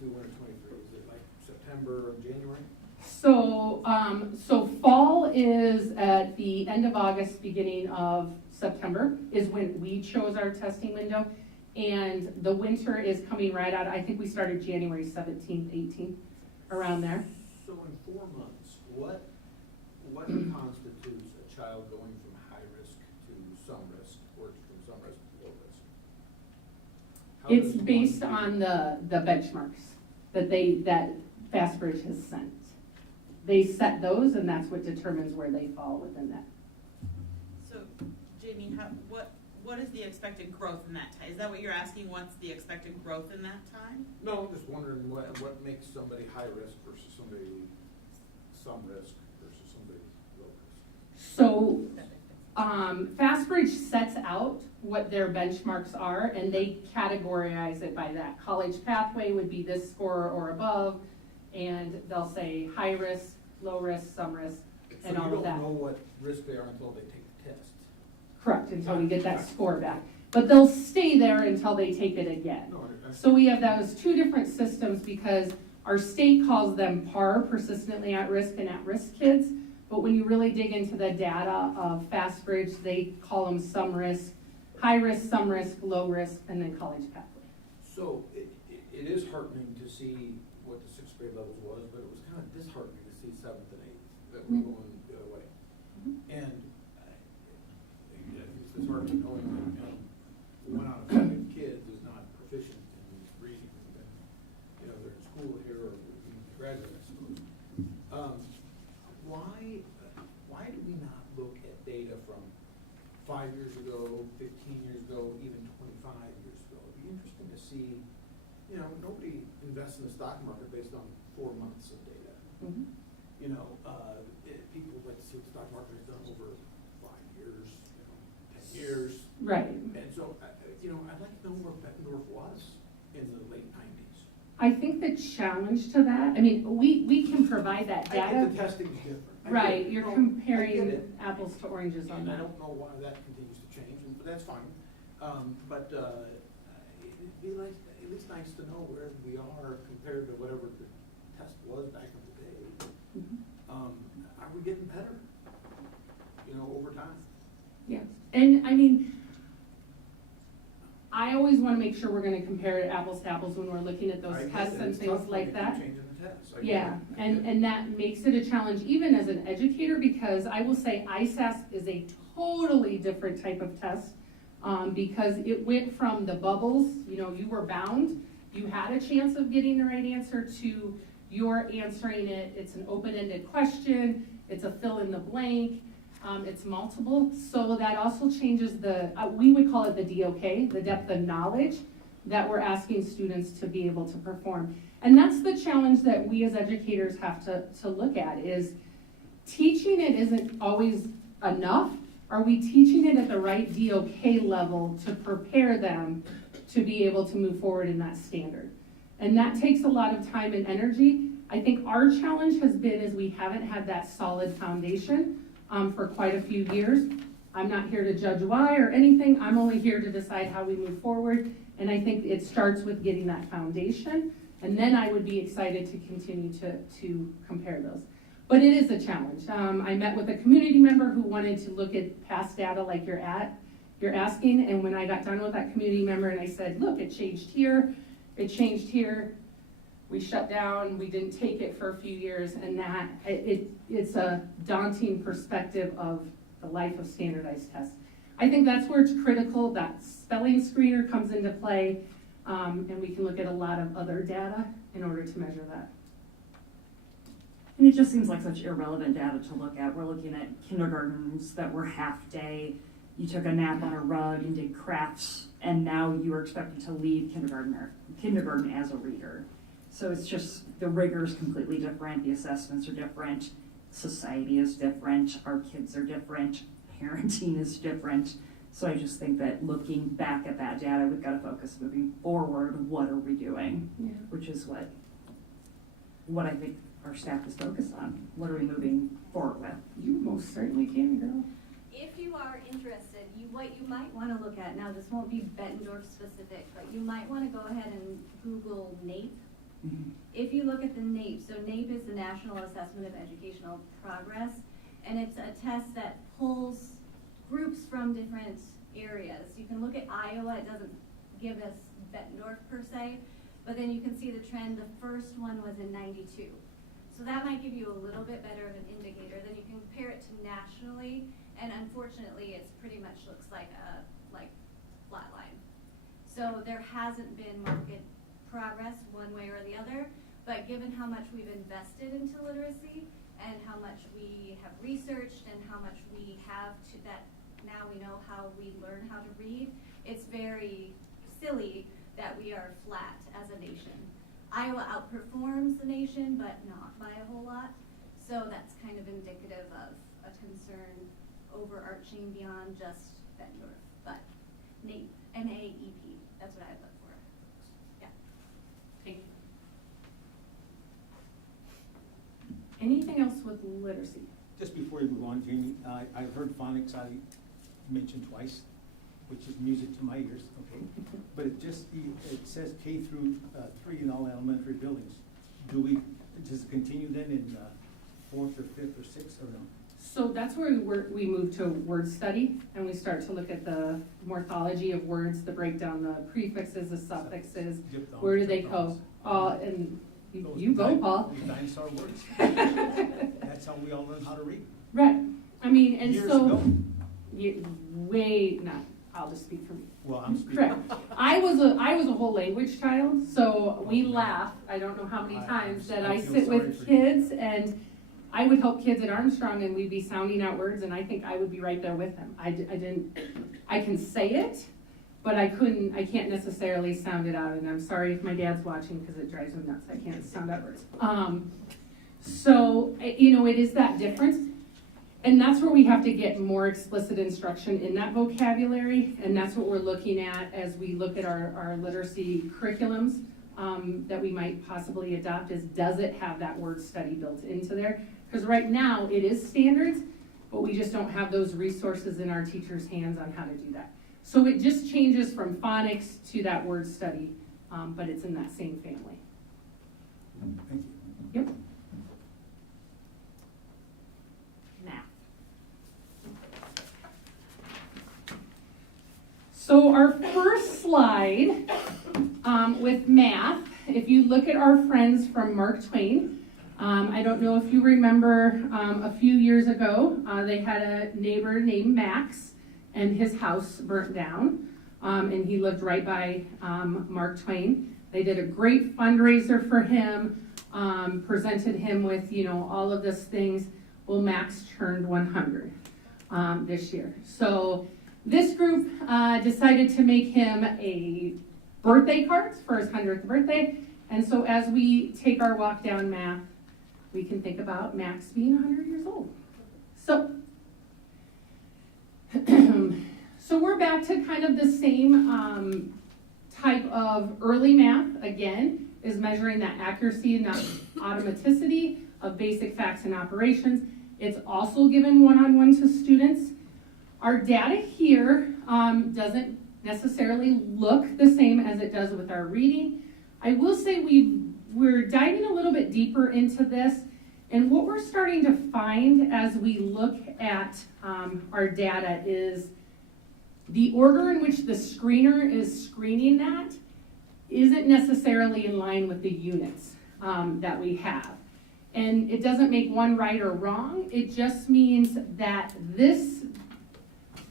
winter 23? Is it like September or January? So fall is at the end of August, beginning of September is when we chose our testing window. And the winter is coming right out. I think we started January 17th, 18th, around there. So in 4 months, what constitutes a child going from high risk to some risk, or from some risk to low risk? It's based on the benchmarks that Fastbridge has sent. They set those, and that's what determines where they fall within that. So, Jamie, what is the expected growth in that time? Is that what you're asking? What's the expected growth in that time? No, I'm just wondering what makes somebody high risk versus somebody some risk versus somebody low risk. So Fastbridge sets out what their benchmarks are, and they categorize it by that. College pathway would be this score or above, and they'll say high risk, low risk, some risk, and all of that. So you don't know what risk they are until they take the test? Correct, until we get that score back. But they'll stay there until they take it again. So we have those two different systems because our state calls them PAR, persistently at risk and at risk kids. But when you really dig into the data of Fastbridge, they call them some risk, high risk, some risk, low risk, and then college pathway. So it is heartening to see what the 6th grade levels was, but it was kind of disheartening to see 7th and 8th that were going the other way. And it's disheartening knowing that 1 out of 5 kids is not proficient in reading, and they're in school here or graduate, I suppose. Why do we not look at data from 5 years ago, 15 years ago, even 25 years ago? It'd be interesting to see. Nobody invests in the stock market based on 4 months of data. People like to see what the stock market has done over 5 years, 10 years. Right. And so, I'd like to know where Bettendorf was in the late 90s. I think the challenge to that, we can provide that data. I get the testing is different. Right, you're comparing apples to oranges on and that. I don't know why that continues to change, but that's fine. But it'd be at least nice to know where we are compared to whatever the was back in the day. Are we getting better, over time? Yeah, and I mean, I always want to make sure we're going to compare apples to apples when we're looking at those I get tests it. and It's things tough when like you keep that. changing the tests. I get Yeah, it. I get it. and that makes it a challenge even as an educator, because I will say ISASS is a totally different type of test, because it went from the bubbles, you were bound, you had a chance of getting the right answer, to you're answering it, it's an open-ended question, it's a fill in the blank, it's multiple, so that also changes we would call it the DOK, the depth of knowledge that we're asking students to be able to perform. And that's the challenge that we as educators have to look at, is teaching it isn't always enough. Are we teaching it at the right DOK level to prepare them to be able to move forward in that standard? And that takes a lot of time and energy. I think our challenge has been is we haven't had that solid foundation for quite a few years. I'm not here to judge why or anything. I'm only here to decide how we move forward. And I think it starts with getting that foundation. And then I would be excited to continue to compare those. But it is a challenge. I met with a community member who wanted to look at past data like you're asking. And when I got done with that community member and I said, look, it changed here, we shut down, we didn't take it for a few years, and that it's a daunting perspective of the life of standardized tests. I think that's where it's critical that spelling screener comes into play, and we can look at a lot of other data in order to measure that. And it just seems like such irrelevant data to look at. We're looking at kindergartens that were half day. You took a nap on a rug and did crafts, and now you are expected to leave kindergarten as a reader. So it's just, the rigor is completely different, the assessments are different, society is different, our kids are different, parenting is different. So I just think that looking back at that data, we've got to focus moving forward, what are we doing? Yeah. Which is what I think our staff is focused on. What are we moving forward with? You most certainly can, girl. If you are interested, what you might want to look at, now this won't be Bettendorf specific, but you might want to go ahead and Google NAEP. If you look at the NAEP, so NAEP is the National Assessment of Educational Progress, and it's a test that pulls groups from different areas. You can look at Iowa, it doesn't give us Bettendorf per se, but then you can see the trend. The first one was in '92. So that might give you a little bit better of an indicator. Then you can compare it to nationally, and unfortunately it's pretty much looks like a flat line. So there hasn't been market progress one way or the other, but given how much we've invested into literacy and how much we have researched and how much we have to that, now we know how we learn how to read, it's very silly that we are flat as a nation. Iowa outperforms the nation, but not by a whole lot. So that's kind of indicative of a concern overarching beyond just Bettendorf, but NAEP, N-A-E-P, that's what I look for. Yeah. Thank you. Anything else with literacy? Just before you move on, Jamie, I've heard phonics mentioned twice, which is music to my ears, okay? But it says K through 3 in all elementary buildings. Does it continue then in 4th or 5th or 6th or no? So that's where we move to word study, and we start to look at the morphology of words, the breakdown, the prefixes, the suffixes, where do they go? And you go, Paul. Those dinosaur words. That's how we all learn how to read. Right. I mean, and Years so, ago. I'll just speak for me. Well, I'm speaking. Correct. I was a whole language child, so we laugh, I don't know how many times, that I feel sit sorry with for kids and I would help kids at Armstrong and we'd be sounding out words and I think I would be right there with them. I can say it, but I can't necessarily sound it out, and I'm sorry if my dad's watching because it drives him nuts. I can't sound out words. So, it is that difference. And that's where we have to get more explicit instruction in that vocabulary, and that's what we're looking at as we look at our literacy curriculums that we might possibly adopt, is does it have that word study built into there? Because right now it is standards, but we just don't have those resources in our teachers' hands on how to do that. So it just changes from phonics to that word study, but it's in that same family. Thank you. Yep. Math. So our first slide with math, if you look at our friends from Mark Twain, I don't know if you remember a few years ago, they had a neighbor named Max, and his house burnt down, and he lived right by Mark Twain. They did a great fundraiser for him, presented him with, all of these things. Well, Max turned 100 this year. So this group decided to make him a birthday cards for his 100th birthday. And so as we take our walk down math, we can think about Max being 100 years old. So, so we're back to kind of the same type of early math, again, is measuring that accuracy and that automaticity of basic facts and operations. It's also given one-on-one to students. Our data here doesn't necessarily look the same as it does with our reading. I will say we're diving a little bit deeper into this, and what we're starting to find as we look at our data is the order in which the screener is screening that isn't necessarily in line with the units that we have. And it doesn't make one right or wrong. It just means that this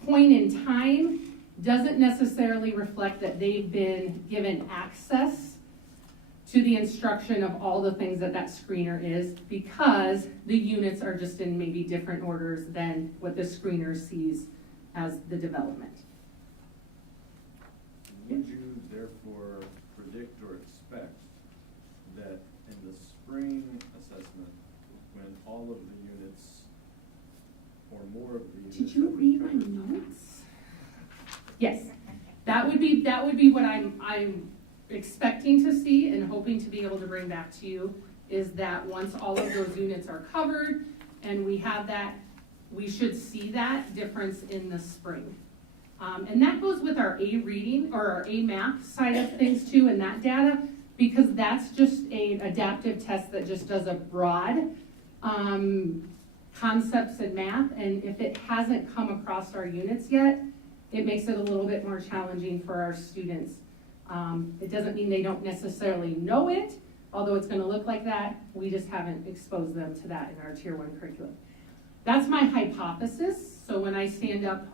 point in time doesn't necessarily reflect that they've been given access to the instruction of all the things that that screener is, because the units are just in maybe different orders than what the screener sees as the development. Would you therefore predict or expect that in the spring assessment, when all of the units or more of the units... Did you read my notes? Yes, that would be what I'm expecting to see and hoping to be able to bring back to you, is that once all of those units are covered and we have that, we should see that difference in the spring. And that goes with our A reading or our A math side of things too, and that data, because that's just an adaptive test that just does a broad concepts in math, and if it hasn't come across our units yet, it makes it a little bit more challenging for our students. It doesn't mean they don't necessarily know it, although it's going to look like that. We just haven't exposed them to that in our Tier 1 curriculum. That's my hypothesis. So when I stand up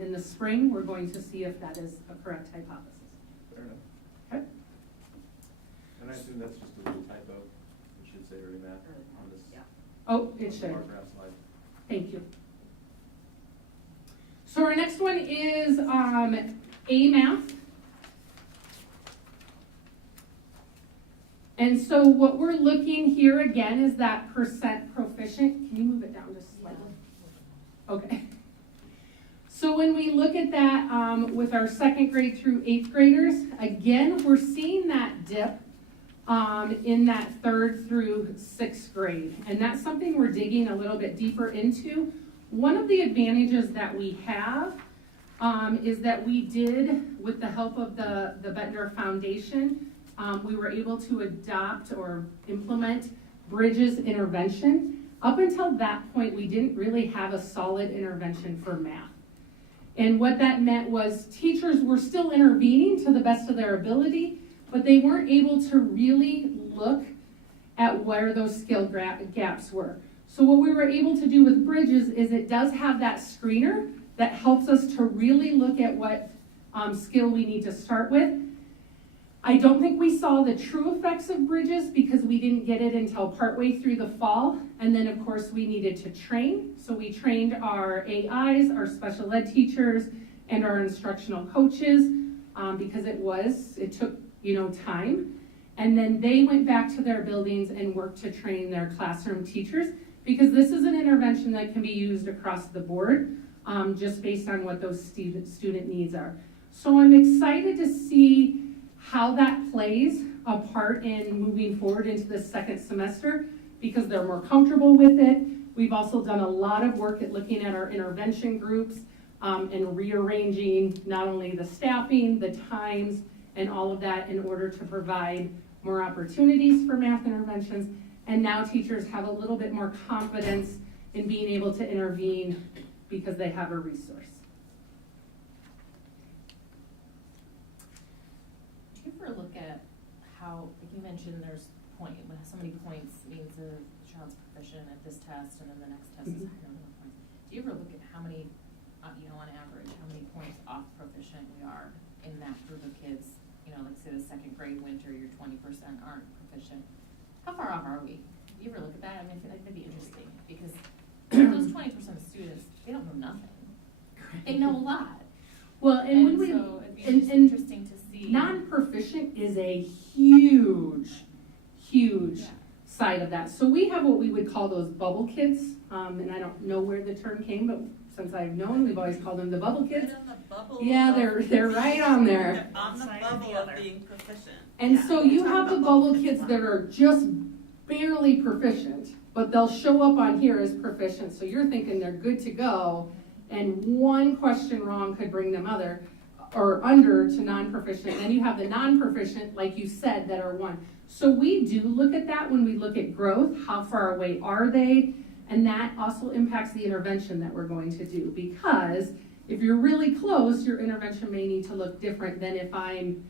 in the spring, we're going to see if that is a correct hypothesis. Fair enough. Okay. And I assume that's just a little typo. It should say early math on this. Yeah. Oh, it should. Bar graph slide. Thank you. So our next one is A math. And so what we're looking here again is that percent proficient. Can you move it down just slightly? Okay. So when we look at that with our 2nd grade through 8th graders, again, we're seeing that dip in that 3rd through 6th grade. And that's something we're digging a little bit deeper into. One of the advantages that we have is that we did, with the help of the Bett Foundation, we were able to adopt or implement Bridges intervention. Up until that point, we didn't really have a solid intervention for math. And what that meant was teachers were still intervening to the best of their ability, but they weren't able to really look at where those skill gaps were. So what we were able to do with Bridges is it does have that screener that helps us to really look at what skill we need to start with. I don't think we saw the true effects of Bridges because we didn't get it until partway through the fall. And then of course we needed to train. So we trained our AIs, our special ed teachers, and our instructional coaches because it took time. And then they went back to their buildings and worked to train their classroom teachers, because this is an intervention that can be used across the board just based on what those student needs are. So I'm excited to see how that plays a part in moving forward into the 2nd semester, because they're more comfortable with it. We've also done a lot of work at looking at our intervention groups and rearranging not only the staffing, the times, and all of that in order to provide more opportunities for math interventions, And now teachers have a little bit more confidence in being able to intervene because they have a resource. Do you ever look at how, like you mentioned, there's when so many points means a child's proficient at this test, and then the next test is higher than the points. Do you ever look at how many, on average, how many points off proficient we are in that group of kids? Like say the second grade winter, your 20% aren't proficient. How far off are we? Do you ever look at that? I mean, I feel like that'd be interesting because those 20% of students, they don't know nothing. They know a lot. Well, and when we, so it'd be interesting to see. Non-proficient is a huge side of that. So we have what we would call those bubble kids, and I don't know where the term came, but since I've known, we've always called them the bubble kids. Right on the bubble. Yeah, they're right on there. They're on the bubble of being proficient. And so you have the bubble kids that are just barely proficient, but they'll show up on here as proficient. So you're thinking they're good to go, and one question wrong could bring them under to non-proficient. And then you have the non-proficient, like you said, that are one. So we do look at that when we look at growth. How far away are they? And that also impacts the intervention that we're going to do, because if you're really close, your intervention may need to look different than if I'm,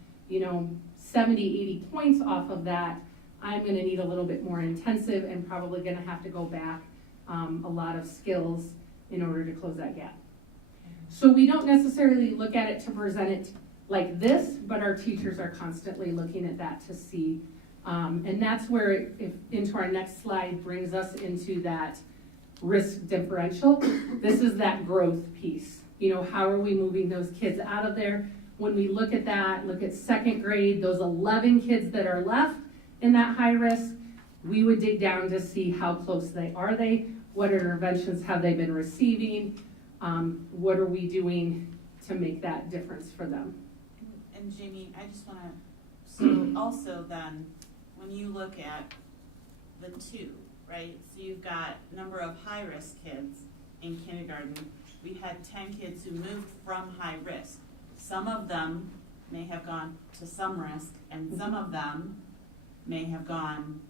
70, 80 points off of that. I'm gonna need a little bit more intensive and probably gonna have to go back a lot of skills in order to close that gap. So we don't necessarily look at it to present it like this, but our teachers are constantly looking at that to see. And that's where, if into our next slide, brings us into that risk differential. This is that growth piece. How are we moving those kids out of there? When we look at that, look at second grade, those 11 kids that are left in that high risk, we would dig down to see how close are they, what interventions have they been receiving, what are we doing to make that difference for them. And Jamie, I just want to, so also then, when you look at the two, right? So you've got number of high-risk kids in kindergarten. We had 10 kids who moved from high risk. Some of them may have gone to some risk, and some of them may have gone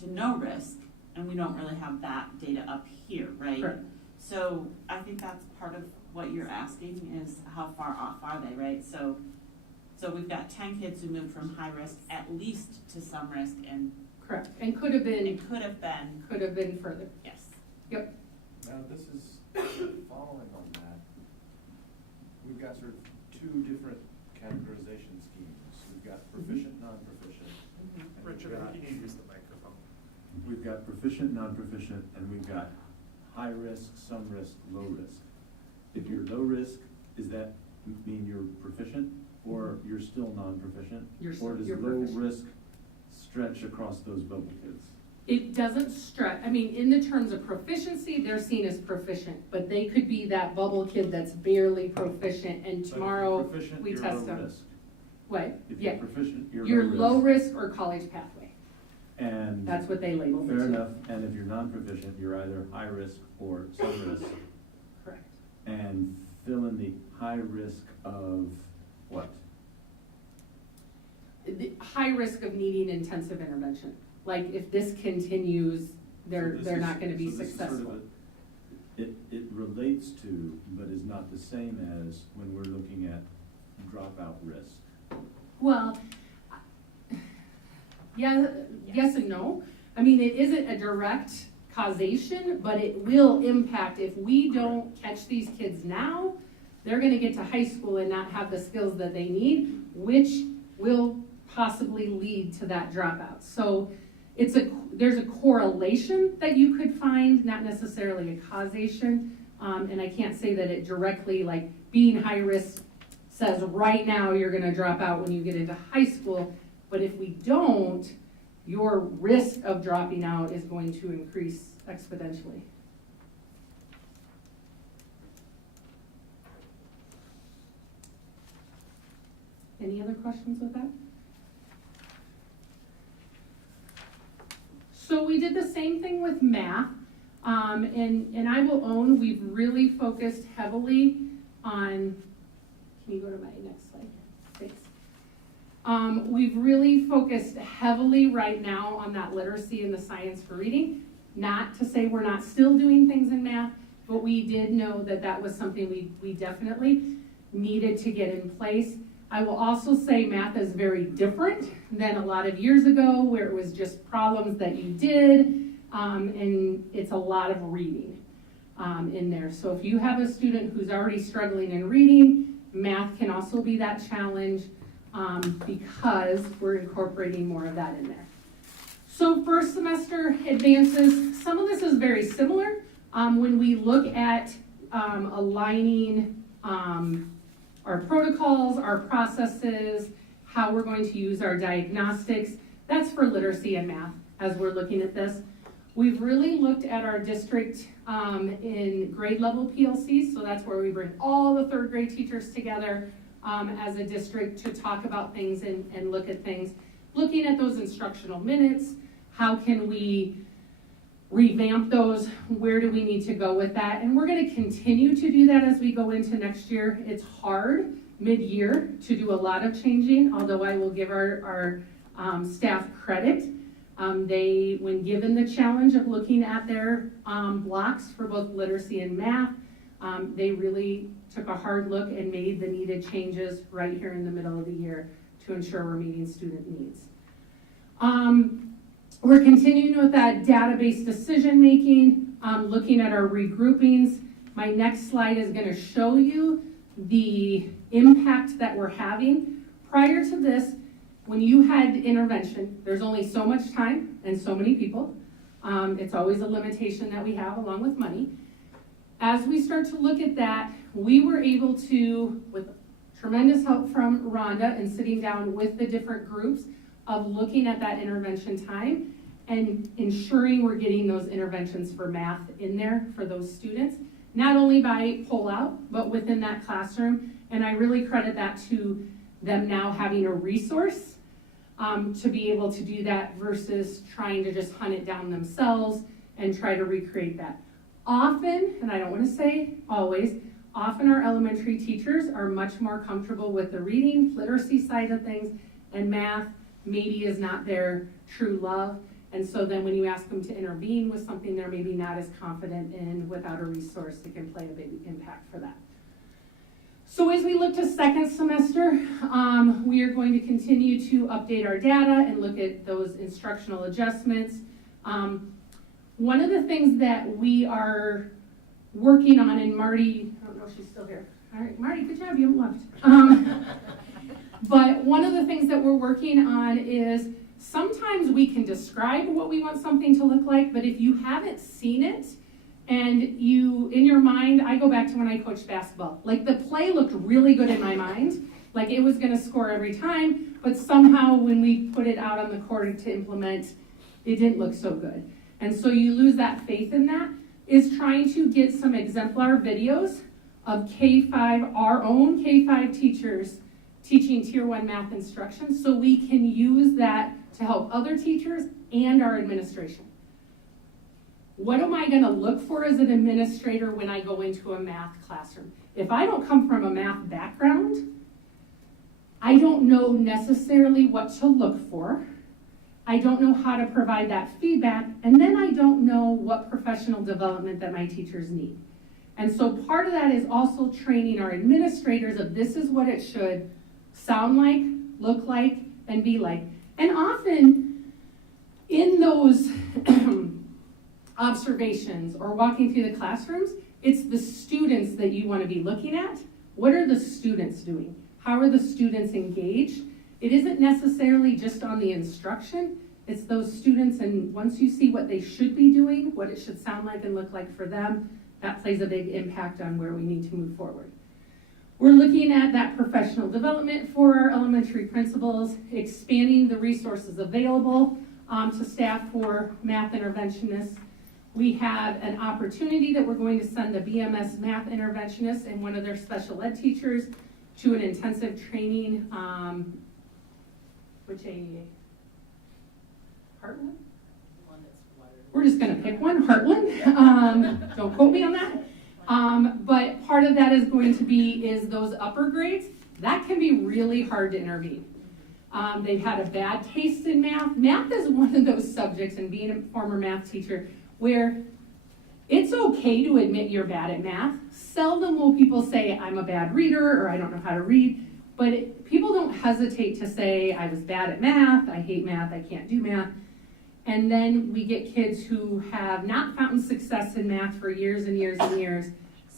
to no risk, and we don't really have that data up here, right? Correct. So I think that's part of what you're asking is how far off are they, right? So we've got 10 kids who moved from high risk at least to some risk, and correct, and could have been further. Yes. Yep. Now this is following on that. We've got sort of two different categorization schemes. We've got proficient, non-proficient. and Richard, we've got- you need to use the microphone. We've got proficient, non-proficient, and we've got high risk, some risk, low risk. If you're low risk, does that mean you're proficient or you're still non-proficient? Or does you're low proficient. risk stretch across those bubble kids? It doesn't stretch. I mean, in the terms of proficiency, they're seen as proficient, but they could be that bubble kid that's barely proficient, and tomorrow we test them. What? If Yeah. you're proficient, you're You're low low risk. risk or college pathway. And That's what they label fair it. enough. And if you're non-proficient, you're either high risk or some risk. Correct. And fill in the high risk of what? The high risk of needing intensive intervention. Like if this continues, they're not going to be So this is sort of successful. it relates to, but is not the same as when we're looking at dropout risk. Well, yeah, yes and no. I mean, it isn't a direct causation, but it will impact. If we don't catch these kids now, they're going to get to high school and not have the skills that they need, which will possibly lead to that dropout. So there's a correlation that you could find, not necessarily a causation. And I can't say that it directly, like being high risk says right now you're going to drop out when you get into high school. But if we don't, your risk of dropping out is going to increase exponentially. Any other questions with that? So we did the same thing with math, and I will own we've really focused heavily on, can you go to my next slide? Thanks. We've really focused heavily right now on that literacy and the science for reading. Not to say we're not still doing things in math, but we did know that that was something we definitely needed to get in place. I will also say math is very different than a lot of years ago where it was just problems that you did, and it's a lot of reading in there. So if you have a student who's already struggling in reading, math can also be that challenge because we're incorporating more of that in there. So first semester advances, some of this is very similar. When we look at aligning our protocols, our processes, how we're going to use our diagnostics, that's for literacy and math as we're looking at this. We've really looked at our district in grade level PLCs, so that's where we bring all the third grade teachers together as a district to talk about things and look at things. Looking at those instructional minutes, how can we revamp those? Where do we need to go with that? And we're going to continue to do that as we go into next year. It's hard mid-year to do a lot of changing, although I will give our staff credit. They, when given the challenge of looking at their blocks for both literacy and math, they really took a hard look and made the needed changes right here in the middle of the year to ensure we're meeting student needs. We're continuing with that database decision making, looking at our regroupings. My next slide is going to show you the impact that we're having. Prior to this, when you had intervention, there's only so much time and so many people. It's always a limitation that we have along with money. As we start to look at that, we were able to, with tremendous help from Rhonda and sitting down with the different groups, of looking at that intervention time and ensuring we're getting those interventions for math in there for those students, not only by pull out, but within that classroom. And I really credit that to them now having a resource to be able to do that versus trying to just hunt it down themselves and try to recreate that. Often, and I don't want to say always, often our elementary teachers are much more comfortable with the reading, literacy side of things, and math maybe is not their true love. And so then when you ask them to intervene with something they're maybe not as confident in without a resource, it can play a big impact for that. So as we look to second semester, we are going to continue to update our data and look at those instructional adjustments. One of the things that we are working on, and Marty, I don't know if she's still here. All right, Marty, good job, you haven't left. But one of the things that we're working on is sometimes we can describe what we want something to look like, but if you haven't seen it, and you, in your mind, I go back to when I coached basketball. Like the play looked really good in my mind, like it was gonna score every time, but somehow when we put it out on the court to implement, it didn't look so good. And so you lose that faith in that, is trying to get some exemplar videos of K-5, our own K-5 teachers teaching Tier 1 math instruction so we can use that to help other teachers and our administration. What am I going to look for as an administrator when I go into a math classroom? If I don't come from a math background, I don't know necessarily what to look for. I don't know how to provide that feedback, and then I don't know what professional development that my teachers need. And so part of that is also training our administrators of this is what it should sound like, look like, and be like. And often in those observations or walking through the classrooms, it's the students that you want to be looking at. What are the students doing? How are the students engaged? It isn't necessarily just on the instruction, it's those students, and once you see what they should be doing, what it should sound like and look like for them, that plays a big impact on where we need to move forward. We're looking at that professional development for our elementary principals, expanding the resources available to staff for math interventionists. We have an opportunity that we're going to send the BMS math interventionist and one of their special ed teachers to an intensive training, which AEA? Heartland? We're just gonna pick one, Heartland. Don't quote me on that. But part of that is going to be is those upper grades. That can be really hard to intervene. They've had a bad taste in math. Math is one of those subjects, and being a former math teacher, where it's okay to admit you're bad at math. Seldom will people say, I'm a bad reader, or I don't know how to read. But people don't hesitate to say, I was bad at math, I hate math, I can't do math. And then we get kids who have not found success in math for years and years and years,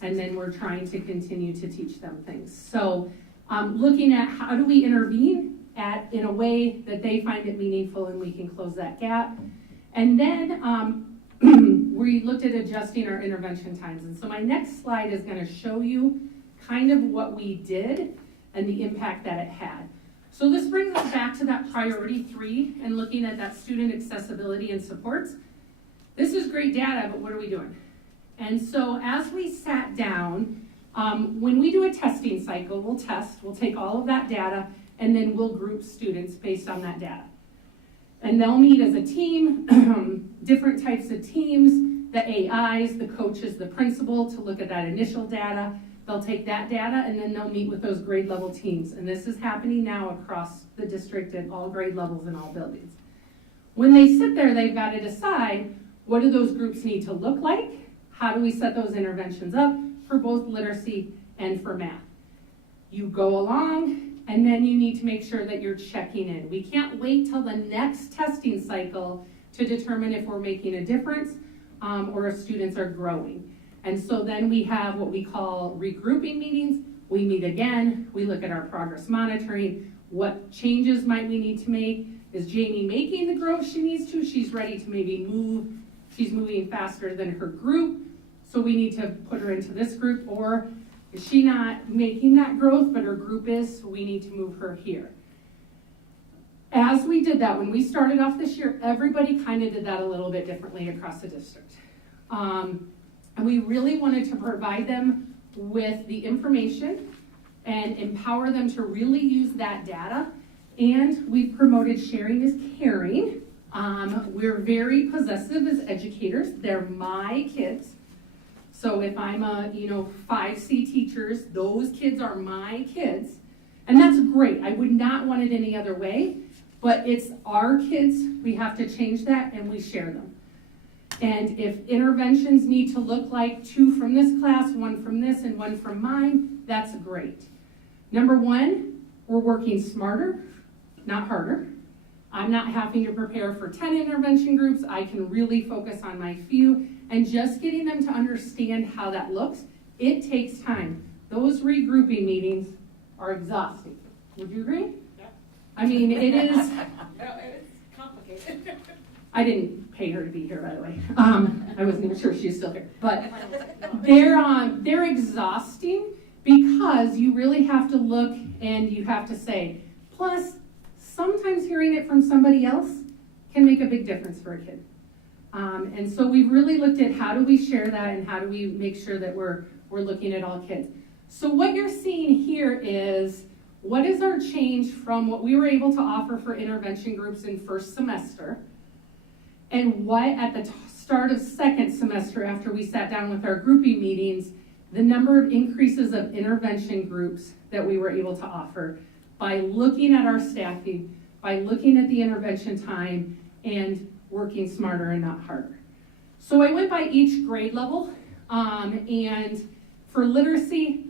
and then we're trying to continue to teach them things. So looking at how do we intervene in a way that they find it meaningful and we can close that gap. And then we looked at adjusting our intervention times. And so my next slide is going to show you kind of what we did and the impact that it had. So this brings us back to that priority 3 and looking at that student accessibility and supports. This is great data, but what are we doing? And so as we sat down, when we do a testing cycle, we'll take all of that data, and then we'll group students based on that data. And they'll meet as a team, different types of teams, the AIs, the coaches, the principal, to look at that initial data. They'll take that data, and then they'll meet with those grade level teams. And this is happening now across the district at all grade levels and all buildings. When they sit there, they've got to decide, what do those groups need to look like? How do we set those interventions up for both literacy and for math? You go along, and then you need to make sure that you're checking in. We can't wait till the next testing cycle to determine if we're making a difference or if students are growing. And so then we have what we call regrouping meetings. We meet again, we look at our progress monitoring, what changes might we need to make? Is Jamie making the growth she needs to? She's ready to maybe move, she's moving faster than her group, so we need to put her into this group, or is she not making that growth, but her group is, so we need to move her here. As we did that, when we started off this year, everybody kind of did that a little bit differently across the district. And we really wanted to provide them with the information and empower them to really use that data. And we've promoted sharing is caring. We're very possessive as educators. They're my kids. So if I'm a 5C teachers, those kids are my kids. And that's great. I would not want it any other way. But it's our kids. We have to change that, and we share them. And if interventions need to look like 2 from this class, 1 from this, and 1 from mine, that's great. Number 1, we're working smarter, not harder. I'm not having to prepare for 10 intervention groups. I can really focus on my few, and just getting them to understand how that looks, it takes time. Those regrouping meetings are exhausting. Would you agree? Yeah. I mean, it is. No, it's complicated. I didn't pay her to be here, by the way. I wasn't even sure she's still here. But they're exhausting because you really have to look and you have to say. Plus, sometimes hearing it from somebody else can make a big difference for a kid. And so we've really looked at how do we share that and how do we make sure that we're looking at all kids. So what you're seeing here is what is our change from what we were able to offer for intervention groups in first semester, and what at the start of second semester, after we sat down with our grouping meetings, the number of increases of intervention groups that we were able to offer by looking at our staffing, by looking at the intervention time, and working smarter and not harder. So I went by each grade level, and for literacy,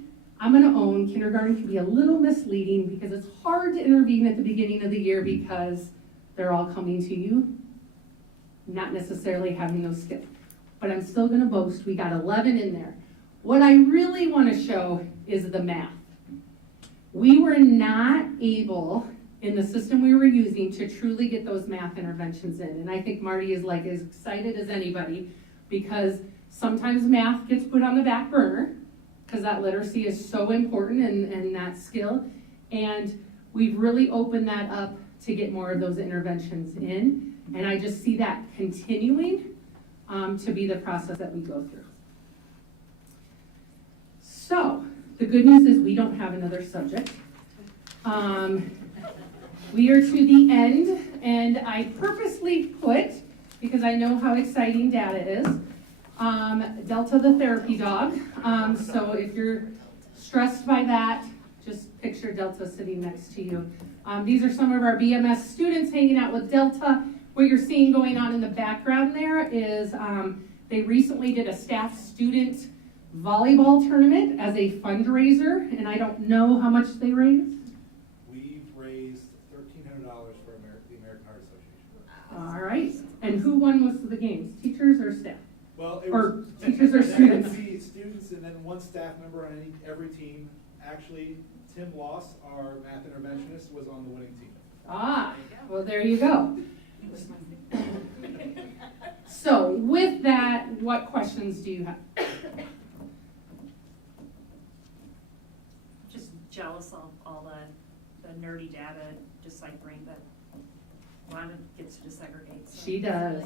I'm going to own kindergarten can be a little misleading because it's hard to intervene at the beginning of the year because they're all coming to you, not necessarily having those skills. But I'm still going to boast we got 11 in there. What I really want to show is the math. We were not able, in the system we were using, to truly get those math interventions in. And I think Marty is like as excited as anybody because sometimes math gets put on the back burner because that literacy is so important and that skill. And we've really opened that up to get more of those interventions in. And I just see that continuing to be the process that we go through. So, the good news is we don't have another subject. We are to the end, and I purposely put, because I know how exciting data is, Delta the therapy dog. So if you're stressed by that, just picture Delta sitting next to you. These are some of our BMS students hanging out with Delta. What you're seeing going on in the background there is they recently did a staff student volleyball tournament as a fundraiser, and I don't know how much they raised. We've raised $1,300 for the American Heart Association. All right, and who won most of the games, teachers or staff? Well, it Or was teachers or students? Students, and then one staff member on every team. Actually, Tim Loss, our math interventionist, was on the winning team. Ah, well, there you go. So with that, what questions do you have? Just jealous of all the nerdy data deciphering that Rhonda gets to desegregate. So. She does.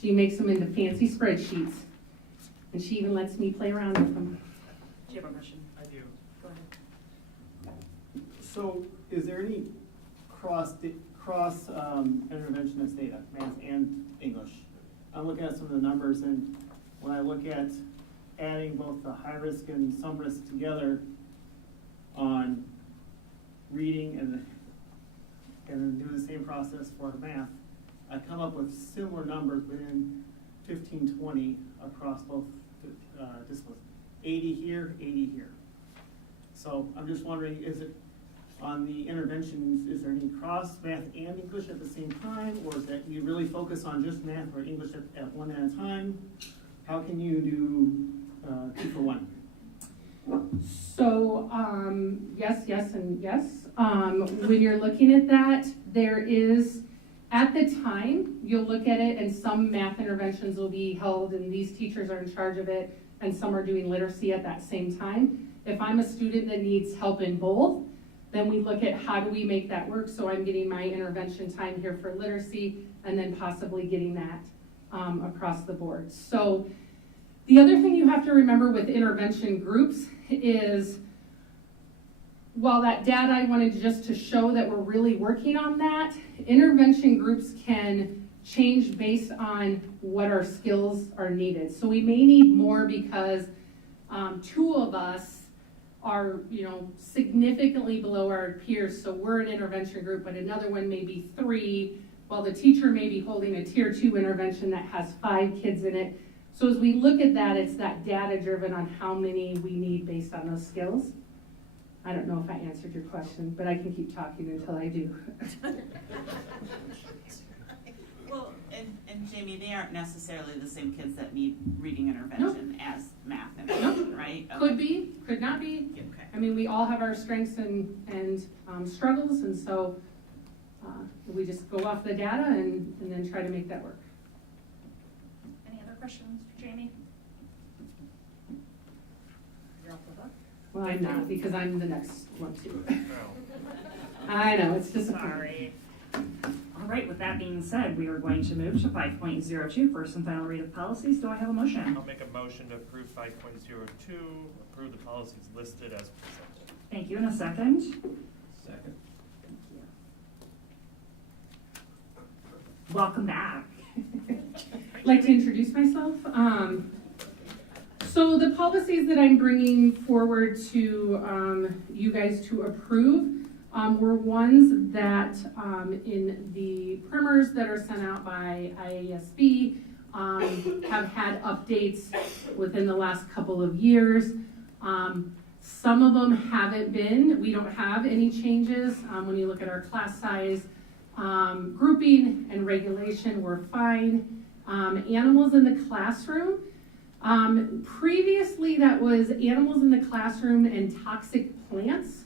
She makes them into fancy spreadsheets. And she even lets me play around with them. Do you have a question? I do. Go ahead. So is there any cross interventionist data, math and English? I'm looking at some of the numbers, and when I look at adding both the high risk and some risk together on reading and then do the same process for math, I come up with similar numbers within 15, 20 across both disciplines. 80 here, 80 here. So I'm just wondering, is it on the interventions, is there any cross math and English at the same time, or is that you really focus on just math or English at one at a time? How can you do 2 for 1? So, yes, and yes. When you're looking at that, there is, at the time, you'll look at it and some math interventions will be held and these teachers are in charge of it and some are doing literacy at that same time. If I'm a student that needs help in both, then we look at how do we make that work, so I'm getting my intervention time here for literacy and then possibly getting that across the board. So the other thing you have to remember with intervention groups is, while that data I wanted just to show that we're really working on that, intervention groups can change based on what our skills are needed. So we may need more because 2 of us are, significantly below our peers, so we're an intervention group, but another one may be 3, while the teacher may be holding a tier 2 intervention that has 5 kids in it. So as we look at that, it's that data driven on how many we need based on those skills. I don't know if I answered your question, but I can keep talking until I do. Well, and Jamie, they aren't necessarily the same kids that need reading intervention as math intervention, right? Okay. Could be, could not be. Okay. I mean, we all have our strengths and struggles, and so we just go off the data and then try to make that work. Any other questions for Jamie? You're off the hook. Well, I'm not, because I'm the next one too. I know, it's just sorry. All right, with that being said, we are going to move to 5.02, first and final read of policies. Do I have a motion? I'll make a motion to approve 5.02, approve the policies listed as presented. Thank you. In a second. Second. Thank you. Welcome back. I'd like to introduce myself. So the policies that I'm bringing forward to you guys to approve were ones that in the primers that are sent out by IASB have had updates within the last couple of years. Some of them haven't been. We don't have any changes. When you look at our class size, grouping and regulation, we're fine. Animals in the classroom. Previously, that was animals in the classroom and toxic plants.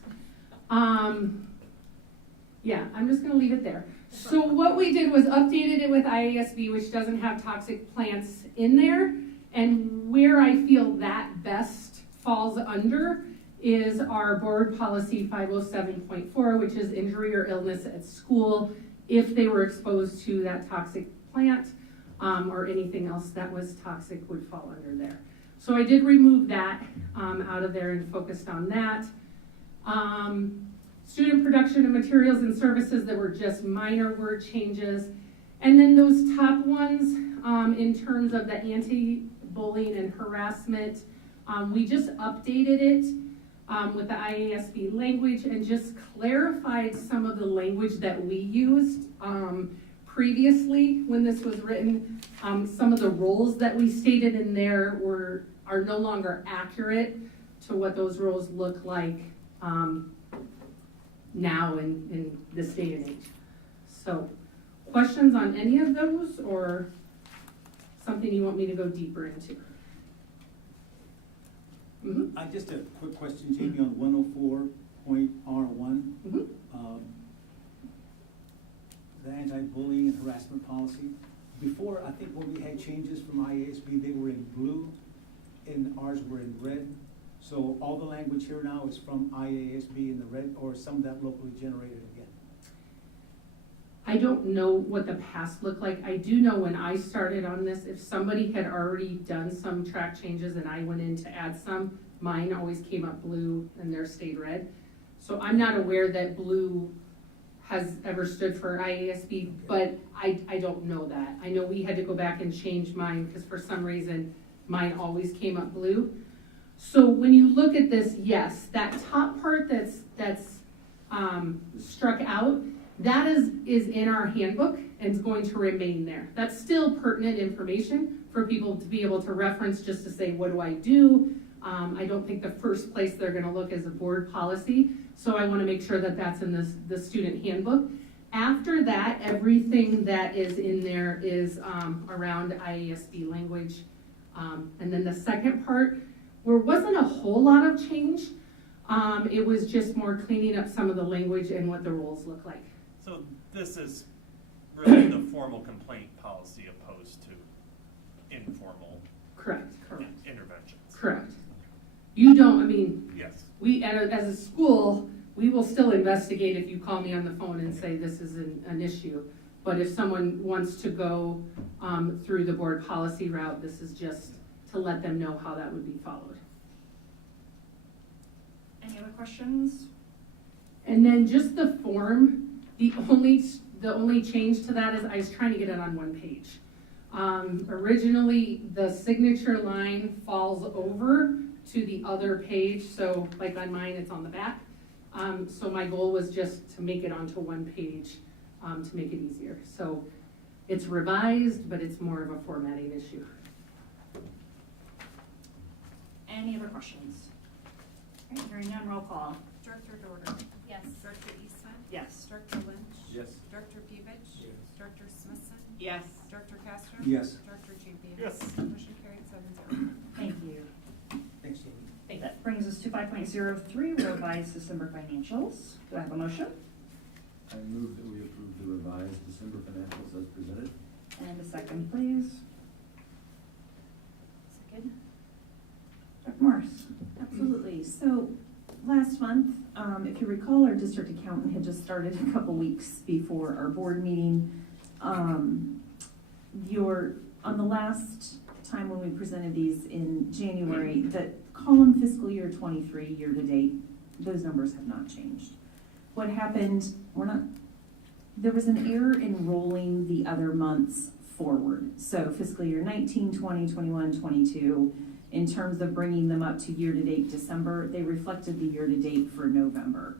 Yeah, I'm just going to leave it there. So what we did was updated it with IASB, which doesn't have toxic plants in there. And where I feel that best falls under is our board policy 507.4, which is injury or illness at school if they were exposed to that toxic plant. Or anything else that was toxic would fall under there. So I did remove that out of there and focused on that. Student production of materials and services that were just minor word changes. And then those top ones in terms of the anti-bullying and harassment, we just updated it with the IASB language and just clarified some of the language that we used previously when this was written. Some of the roles that we stated in there are no longer accurate to what those roles look like now in this day and age. So, questions on any of those, or something you want me to go deeper into? Mm-hmm. Just a quick question, Jamie, on 104.R1. Mm-hmm. The anti-bullying and harassment policy. Before, I think when we had changes from IASB, they were in blue and ours were in red. So all the language here now is from IASB in the red, or some of that locally generated again? I don't know what the past looked like. I do know when I started on this, if somebody had already done some track changes and I went in to add some, mine always came up blue and theirs stayed red. So I'm not aware that blue has ever stood for IASB, but I don't know that. I know we had to go back and change mine because for some reason mine always came up blue. So when you look at this, yes, that top part that's struck out, that is in our handbook and is going to remain there. That's still pertinent information for people to be able to reference just to say, what do I do? I don't think the first place they're gonna look is a board policy, so I wanna make sure that that's in the student handbook. After that, everything that is in there is around IASB language. And then the second part, where wasn't a whole lot of change, it was just more cleaning up some of the language and what the roles look like. So this is really the formal complaint policy opposed to informal Correct. interventions. Correct. You don't, I mean, Yes. we, as a school, we will still investigate if you call me on the phone and say this is an issue. But if someone wants to go through the board policy route, this is just to let them know how that would be followed. Any other questions? And then just the form, the only change to that is I was trying to get it on one page. Originally, the signature line falls over to the other page, so like on mine, it's on the back. So my goal was just to make it onto one page to make it easier. So it's revised, but it's more of a formatting issue. Any other questions? All right, hearing none, roll call. Director Dorder? Yes. Director Eastman? Yes. Director Lynch? Yes. Director Pevich? Yes. Director Smithson? Yes. Director Castro? Yes. Director Champion? Yes. Motion carried 7-0. Thank you. Thanks, Jamie. That brings us to 5.03, revised December financials. Do I have a motion? I move that we approve the revised December financials as presented. And a second, please. Second. Dr. Morris. Absolutely. So last month, if you recall, our district accountant had just started a couple weeks before our board meeting. On the last time when we presented these in January, the column fiscal year 23 year to date, those numbers have not changed. What happened, there was an error in rolling the other months forward. So fiscal year 19, 20, 21, 22, in terms of bringing them up to year to date December, they reflected the year to date for November.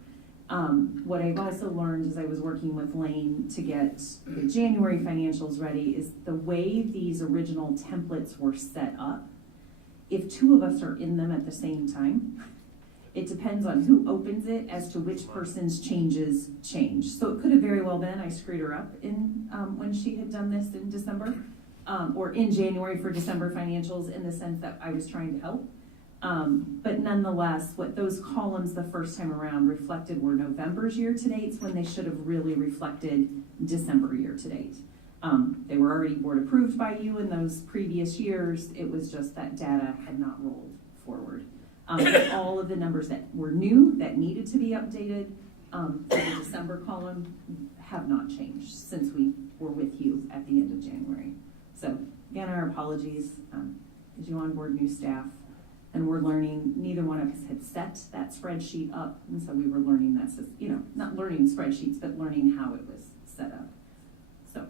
What I've also learned as I was working with Lane to get the January financials ready is the way these original templates were set up. If two of us are in them at the same time, it depends on who opens it as to which person's changes change. So it could have very well been I screwed her up in when she had done this in December, or in January for December financials, in the sense that I was trying to help. But nonetheless, what those columns the first time around reflected were November's year-to-dates when they should have really reflected December year-to-date. They were already board approved by you in those previous years. It was just that data had not rolled forward. All of the numbers that were new, that needed to be updated for the December column, have not changed since we were with you at the end of January. So again, our apologies. As you onboard new staff, and we're learning, neither one of us had set that spreadsheet up, and so we were learning that, not learning spreadsheets, but learning how it was set up. So,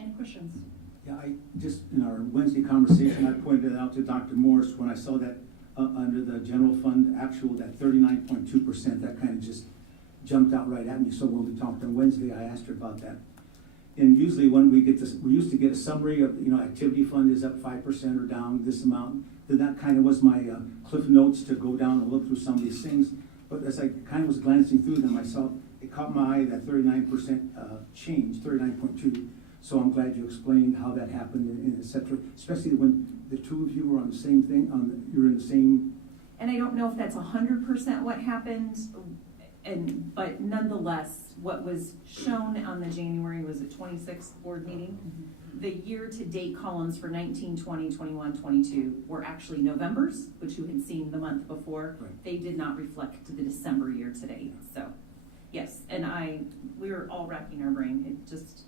any questions? Yeah, in our Wednesday conversation, I pointed out to Dr. Morris when I saw that under the general fund actual, that 39.2%, that kind of just jumped out right at me. So when we talked on Wednesday, I asked her about that. And usually when we get this, we used to get a summary of, activity fund is up 5% or down this amount. Then that kind of was my cliff notes to go down and look through some of these things. But as I kind of was glancing through them myself, it caught my eye that 39% change, 39.2. So I'm glad you explained how that happened and et cetera, especially when the two of you were on the same thing, you're in the same. And I don't know if that's 100% what happened, but nonetheless, what was shown on the January was a 26th board meeting. The year-to-date columns for 19, 20, 21, 22 were actually November's, which you had seen the month before. Right. They did not reflect the December year-to-date. So, yes, and we were all racking our brain. It just,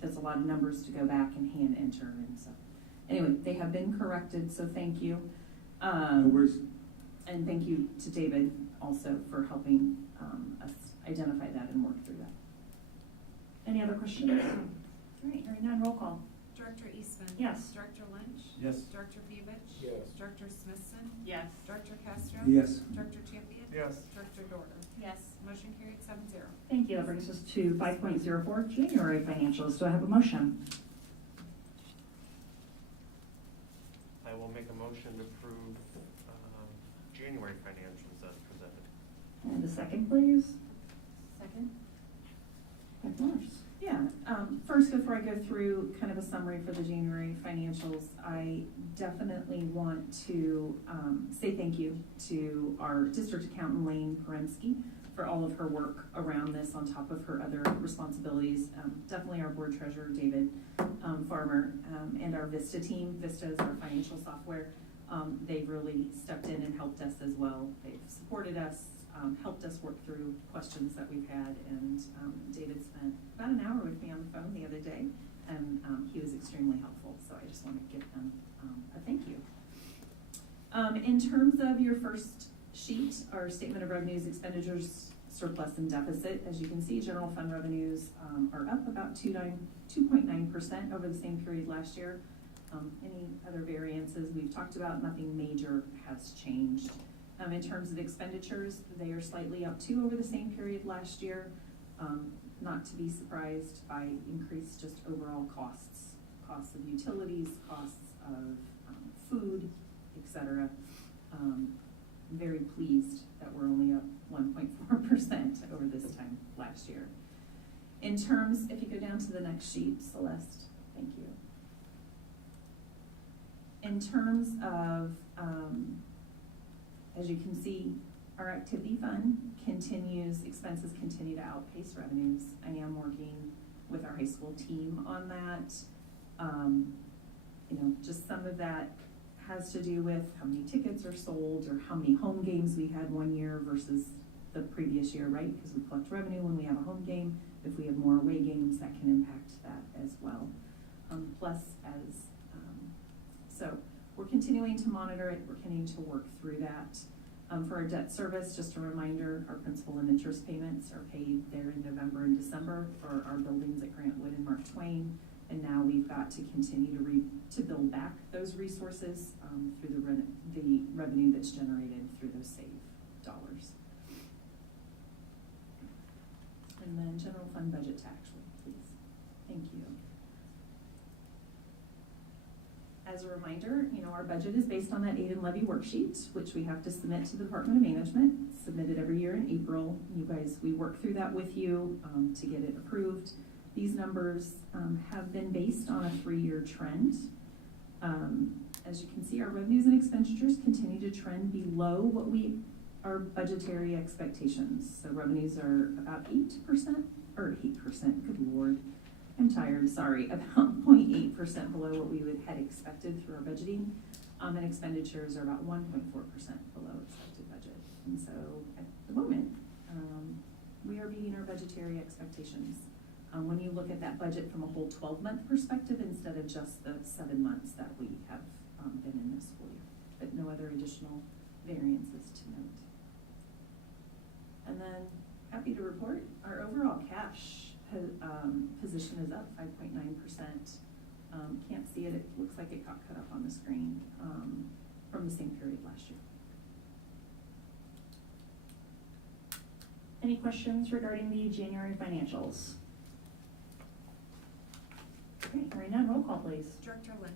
there's a lot of numbers to go back and hand enter, and so. Anyway, they have been corrected, so thank you. No worries. And thank you to David also for helping us identify that and work through that. Any other questions? All right, hearing none, roll call. Director Eastman? Yes. Director Lynch? Yes. Director Bevich? Yes. Director Smithson? Yes. Director Castro? Yes. Director Champion? Yes. Director Dorner? Yes. Motion carried 7-0. Thank you. That brings us to 5.04, January financials. Do I have a motion? I will make a motion to approve January financials as presented. And a second, please. Second. Of course. Yeah, first, before I go through kind of a summary for the January financials, I definitely want to say thank you to our district accountant, Lane Poremski, for all of her work around this on top of her other responsibilities. Definitely our board treasurer, David Farmer, and our Vista team. Vista is our financial software. They've really stepped in and helped us as well. They've supported us, helped us work through questions that we've had, and David spent about an hour with me on the phone the other day, and he was extremely helpful, so I just want to give him a thank you. In terms of your first sheet, our statement of revenues, expenditures, surplus, and deficit, as you can see, general fund revenues are up about 2.9% over the same period last year. Any other variances we've talked about, nothing major has changed. In terms of expenditures, they are slightly up too over the same period last year. Not to be surprised by increased just overall costs of utilities, costs of food, etc. Very pleased that we're only up 1.4% over this time last year. In terms, if you go down to the next sheet, Celeste, thank you. In terms of, as you can see, our activity fund expenses continue to outpace revenues. I am working with our high school team on that. Just some of that has to do with how many tickets are sold or how many home games we had one year versus the previous year, right? Because we collect revenue when we have a home game. If we have more away games, that can impact that as well. So we're continuing to monitor it. We're continuing to work through that. For our debt service, just a reminder, our principal and interest payments are paid there in November and December for our buildings at Grantwood and Mark Twain. And now we've got to continue to build back those resources through the revenue that's generated through those saved dollars. And then general fund budget tax, please. Thank you. As a reminder, our budget is based on that aid and levy worksheet, which we have to submit to the Department of Management, submitted every year in April. We work through that with you to get it approved. These numbers have been based on a 3-year trend. As you can see, our revenues and expenditures continue to trend below what our budgetary expectations. So revenues are about 8%, good Lord. I'm tired, sorry, about 0.8% below what we had expected through our budgeting. And expenditures are about 1.4% below expected budget. And so at the moment, we are beating our budgetary expectations. When you look at that budget from a whole 12-month perspective instead of just the 7 months that we have been in this school year, but no other additional variances to note. And then happy to report our overall cash position is up 5.9%. Can't see it. It looks like it got cut up on the screen. from the same period last year. Any questions regarding the January financials? Okay, hearing none, roll call please. Director Lynch.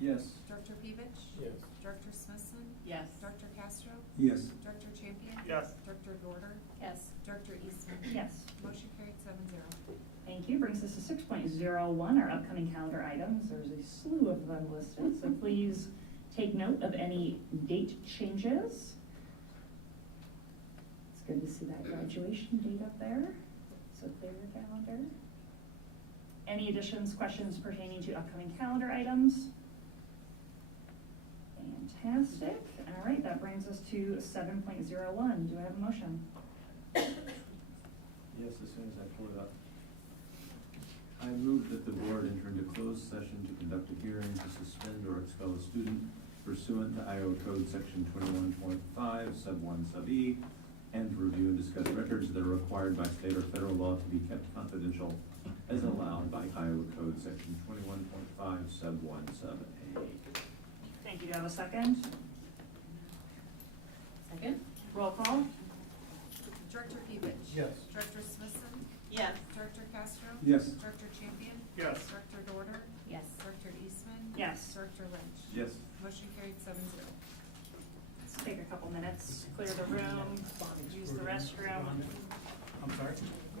Yes. Director Pevich. Yes. Director Smithson. Yes. Director Castro. Yes. Director Champion. Yes. Director Dorter. Yes. Director Eastman. Yes. Motion carried 7-0. Thank you. Brings us to 6.01, our upcoming calendar items. There's a slew of them listed, so please take note of any date changes. It's good to see that graduation date up there, so clear your calendar. Any additions, questions pertaining to upcoming calendar items? Fantastic. All right, that brings us to 7.01. Do I have a motion? Yes, as soon as I pull it up. I move that the board enter into closed session to conduct a hearing to suspend or expel a student pursuant to Iowa Code Section 21.5, Sub 1, Sub E, and to review and discuss records that are required by state or federal law to be kept confidential as allowed by Iowa Code Section 21.5, Sub 1, Sub A. Thank you. Do I have a second? Second? Roll call? Director Pevich. Yes. Director Smithson. Yes. Director Castro. Yes. Director Champion. Yes. Director Dorter. Yes. Director Eastman. Yes. Director Lynch. Yes. Motion carried 7-0. Let's take a couple minutes, clear the room, use the restroom. I'm sorry?